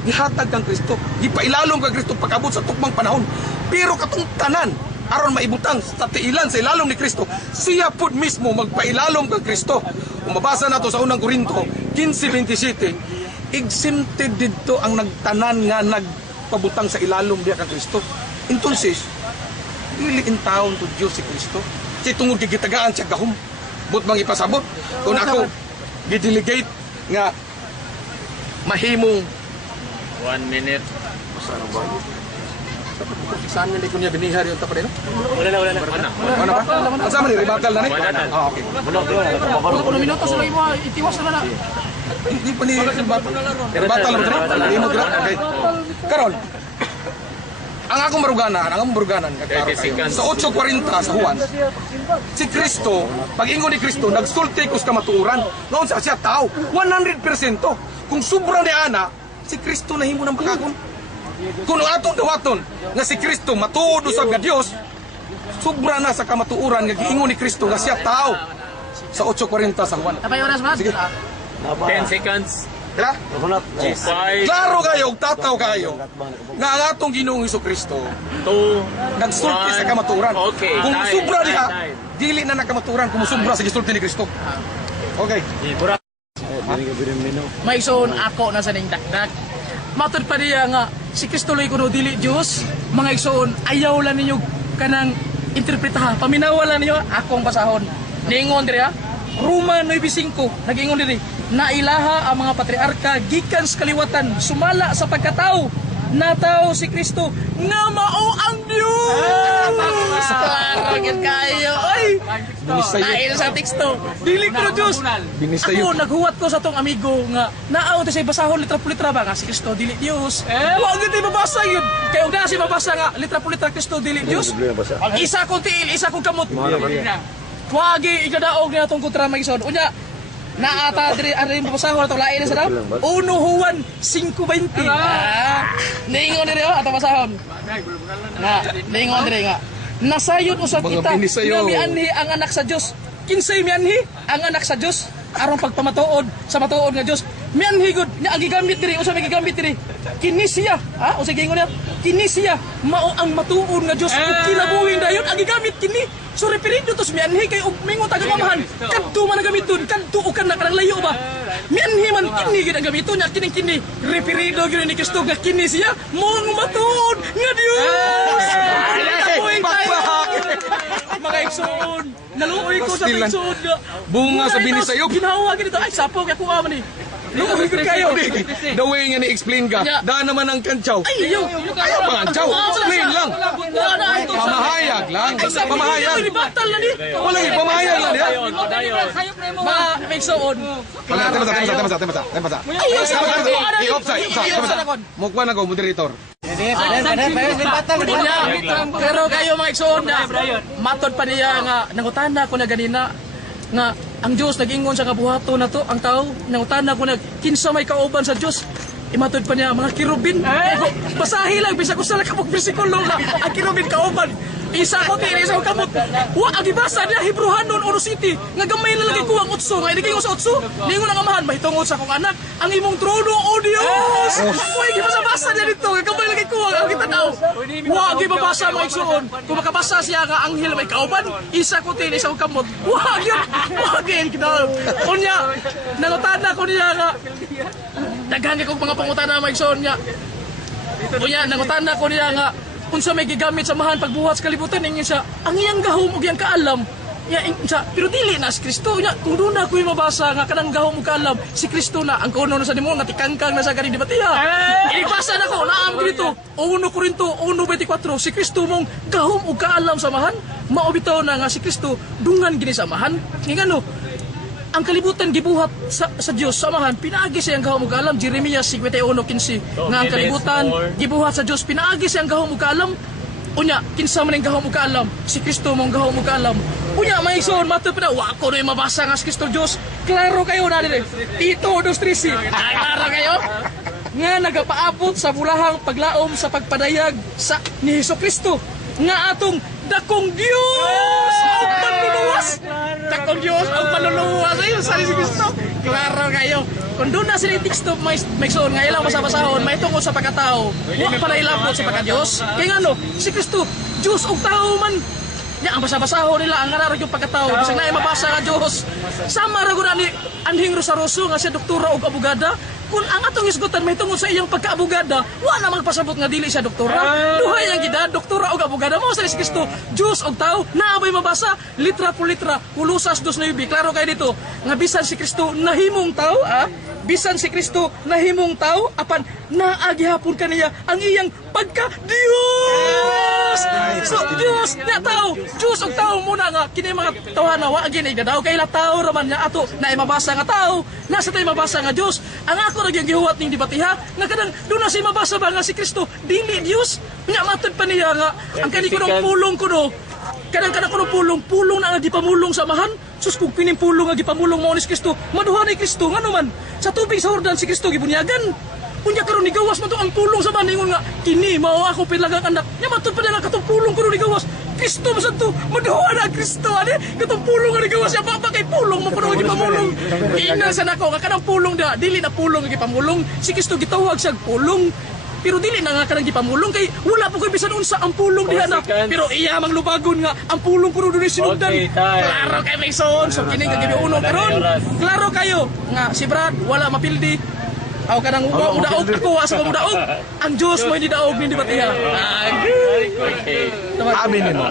gihatag kang Kristo. Gipailalom kang Kristo pag-abot sa tukmang panahon. Pero katong tanan aron maibutang sa tiilan sa ilalom ni Kristo. Siya pud mismo magpailalom kang Kristo. Kung mabasa nato sa unang Korinto 15:27, exempted dito ang nagtanan nga nagpabutang sa ilalom diha kang Kristo. Entonces, dili in taon to Dios si Kristo. Kay tungod kay gitagaan siya gahom. But bang ipasabot kung ako gidelegate nga mahimong 1 minute. saan nga di ko niya binihar yung tapat nila? Wala na. Ano ba? Ang sama ni rebattle na ni? Wala na. Ah, okay. Uno minuto sila mo itiwas na na. Hindi pa ni rebattle. Rebattle mo dito? Hindi mo dito? Okay. Karon, ang akong maruganan, kaklaro 30 kayo. seconds. Sa 8:40 sa Juan, si Kristo, pag-ingon ni Kristo, nagsulti ko sa kamatuuran. Noon sa siya tao, 100%. Kung sobra ni ana, si Kristo nahimo ng pakakon. Kung atong dawaton nga si Kristo matuod usab nga Dios, sobra na sa kamatuuran nga giingon ni Kristo nga siya tao. Sa 8:40 sa Juan. Tapay oras man. Sige. 10 seconds. Dira? 5, Klaro kayo, tataw kayo, nga ang atong Ginoong Hesukristo 2, nagsulti sa kamaturan. Okay, Kung time, musubra diha, time. dili na nakamaturan kung musubra sa gisulti ni Kristo. Okay. Maison ako na sa ning dakdak. Matod pa niya nga si Kristo lay kuno dili Dios. Mga igsoon, ayaw lang ninyo kanang interpretaha. Paminawa lang ninyo akong basahon. Ningon diri ha. Roma 9:5 nag-ingon diri, nailaha ang mga patriarka gikan sa kaliwatan sumala sa pagkatao. Natao si Kristo nga mao ang Dios. Klaro gyud kayo. Ay. Dahil sa teksto, dili ko Dios. Binisayo. Ako naghuwat ko sa tong amigo nga naaw ta say basahon litra por litra ba nga si Kristo dili Dios. Wa gyud mabasa yun. Kay og na si mabasa nga litra por litra Kristo dili Dios. Isa kong tiil, isa kong kamot. Wagi ikadaog na itong kontra magisod. Unya, naata diri ang mabasahon ato lain sa daw. Uno Juan 5:20. Ningon diri ato basahon. Ningon diri nga. Nasayon usab Mga kita binisayo. nga mianhi ang anak sa Dios. Kinsay mianhi ang anak sa Dios aron pagpamatuod sa matuod nga Dios. Mianhi gud nya ang gigamit diri usa may gigamit diri. Kini siya, ha? O sige ingon niya. Kini siya mao ang matuod nga Dios ug kinabuhi dayon ang gigamit kini. So referido to sa mianhi kay og mingon taga mamahan. Kadto man ang gamiton, kadto o kan kanang layo ba. Mianhi man kini gid ang gamiton nya kini referido gid ni Kristo nga kini siya mao ang matuod nga Dios. Mga igsoon, naluoy ko sa Pastilan. igsoon nga. Bunga sa binisayog. Ginawa gid ito. Ay, sapo kaya kuha man ni. Luoy ko kayo. The way nga ni-explain ka, Yeah. daan naman ang kantsaw. Ay, yo. Ayaw pa ang tsaw. Explain lang. Wala ito. Pamahayag lang. Ay, sabi Pamahayag. niyo, batal na ni. Wala yung pamahayag lang yan. Ma, igsoon. Temasa. I-offside. Mukha na ko, moderator. Pero kayo mga igsoon na matod pa niya nga nangutana ko na ganina nga ang Dios nag-ingon sa kabuhaton na to ang tao nangutana ko na kinsa may kauban sa Dios imatod pa niya mga kirubin basahi lang bisa ko sa lakabog bersikulo nga ang kirubin kauban isa ko tiri sa kamot wa ang gibasa niya Hebrehanon 1:7 nga gamay na lagi ko ang utso nga idigay ko sa utso ningon ang amahan mahitungod sa akong anak ang imong trono o Dios wa gibasa niya dito nga gamay lagi ko ang kitanaw wa gibasa mo igsoon kung makabasa siya nga anghel may kauban isa ko tiri sa kamot wa gyud kinaw unya nangutana ko niya nga daghan kay kog mga pangutana maigsoon niya unya nangutana ko niya nga unsa may gigamit sa mahan pagbuhat sa kalibutan ning siya ang iyang gahom ug iyang kaalam ya siya pero dili na si Kristo nya kung doon na ko mabasa nga kanang gahom ug kaalam si Kristo na ang kuno na sa nimo nga tikangkang na sa gani debatiya ibasa na ko naam dito 1 Corinto 1:24 si Kristo mong gahom ug kaalam sa mahan mao bitaw na nga si Kristo dungan gini sa mahan ngano ang kalibutan gibuhat sa Dios samahan pinaagi siyang gahom ug kaalam Jeremias 51:15 nga ang kalibutan gibuhat sa Dios pinaagi siyang gahom ug kaalam unya kinsa man ang gahom ug kaalam si Kristo mong gahom ug kaalam unya may son mato pa wa ko na mabasa nga si Kristo Dios klaro kayo na dire Tito 2:13 klaro kayo nga nagapaabot sa bulahang paglaom sa pagpadayag sa ni Hesukristo nga atong dakong Diyos ang panluluwas. Dakong Diyos ang panluluwas. Ayun, sa si Kristo. Klaro kayo. Kung doon na sila teksto, may soon, nga ilang masabasahon, may tungkol sa pagkatao. Huwag pala ilapot sa pagka-Diyos. Kaya nga no, si Kristo, Diyos o tao man. Ya, ang basabasahon nila, ang nararag yung pagkatao. Bisag na mabasa nga Diyos. Sama ra ni Anhing Rosaroso nga siya doktora o abogada. Kung ang atong isgutan may tungkol sa iyang pagka-abogada, wala namang pasabot nga dili siya doktora. Duhay ang gida, doktora o abogada mo sa si Kristo, Diyos o tao, naabay mabasa, litra por litra, Kulusas 2:9. Klaro kayo dito, nga bisan si Kristo nahimong tao, bisan si Kristo nahimong tao, apan naagihapon kaniya ang iyang pagka-Diyos! So, Diyos nga tao, Diyos o tao muna nga, kini mga tawhana, wa agi na daw, kay la tao raman niya ato, na mabasa nga tao, nasa tayo mabasa nga Diyos. Ang ako nagyang gihuwat ning debatiha, nga kadang doon na siya mabasa ba nga si Kristo, dili Diyos, nga matod pa niya nga, ang kani ko ng pulong ko no, kadang-kadang ko ng pulong na nga gipamulong sa amahan, sus kung kining pulong nga gipamulong mo ni Kristo, maduha ni Kristo, nga naman, sa tubig sa Jordan si Kristo gibunyagan. Unya karon ni gawas man to ang pulong sa maningon nga kini mao ako pilagang anak. Nya matod pa nila katong pulong kuno ni gawas. Kristo masad to, maduha na Kristo ani. Katong pulong nga ni gawas ya pa kay pulong mo kuno gipamulong. Ina sa nako nga kanang pulong da dili na pulong nga gipamulong. Si Kristo gitawag siya pulong. Pero dili na nga kanang gipamulong kay wala po koy bisan unsa ang pulong diha na. Pero iya mang lubagon nga ang pulong kuno dili sinugdan. Okay, time. Klaro kay may son. So kini nga gibiuno karon. Klaro kayo nga si Brad wala mapildi. Aw kanang udaog ako asa mo daog. Ang Dios mo hindi daog ni debatiha. Okay. Abi nimo.